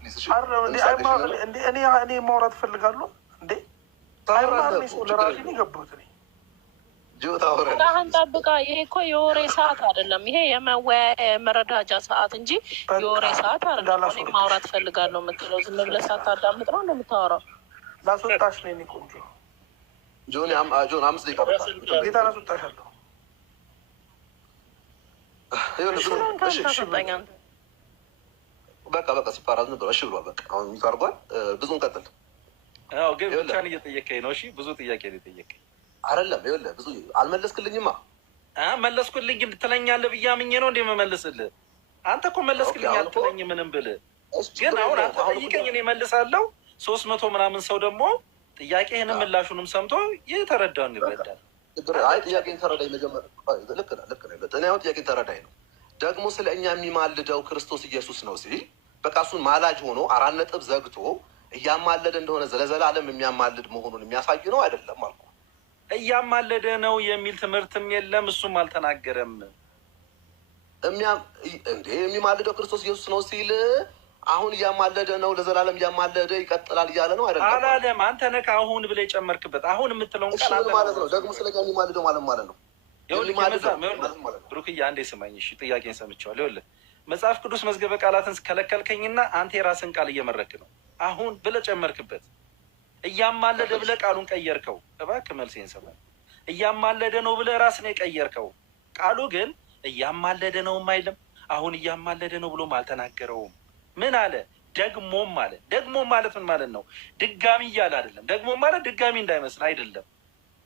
እኔ ማውራት እፈልጋለሁ እንዴ? ለራሴ የገባሁት እኔ ዳህን ጠብቃ። ይሄ እኮ የወሬ ሰዓት አይደለም። ይሄ የመወያያ የመረዳጃ ሰዓት እንጂ የወሬ ሰዓት አይደለም። እኔ ማውራት እፈልጋለሁ የምትለው ዝም ብለህ ሳታዳምጥ ነው እንደምታወራው። ላስወጣሽ ነው የእኔ ቆንጆ ጆን 5 ደቂቃ ጌታ ላስወጣሻለሁ። በቃ ሲፓራዝ ነበር። እሺ ብሏል። በቃ አሁን ይቀርቧል። ብዙ እንቀጥል። ግን ብቻን እየጠየቀኝ ነው። እሺ ብዙ ጥያቄ ነው የጠየቀኝ። አይደለም። ይኸውልህ ብዙ አልመለስክልኝማ። መለስኩልኝ ግን ትለኛለህ ብዬ አምኜ ነው እንዴ መመለስልህ? አንተ እኮ መለስክልኝ አልትለኝ ምንም ብልህ ግን አሁን አንተ ጠይቀኝ እኔ መልሳለሁ። 300 ምናምን ሰው ደግሞ ጥያቄህንም ምላሹንም ሰምቶ የተረዳውን ይረዳል። አይ ጥያቄን ተረዳኝ መጀመር ልክ ነህ ልክ ነህ። እኔ አሁን ጥያቄን ተረዳኝ ነው ደግሞ ስለ እኛ የሚማልደው ክርስቶስ ኢየሱስ ነው ሲል በቃ እሱን ማላጅ ሆኖ 4 ነጥብ ዘግቶ እያማለደ እንደሆነ ዘለዘላለም የሚያማልድ መሆኑን የሚያሳይ ነው አይደለም አልኩ። እያማለደ ነው የሚል ትምህርትም የለም እሱም አልተናገረም። እንዴ የሚማልደው ክርስቶስ ኢየሱስ ነው ሲል አሁን እያማለደ ነው ለዘላለም እያማለደ ይቀጥላል እያለ ነው አይደለም አላለም። አንተ ነህ አሁን ብለህ የጨመርክበት አሁን የምትለውን ቃል አንተ ማለት ነው ደግሞ ስለኛ የሚማልደው ማለት ነው። ብሩክዬ አንዴ ስማኝ እሺ፣ ጥያቄን ሰምቼዋለሁ። ይኸውልህ መጽሐፍ ቅዱስ መዝገበ ቃላትን ከለከልከኝና አንተ የራስን ቃል እየመረክ ነው አሁን ብለህ ጨመርክበት። እያማለደ ብለህ ቃሉን ቀየርከው። እባክህ መልሴን ስማ። እያማለደ ነው ብለህ ራስን የቀየርከው። ቃሉ ግን እያማለደ ነውም አይልም አሁን እያማለደ ነው ብሎም አልተናገረውም። ምን አለ? ደግሞም አለ። ደግሞም ማለት ምን ማለት ነው? ድጋሚ እያለ አይደለም። ደግሞም ማለት ድጋሚ እንዳይመስል አይደለም።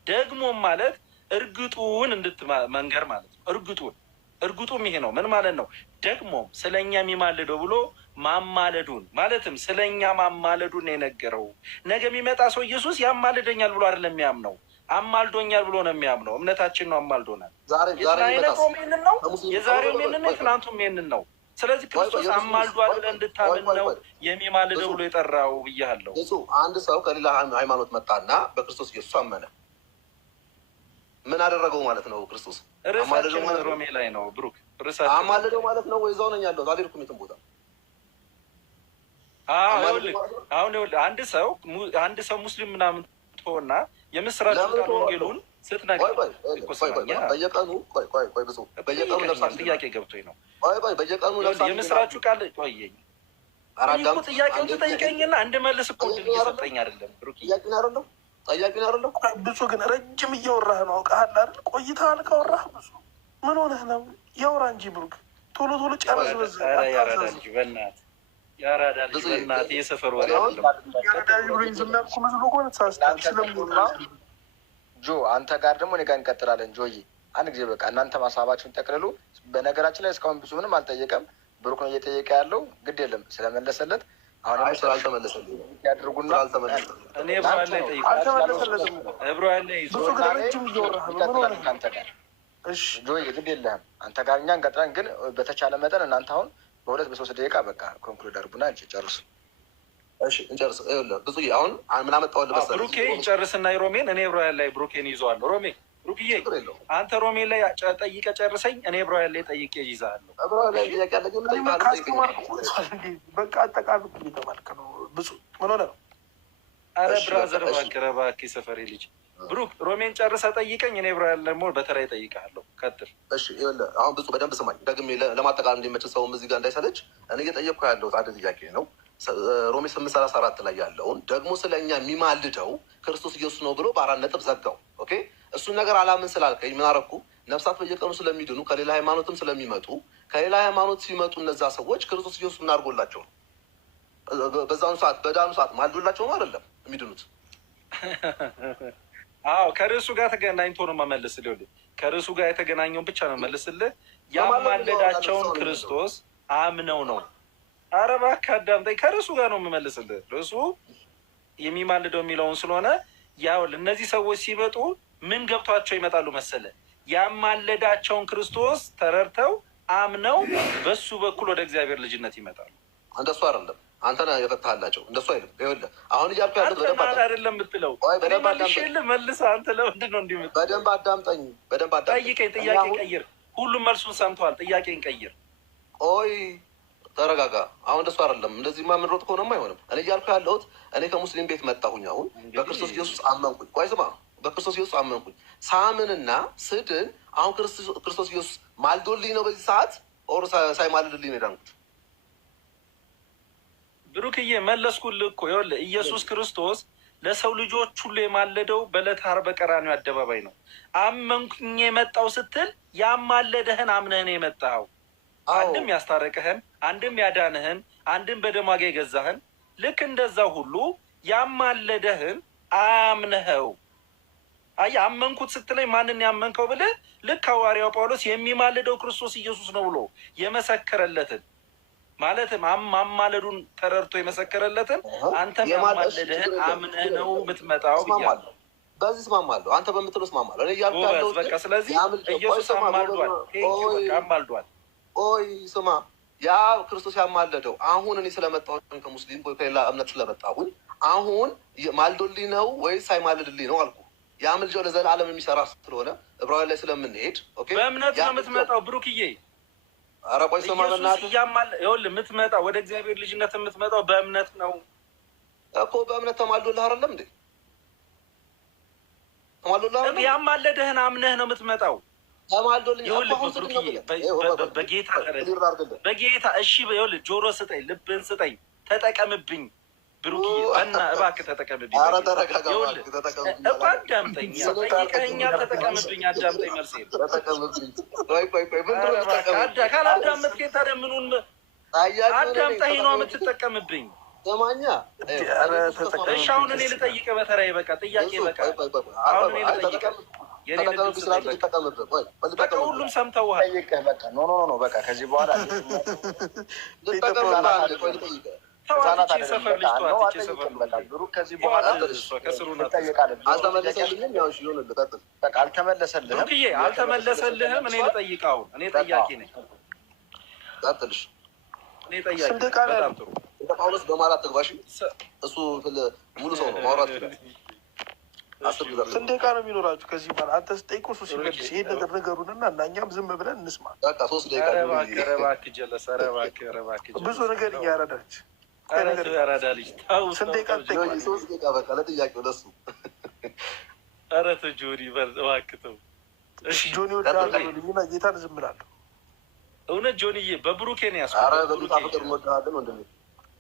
ደግሞም ማለት እርግጡን እንድትመንገር ማለት ነው። እርግጡም ይሄ ነው። ምን ማለት ነው? ደግሞም ስለኛ የሚማልደው ብሎ ማማለዱን ማለትም ስለኛ ማማለዱን የነገረው። ነገ የሚመጣ ሰው ኢየሱስ ያማልደኛል ብሎ አይደለም የሚያምነው፣ አማልዶኛል ብሎ ነው የሚያምነው። እምነታችን ነው አማልዶናል። የትናይነቆም ይህንን ነው፣ የዛሬውም ይህንን ነው፣ የትናንቱም ይህንን ነው። ስለዚህ ክርስቶስ አማልዷል ብለህ እንድታምን ነው የሚማልደው ብሎ የጠራው ብያለሁ። አንድ ሰው ከሌላ ሃይማኖት መጣና በክርስቶስ ኢየሱስ አመነ። ምን አደረገው ማለት ነው? ክርስቶስ ርዕሳችን ሮሜ ላይ ነው ብሩክ። አማልደው ማለት ነው ወይ? እዛው ነኝ ያለሁት አልሄድኩም የትም ቦታ። አሁን ይኸውልህ አንድ ሰው ሙስሊም ምናምን ትሆና የምስራች ቃል ወንጌሉን ስትነግር በየቀኑ ነፍሳችን ጥያቄ ገብቶኝ ነው። በየቀኑ የምስራቹ ቃል ቆየኝ ጥያቄውን ትጠይቀኝና እንድመልስ እኮ እድል እየሰጠኝ አይደለም ብሩክ። ጠያቂን አይደለም ብዙ ግን ረጅም እያወራህ ነው አውቃሃል አይደል? ቆይተሃል ካወራህ ብዙ ምን ሆነህ ነው? ያውራ እንጂ ብሩክ ቶሎ ቶሎ ጨርስ። በዛ ያራዳ ልጅ በእናትህ ያራዳ ልጅ በእናትህ የሰፈር ወሬ አይደለም። ያራዳ ልጅ ዝናብ ኩምዝ ልቆን ተሳስተሃል ስለምወራ ጆ አንተ ጋር ደግሞ እኔ ጋር እንቀጥላለን። ጆዬ አንድ ጊዜ በቃ እናንተ ሀሳባችሁን ጠቅልሉ። በነገራችን ላይ እስካሁን ብዙ ምንም አልጠየቀም። ብሩክ ነው እየጠየቀ ያለው። ግድ የለም ስለመለሰለት አሁን ስላልተመለሰልኝ ያድርጉና እኔ ብሯን ላይ አልተመለሰለትም። ብሯን ላይ ብዙ ግን ረጅም እያወራህ ነው። ምን ሆነህ አንተ ጋር ጆዬ ግድ የለህም። አንተ ጋር እኛ እንቀጥላለን። ግን በተቻለ መጠን እናንተ አሁን በ2-3 ደቂቃ በቃ ኮንክሉድ አድርጉና ጨርሱ። እሺ እንጨርስ። ብዙ አሁን ምን አመጣሁልህ መሰለህ? ብሩኬ እንጨርስና ሮሜን እኔ ብሯን ላይ ብሩኬን ይዘዋለሁ። ሮሜ ብሩክዬ አንተ ሮሜን ላይ ጠይቀህ ጨርሰኝ፣ እኔ ብሯን ላይ ጠይቄ ይይዛለሁ። ብሯን ላይ ጥያቄ አለ ግን በቃ አጠቃላይ እየተባልክ ነው። ብዙ ምን ሆነህ ነው? አረ ብራዘር እባክህ ሰፈሬ ልጅ ብሩክ ሮሜን ጨርሰህ ጠይቀኝ፣ እኔ ብሯን ደግሞ በተራይ እጠይቅሃለሁ። ቀጥል። እሺ ይኸውልህ አሁን ብዙ በደንብ ስማኝ፣ ደግሜ ለማጠቃለል እንዲመች ሰውም እዚህ ጋር እንዳይሰለች እኔ እየጠየቅኩ ያለሁት አንድ ጥያቄ ነው። ሮሜ 8:34 ላይ ያለውን ደግሞ ስለ እኛ የሚማልደው ክርስቶስ ኢየሱስ ነው ብሎ በ4 ነጥብ ዘጋው። ኦኬ እሱን ነገር አላምን ስላልከኝ ምን አደረኩ? ነፍሳት በየቀኑ ስለሚድኑ ከሌላ ሃይማኖትም ስለሚመጡ ከሌላ ሃይማኖት ሲመጡ እነዛ ሰዎች ክርስቶስ ኢየሱስ ምን አድርጎላቸው ነው? በዛኑ ሰዓት በዳኑ ሰዓት ማልዶላቸው ነው አይደለም የሚድኑት? አዎ ከርዕሱ ጋር ተገናኝቶ ነው መመልስልህ። ከርዕሱ ጋር የተገናኘውን ብቻ ነው መመልስልህ። ያማለዳቸውን ክርስቶስ አምነው ነው። ኧረ እባክህ አዳምጠኝ። ከርዕሱ ጋር ነው የምመልስልህ። ርዕሱ የሚማልደው የሚለውን ስለሆነ ያው እነዚህ ሰዎች ሲመጡ ምን ገብቷቸው ይመጣሉ መሰለህ? ያማለዳቸውን ክርስቶስ ተረድተው አምነው በሱ በኩል ወደ እግዚአብሔር ልጅነት ይመጣሉ። እንደሱ አይደለም። አንተ ነህ የፈታህላቸው። እንደሱ አይደለም። ይኸውልህ አሁን እያልኩ ያሉት አይደለም የምትለው መልሰህ አንተ ለምንድን ነው እንዲህ የምትለው? በደንብ አዳምጠኝ። ጠይቀኝ። ጥያቄ ቀይር። ሁሉም መልሱን ሰምተዋል። ጥያቄን ቀይር። ቆይ ተረጋጋ። አሁን እንደሱ አይደለም። እንደዚህማ የምንሮጥ ከሆነም አይሆንም። እኔ እያልኩ ያለሁት እኔ ከሙስሊም ቤት መጣሁኝ። አሁን በክርስቶስ ኢየሱስ አመንኩኝ። ቆይ ስማ፣ በክርስቶስ ኢየሱስ አመንኩኝ። ሳምንና ስድን አሁን ክርስቶስ ኢየሱስ ማልዶልኝ ነው በዚህ ሰዓት ኦር ሳይማልድልኝ ነው የዳንኩት? ብሩክዬ መለስኩልህ እኮ። ይኸውልህ ኢየሱስ ክርስቶስ ለሰው ልጆች ሁሉ የማለደው በዕለተ ዓርብ በቀራንዮ አደባባይ ነው። አመንኩኝ የመጣው ስትል ያማለደህን አምነህን የመጣኸው አንድም ያስታረቀህን፣ አንድም ያዳንህን፣ አንድም በደም ዋጋ የገዛህን ልክ እንደዛ ሁሉ ያማለደህን አምነኸው አየህ አመንኩት ስትለኝ ማንን ያመንከው ብለህ ልክ ሐዋርያው ጳውሎስ የሚማልደው ክርስቶስ ኢየሱስ ነው ብሎ የመሰከረለትን ማለትም ማማለዱን ተረድቶ የመሰከረለትን አንተም ያማለድህን አምነህ ነው የምትመጣው ብያለሁ። በዚህ እስማማለሁ። አንተ በምትለው እስማማለሁ። እኔ እያልኩ ያለሁት በቃ ስለዚህ ኢየሱስ አማልዷል። በቃ አማልዷል። ኦይ ስማ፣ ያ ክርስቶስ ያማለደው አሁን እኔ ስለመጣሁ ከሙስሊም ወይ ከሌላ እምነት ስለመጣሁኝ አሁን ማልዶልኝ ነው ወይስ አይማልድልኝ ነው አልኩ። ያ ምልጃው ለዘላለም የሚሰራ ስለሆነ ዕብራውያን ላይ ስለምንሄድ በእምነት ነው የምትመጣው ብሩክዬ። ኧረ ቆይ ስማ በእናትህ ይኸውልህ የምትመጣው ወደ እግዚአብሔር ልጅነት የምትመጣው በእምነት ነው እኮ። በእምነት ተማልዶልህ አይደለም እንዴ? ተማልዶልህ አይደለም? ያማለደህን አምነህ ነው የምትመጣው። ተማልዶልኝ በጌታ እሺ፣ ይኸውልህ ጆሮ ስጠኝ፣ ልብን ስጠኝ፣ ተጠቀምብኝ ብሩክዬ፣ እና እባክህ ተጠቀምብኝ። ኧረ ተረጋጋ፣ አዳምጠኝ፣ ጠይቀኸኛል፣ ተጠቀምብኝ፣ አዳምጠኝ፣ መልሴን ተጠቀምብኝ። ቆይ ካላዳመጥከኝ ታዲያ ምኑን አዳምጠኝ ነው የምትጠቀምብኝ? ሰማኛ። እሺ አሁን እኔ ልጠይቅህ በተራዬ፣ በቃ ጥያቄ፣ በቃ አሁን እኔ ልጠይቅህ ሁሉም ሰምተውሃል። በቃ ከዚህ በኋላ ሰፈር ልጅ ከዚህ በኋላ አልተመለሰልህም። አልተመለሰልህም። እኔ ልጠይቅህ አሁን እኔ ጠያቂ ነኝ። እኔ ጠያቂ በጣም ጥሩ። ጳውሎስ በማራት ተግባሽ እሱ ሙሉ ሰው ነው ማውራት ይችላል። ስንት ደቂቃ ነው የሚኖራችሁ ከዚህ በኋላ? አንተ ስጠይቁ እሱ ሲመልስ ይሄን ነገር ነገሩንና እና እኛም ዝም ብለን እንስማ። በቃ 3 ደቂቃ ብዙ ነገር እያረዳች ያራዳ ልጅ ታው ስንት ደቂቃ ትጠይቁ? 3 ደቂቃ በቃ ለጥያቄው ለሱ። ኧረ ተው ጆኒ እባክህ ተው። እሺ ጆኒ ወዳለና ጌታን ዝም ብላለሁ። እውነት ጆኒዬ በብሩኬ ነው ያስኩት። ኧረ በጌታ ፍቅር እንወድሃለን ወንድሜ።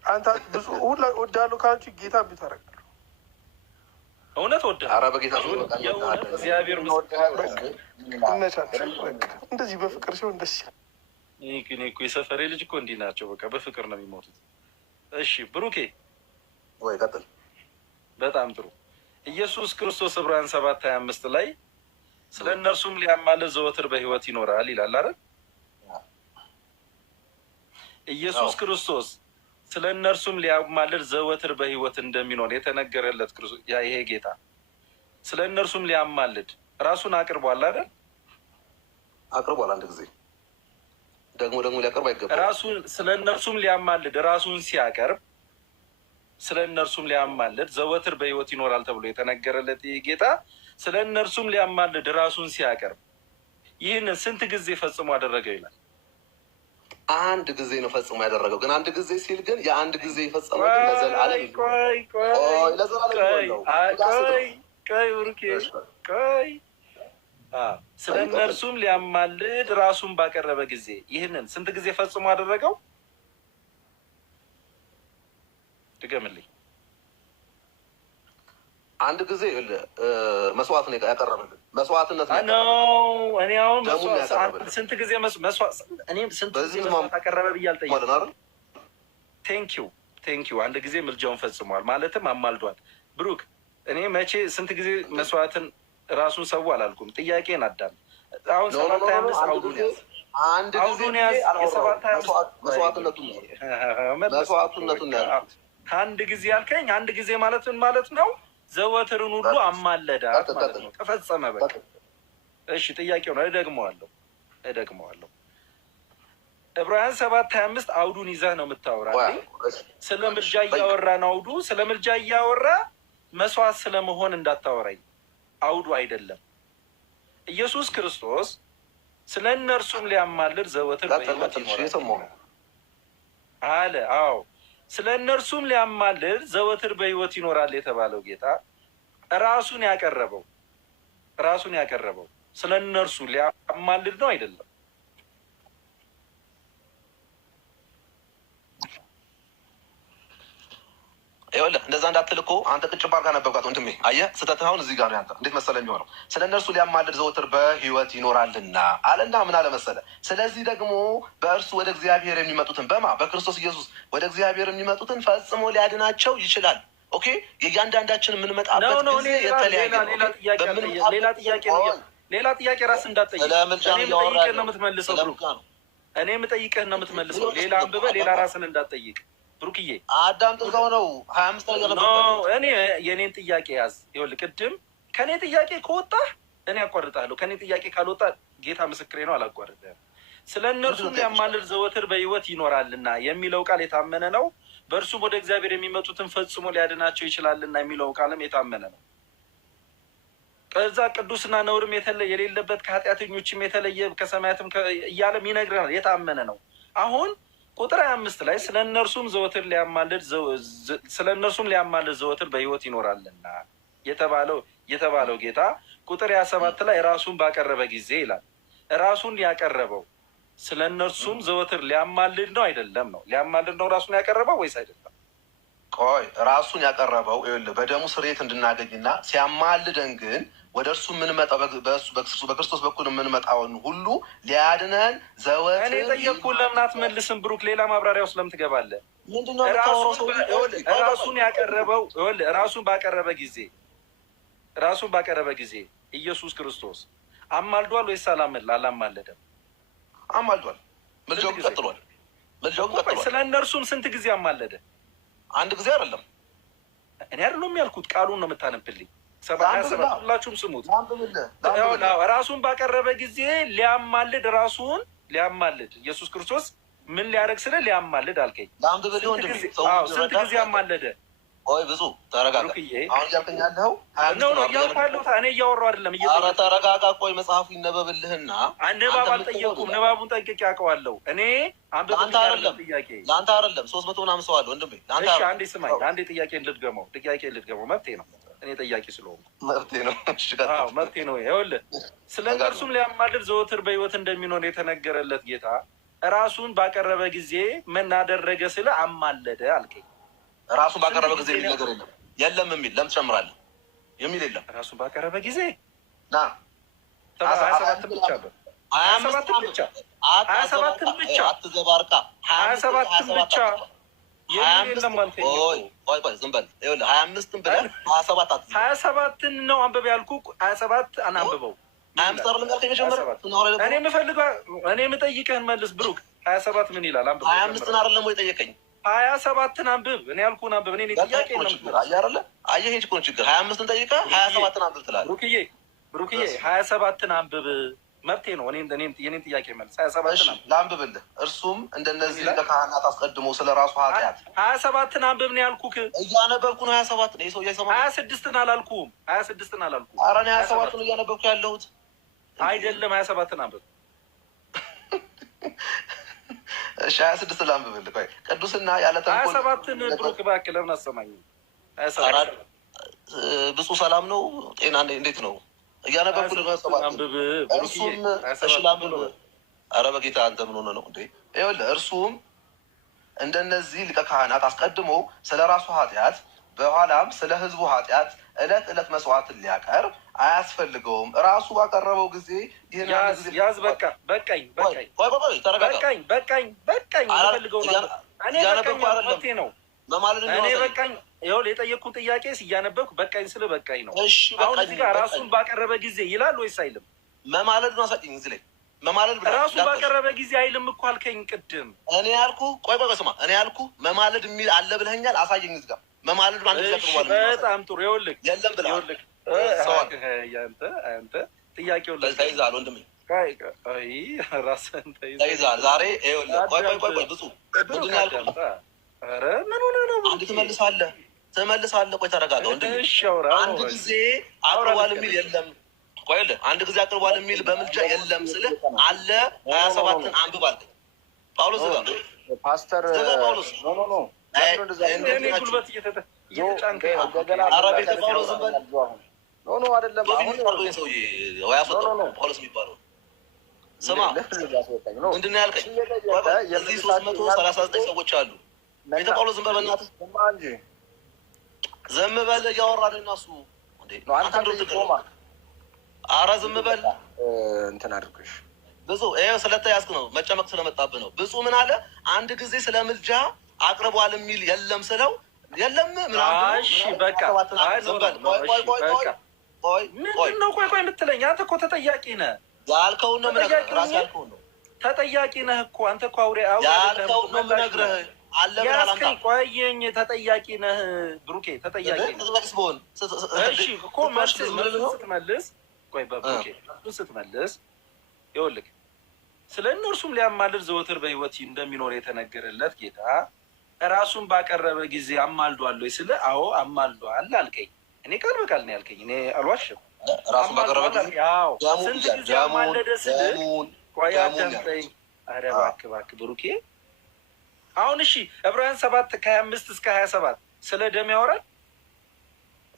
አንተ ብዙ ሁላ ወዳለሁ ካላችሁ ጌታ ቢታረጋለሁ። እውነት ወዳለሁ። ኧረ በጌታ እግዚአብሔር እንደዚህ በፍቅር ሲሆን ደስ ይላል። እኔ እኮ የሰፈሬ ልጅ እኮ እንዲህ ናቸው። በቃ በፍቅር ነው የሚሞቱት። እሺ ብሩኬ ወይ ቀጥል። በጣም ጥሩ። ኢየሱስ ክርስቶስ ዕብራውያን 7:25 ላይ ስለ እነርሱም ሊያማልድ ዘወትር በሕይወት ይኖራል ይላል አይደል? ኢየሱስ ክርስቶስ ስለ እነርሱም ሊያማልድ ዘወትር በሕይወት እንደሚኖር የተነገረለት ይሄ ጌታ ስለ እነርሱም ሊያማልድ ራሱን አቅርቧል አይደል? አቅርቧል። አንድ ጊዜ ደግሞ ሊያቀርብ አይገባም። ራሱን ስለ እነርሱም ሊያማልድ ራሱን ሲያቀርብ ስለ እነርሱም ሊያማልድ ዘወትር በሕይወት ይኖራል ተብሎ የተነገረለት ይህ ጌታ ስለ እነርሱም ሊያማልድ ራሱን ሲያቀርብ ይህንን ስንት ጊዜ ፈጽሞ አደረገው ይላል? አንድ ጊዜ ነው ፈጽሞ ያደረገው። ግን አንድ ጊዜ ሲል ግን የአንድ ጊዜ የፈጸመው ለዘላለም ስለ እነርሱም ሊያማልድ ራሱን ባቀረበ ጊዜ ይህንን ስንት ጊዜ ፈጽሞ አደረገው? ድገምልኝ። አንድ ጊዜ መስዋዕት ነው ያቀረበልን። መስዋዕትነት ነው። እኔ አሁን ስንት ጊዜ መስዋዕት አቀረበ ብዬ አልጠየቅም። ቴንኪው አንድ ጊዜ ምልጃውን ፈጽሟል፣ ማለትም አማልዷል። ብሩክ እኔ መቼ ስንት ጊዜ መስዋዕትን ራሱን ሰው አላልኩም። ጥያቄን አዳም። አሁን 7:25 አውዱን ያዝ። መስዋዕትነቱን ያዝ። አንድ ጊዜ ያልከኝ አንድ ጊዜ ማለት ምን ማለት ነው? ዘወትርን ሁሉ አማለዳት ማለት ነው። ተፈጸመ በቃ። እሺ ጥያቄው ነው። እደግመዋለሁ። ዕብራውያን 7:25 አውዱን ይዘህ ነው የምታወራ። ስለ ምልጃ እያወራ ነው አውዱ። ስለ ምልጃ እያወራ መስዋዕት ስለመሆን እንዳታወራኝ። አውዱ አይደለም። ኢየሱስ ክርስቶስ ስለ እነርሱም ሊያማልድ ዘወትር በሕይወት ይኖራል አለ። አዎ ስለ እነርሱም ሊያማልድ ዘወትር በሕይወት ይኖራል የተባለው ጌታ ራሱን ያቀረበው ስለ እነርሱ ሊያማልድ ነው አይደለም? ይኸውልህ እንደዛ እንዳትል እኮ አንተ ቅጭ ባርጋ ነበብካት ወንድሜ። አየህ ስህተትህ አሁን እዚህ ጋር ነው። ያንተ እንዴት መሰለህ የሚሆነው? ስለ እነርሱ ሊያማልድ ዘወትር በሕይወት ይኖራልና አለና ምን አለ መሰለህ? ስለዚህ ደግሞ በእርሱ ወደ እግዚአብሔር የሚመጡትን በክርስቶስ ኢየሱስ ወደ እግዚአብሔር የሚመጡትን ፈጽሞ ሊያድናቸው ይችላል። ኦኬ የእያንዳንዳችን የምንመጣበት ጊዜ የተለያየ ነው። ሌላ ጥያቄ ራስ እንዳትጠይቅ እኔ የምትመልሰው እኔ የምጠይቅህን ነው የምትመልሰው። ሌላ አንብበህ ሌላ ራስን እንዳትጠይቅ ብሩክዬ። አዳምጥተው ነው 25 ነገር እኔ የኔን ጥያቄ ያዝ። ይኸውልህ ቅድም ከኔ ጥያቄ ከወጣህ እኔ አቋርጣለሁ። ከኔ ጥያቄ ካልወጣ ጌታ ምስክሬ ነው አላቋርጥህም። ስለ እነርሱም ሊያማልድ ዘወትር በሕይወት ይኖራልና የሚለው ቃል የታመነ ነው። በእርሱም ወደ እግዚአብሔር የሚመጡትን ፈጽሞ ሊያድናቸው ይችላልና የሚለው ቃልም የታመነ ነው። ከዛ ቅዱስና ነውርም የሌለበት ከኃጢአተኞችም የተለየ ከሰማያትም እያለም ይነግረናል። የታመነ ነው። አሁን ቁጥር 25 ላይ ስለ እነርሱም ሊያማልድ ዘወትር በሕይወት ይኖራልና የተባለው ጌታ ቁጥር 27 ላይ ራሱን ባቀረበ ጊዜ ይላል። ራሱን ያቀረበው ስለ እነርሱም ዘወትር ሊያማልድ ነው አይደለም? ነው ሊያማልድ ነው ራሱን ያቀረበው ወይስ አይደለም? ቆይ ራሱን ያቀረበው በደሙ ስርየት እንድናገኝና ሲያማልደን ግን ወደ እርሱ የምንመጣው በክርስቶስ በኩል የምንመጣውን ሁሉ ሊያድነን ዘወትር። እኔ ጠየቅኩህን ለምን አትመልስም ብሩክ? ሌላ ማብራሪያ ውስጥ ለምን ትገባለህ? ራሱን ባቀረበ ጊዜ ኢየሱስ ክርስቶስ አማልዷል ወይስ አላማለደም? አማልዷል። ምልጃውም ቀጥሏል። ስለ እነርሱም ስንት ጊዜ አማለደ? አንድ ጊዜ አይደለም። እኔ አይደለም ያልኩት፣ ቃሉን ነው የምታነብልኝ። 27 ሁላችሁም ስሙት። ራሱን ባቀረበ ጊዜ ሊያማልድ ኢየሱስ ክርስቶስ ምን ሊያደርግ ስለ ሊያማልድ አልከኝ። ስንት ጊዜ አማለደ? ቆይ ብዙ ተረጋጋ። አሁን እያልከኝ ያለኸው እኔ እያወራሁ አይደለም። ተረጋጋ። ቆይ መጽሐፉ ይነበብልህና ንባብ አልጠየኩም። ንባቡን ጠንቅቄ አውቀዋለሁ። እኔ ለአንተ አይደለም 300 ምናምን ሰው አለ ወንድሜ። አንዴ ስማኝ፣ አንዴ ጥያቄን ልድገመው። መብቴ ነው። እኔ ጠያቂ ስለሆንኩ መብቴ ነው። ይኸውልህ ስለ እነርሱም ሊያማልድ ዘወትር በሕይወት እንደሚኖር የተነገረለት ጌታ ራሱን ባቀረበ ጊዜ ምን አደረገ ስለ አማለደ አልከኝ። ራሱን ባቀረበ ጊዜ የሚል ነገር የለም የሚል ለምን ትጨምራለህ? የሚል የለም። ራሱን ባቀረበ ጊዜ ና 27 ብቻ አትዘባርቃ 27 ብቻ ዝም በል። ይኸውልህ 25 ብለህ 27 ነው አንብበው ያልኩህ። 27 አናንብበው። እኔ የምፈልገው እኔ የምጠይቅህን መልስ ብሩክ። 27 ምን ይላል? አንብበው። 25 አይደለም ወይ ጠየቀኝ? 27 አንብብ። እኔ ያልኩህን አንብብ። እኔ ጥያቄ ነው አይደለ? አየህ ሄጅ እኮ ነው ችግር። 25 ጠይቀህ 27 አንብብ ትላለህ። ብሩክዬ 27 አንብብ። መብቴ ነው። የኔን ጥያቄ መልስ 27 ለአንብብልህ። እርሱም እንደነዚህ ለካህናት አስቀድሞ ስለ ራሱ ኃጢአት 27 አንብብ ነው ያልኩህ። እያነበብኩ ነው 27 ነው። ሰው እያሰማ 26 አላልኩም። 26 አላልኩም። ኧረ እኔ 27 ነው እያነበብኩ ያለሁት። አይደለም 27 አንብብ። እሺ 26 ላንብብልህ። ቆይ ቅዱስና ያለ ተንኮል 27 ብሩክ እባክህ ለምን አሰማኝም? ብፁዕ ሰላም ነው ጤና እንዴት ነው? እያነበብኩ እርሱም ተሽላምብ። ኧረ በጌታ አንተ ምን ሆነ ነው እንዴ? ይኸውልህ እርሱም እንደነዚህ ሊቀ ካህናት አስቀድሞ ስለ ራሱ ኃጢአት በኋላም ስለ ሕዝቡ ኃጢአት ዕለት ዕለት መስዋዕትን ሊያቀርብ አያስፈልገውም። ራሱ ባቀረበው ጊዜ ይህን ያዝ። በቃኝ። ይኸውልህ የጠየቅኩን ጥያቄ እያነበብኩ በቃኝ ስለ በቃኝ ነው። አሁን እዚህ ጋር ራሱን ባቀረበ ጊዜ ይላል ወይስ አይልም? መማለድ ነው። አሳጭኝ እዚህ ላይ መማለድ ራሱን ባቀረበ ጊዜ አይልም እኮ አልከኝ ቅድም። እኔ ያልኩህ ቆይ ስማ፣ እኔ ያልኩህ መማለድ የሚል አለ ብለኸኛል። አሳየኝ እዚህ ጋር መማለድ አንድ ጊዜ አቅርቧል። በጣም ጥሩ። ይኸውልህ የለም ብለህ አንተ ጥያቄውን ተይዘሃል ወንድሜ። ራስህን ተይዘሃል ዛሬ። ይኸውልህ ቆይ ብፁዕ ምንድን ነው ያልኩህ? ኧረ ምን ሆነህ ነው? አንድ ትመልሳለህ። ቆይ ተረጋጋ ወንድሜ። አንድ ጊዜ አቅርቧል የሚል የለም። ቆይ አንድ ጊዜ አቅርቧል የሚል በምልጃ የለም ስልህ አለ 27ን አንብብ አልከኝ። ጳውሎስ ፓስተር ጳውሎስ ጉልበት እየተጫንከኝ ነው። ኧረ ቤተ ጳውሎስ ዝም በል። አይደለም አሁን ሰውዬ ያስወጣው ጳውሎስ የሚባለው ስማ፣ ምንድን ነው ያልከኝ? እዚህ 339 ሰዎች አሉ። ቤተ ጳውሎስ ዝም በል በእናትህ ዝም በል። እያወራን እና እሱ ኧረ ዝም በል እንትን አድርጎሽ ብፁዕ ይኸው ስለተያዝክ ነው፣ መጨመቅ ስለመጣብህ ነው። ብፁዕ ምን አለ? አንድ ጊዜ ስለ ምልጃ አቅርቧል የሚል የለም ስለው የለም እሺ በቃ ምንድን ነው ቆይ የምትለኝ? አንተ እኮ ተጠያቂ ነህ። ያልከውን ነው የምነግርህ። ራስህ ያልከውን ነው። ተጠያቂ ነህ እኮ አንተ እኮ አውሬ ያልከውን ነው የምነግርህ። ያስከኝ ቆየኝ። ተጠያቂ ነህ ብሩኬ፣ ተጠያቂ ነህ። እሺ እኮ ስትመልስ ቆይ በብሩኬ ስትመልስ ይኸውልህ ስለ እነርሱም ሊያማልድ ዘወትር በሕይወት እንደሚኖር የተነገረለት ጌታ ራሱን ባቀረበ ጊዜ አማልዷል ወይ? ስለ አዎ አማልዷል አልከኝ። እኔ ቃል በቃል ነው ያልከኝ። እኔ አልዋሽም። ራሱን ባቀረበ ጊዜ ስንት ጊዜ አማለደ ስል ቆይ አዳምጠኝ። ኧረ እባክህ እባክህ ብሩኬ አሁን እሺ ዕብራውያን 7:25 እስከ 27 ስለ ደም ያወራል።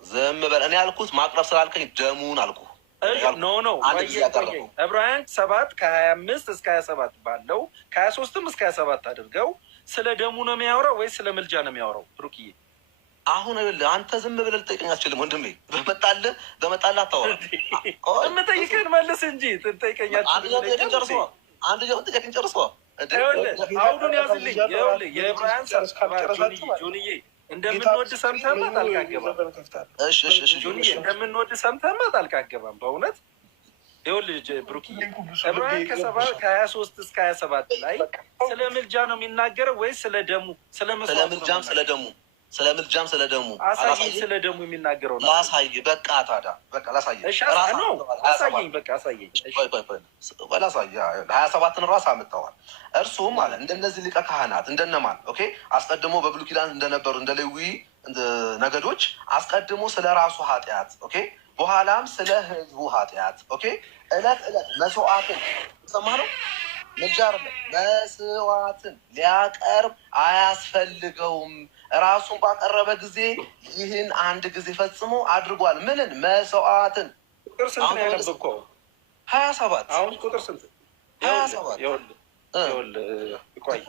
ዝም በል። እኔ ያልኩት ማቅረብ ስላልከኝ ደሙን አልኩ። ኖ ዕብራውያን 7:25 እስከ 27 ባለው ከ23 እስከ 27 አድርገው ስለ ደሙ ነው የሚያወራው ወይስ ስለ ምልጃ ነው የሚያወራው? ብሩክዬ አሁን ይኸውልህ አንተ ዝም ብለህ ልጠይቀኝ አትችልም ወንድሜ። በመጣልህ አታወራም። የምጠይቅህን መልስ እንጂ ትጠይቀኛለህ። አንደኛውን ጥያቄን ጨርሰዋ። አሁኑን ያዝልኝ። ይኸውልህ የዕብራውያን ጆንዬ እንደምንወድ ሰምተህማ ጣልቃ አትገባም። ጆንዬ እንደምንወድ ሰምተህማ ጣልቃ አትገባም። በእውነት ይኸውልህ ብሩክዬ ዕብራውያን ከ23 እስከ 27 ላይ ስለ ምልጃ ነው የሚናገረው ወይስ ስለ ደሙ? ስለ ምልጃም ስለ ደሙ ስለ ምልጃም ስለ ደሙ አሳየኝ። ስለ ደሙ የሚናገረው ነው። ላሳይ። በቃ ታዲያ በቃ ላሳይ። አሳየኝ። በቃ አሳየኝ። ላሳይ 27ን ራስ አምጥተዋል። እርሱም ማለት እንደነዚህ ሊቀ ካህናት እንደነማን ኦኬ አስቀድሞ በብሉይ ኪዳን እንደነበሩ እንደ ሌዊ ነገዶች አስቀድሞ ስለ ራሱ ኃጢአት ኦኬ በኋላም ስለ ህዝቡ ኃጢአት ኦኬ እለት መስዋዕትን ሰማህ ነው ምልጃ መስዋዕትን ሊያቀርብ አያስፈልገውም። ራሱን ባቀረበ ጊዜ ይህን አንድ ጊዜ ፈጽሞ አድርጓል። ምንን? መስዋዕትን። ቁጥር ስንት ነው ያነበብከው? 27 አሁን ቁጥር ስንት? 27 ይኸውልህ ቆይ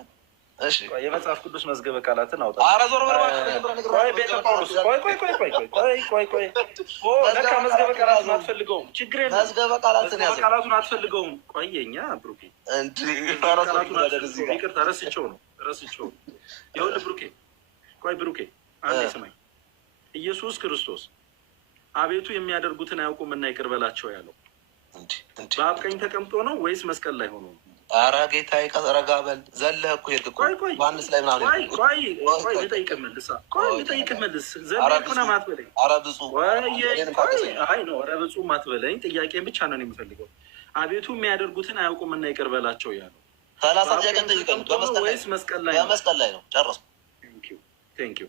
እሺ የመጽሐፍ ቅዱስ መዝገበ ቃላትን አውጣ። ኧረ ዞር በል ቆይ ቤተ ጳውሎስ ቆይ ለካ መዝገበ ቃላትን አትፈልገውም። ችግር የለም መዝገበ ቃላትን ያዘ ቃላቱን አትፈልገውም። ቆየኛ ብሩኬ ይቅርታ ረስቼው ነው። ይኸውልህ ብሩኬ ቆይ ብሩኬ አንዴ ስማኝ። ኢየሱስ ክርስቶስ አቤቱ የሚያደርጉትን አያውቁምና ይቅር በላቸው ያለው በአብ ቀኝ ተቀምጦ ነው ወይስ መስቀል ላይ ሆኖ ነው? ኧረ ጌታዬ ረጋ በል። ዘለህ እኮ ሄድክ እኮ ዮሐንስ ላይ ምናምን ቆይ ልጠይቅህ መልስ ዘለህ እኮ ነው የማትበለኝ። ኧረ ብፁዕ አይ ነው ኧረ ብፁዕ ማትበለኝ። ጥያቄን ብቻ ነው የሚፈልገው። አቤቱ የሚያደርጉትን አያውቁምና ይቅር በላቸው ያለው 30 ጥያቄ ጠይቀኝ። ወይስ መስቀል ላይ ነው? በመስቀል ላይ ነው። ጨረስኩ። ቴንኪው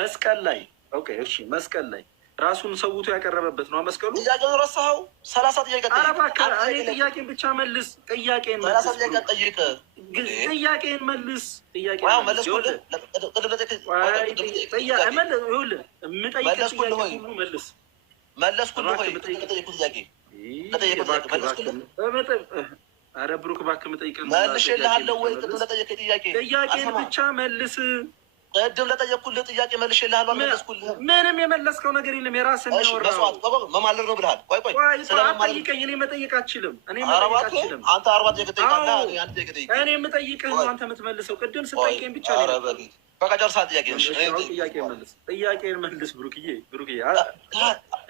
መስቀል ላይ ኦኬ እሺ መስቀል ላይ ራሱን ሰውቶ ያቀረበበት ነው መስቀሉ። ጥያቄውን ረሳኸው? 30 ጥያቄ ጠይቅ። ኧረ እባክህ እኔ ጥያቄን ብቻ መልስ። ጥያቄን መልስ። 30 ጥያቄ ጠይቅ። ጥያቄን መልስ። ኧረ ብሩክ እባክህ የምጠይቅህን መልሼልሃለሁ ወይ? ጥያቄን ብቻ መልስ። ቅድም ለጠየቅኩልህ ጥያቄ መልሼልሃለሁ። አልመለስኩልህም። ምንም የመለስከው ነገር የለም። የራስህን ያወራኸው መማለድ ነው ብለሃል። ቆይ አትጠይቀኝ። እኔ መጠየቅ አልችልም። አንተ 40 ጥያቄ ጠይቃለህ። እኔ የምጠይቅህ ነው አንተ የምትመልሰው። ቅድም ስጠይቀኝ ብቻ በቃ ጨርሳ ጥያቄን መልስ ብሩክዬ።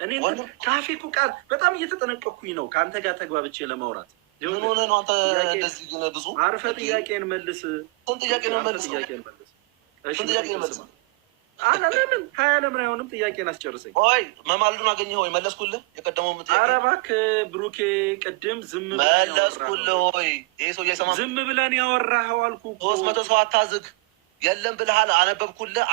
እኔ ካፌ እኮ ቃል በጣም እየተጠነቀኩኝ ነው ከአንተ ጋር ተግባብቼ ለማውራት። ምን ሆነህ ነው አንተ እንደዚህ ግን ብዙ? አርፈህ ጥያቄን መልስ። ስንት ጥያቄ ነው መልስ? ለምን 20 ለምን አይሆንም? ጥያቄን አስጨርሰኝ። ቆይ መማልዱን አገኘህ ወይ? መለስኩልህ። የቀደመው ኧረ እባክህ ብሩኬ ቅድም ዝም መለስኩልህ ወይ? ይሄ ሰው እየሰማ ዝም ብለን ያወራኸው አልኩህ። 300 ሰው አታዝግ የለም ብለሃል። አነበብኩልህ።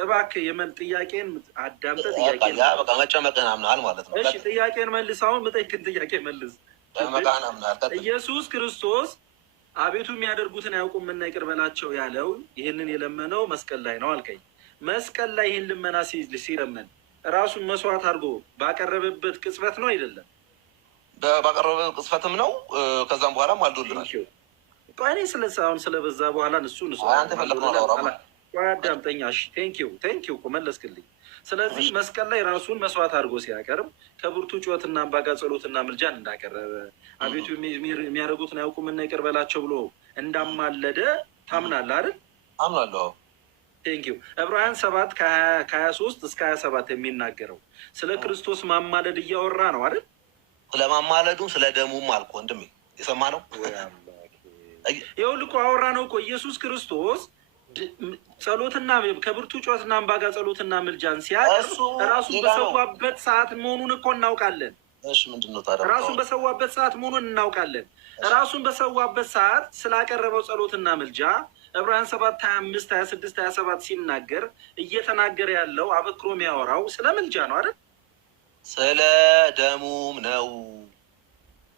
እባክህ የመል ጥያቄን አዳምጠህ ጥያቄን በቃ መጨመቅህን አምናሃል ማለት ነው። እሺ ጥያቄን መልስ። አሁን የምጠይቅህን ጥያቄ መልስ። መጨመቅህን አምናሃል። ኢየሱስ ክርስቶስ አቤቱ የሚያደርጉትን አያውቁምና ይቅር በላቸው ያለው ይህንን የለመነው መስቀል ላይ ነው አልከኝ። መስቀል ላይ ይህን ልመና ሲለመን ራሱን መስዋዕት አድርጎ ባቀረበበት ቅጽበት ነው አይደለም? ባቀረበበት ቅጽበትም ነው። ከዛም በኋላ አልዶልናል። እኔ አሁን ስለበዛ በኋላ አዳምጠኛ። ቴንኪው እኮ መለስክልኝ። ስለዚህ መስቀል ላይ ራሱን መስዋዕት አድርጎ ሲያቀርብ ከብርቱ ጩኸትና አምባጋ ጸሎትና ምልጃን እንዳቀረበ አቤቱ የሚያደርጉትን አያውቁምና ይቅር በላቸው ብሎ እንዳማለደ ታምናለህ አይደል? አምናለሁ። ቴንኪው። ዕብራውያን 7 ከ23 እስከ 27 የሚናገረው ስለ ክርስቶስ ማማለድ እያወራ ነው አይደል? ስለ ማማለዱም ስለ ደሙም አልኩ ወንድሜ፣ የሰማ ነው። ይኸውልህ እኮ አወራ ነው እኮ ኢየሱስ ክርስቶስ ጸሎትና ከብርቱ ጩኸትና እንባ ጋር ጸሎትና ምልጃን ሲያቀርብ ራሱን በሰዋበት ሰዓት መሆኑን እኮ እናውቃለን። እሺ ምንድን ነው ታዲያ? ራሱን በሰዋበት ሰዓት መሆኑን እናውቃለን። ራሱን በሰዋበት ሰዓት ስላቀረበው ጸሎትና ምልጃ ዕብራውያን 7 25 26 27 ሲናገር እየተናገረ ያለው አበክሮ የሚያወራው ስለ ምልጃ ነው አይደል? ስለ ደሙም ነው።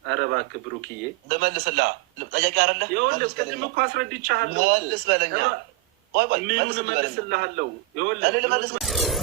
ኧረ እባክህ ብሩክዬ ልመልስልህ። ጠያቂ አይደለ? ይኸውልህ ቅድም እኮ አስረድቻለሁ። መልስ በለኛ። ምኑን እመልስልሃለሁ? ይኸውልህ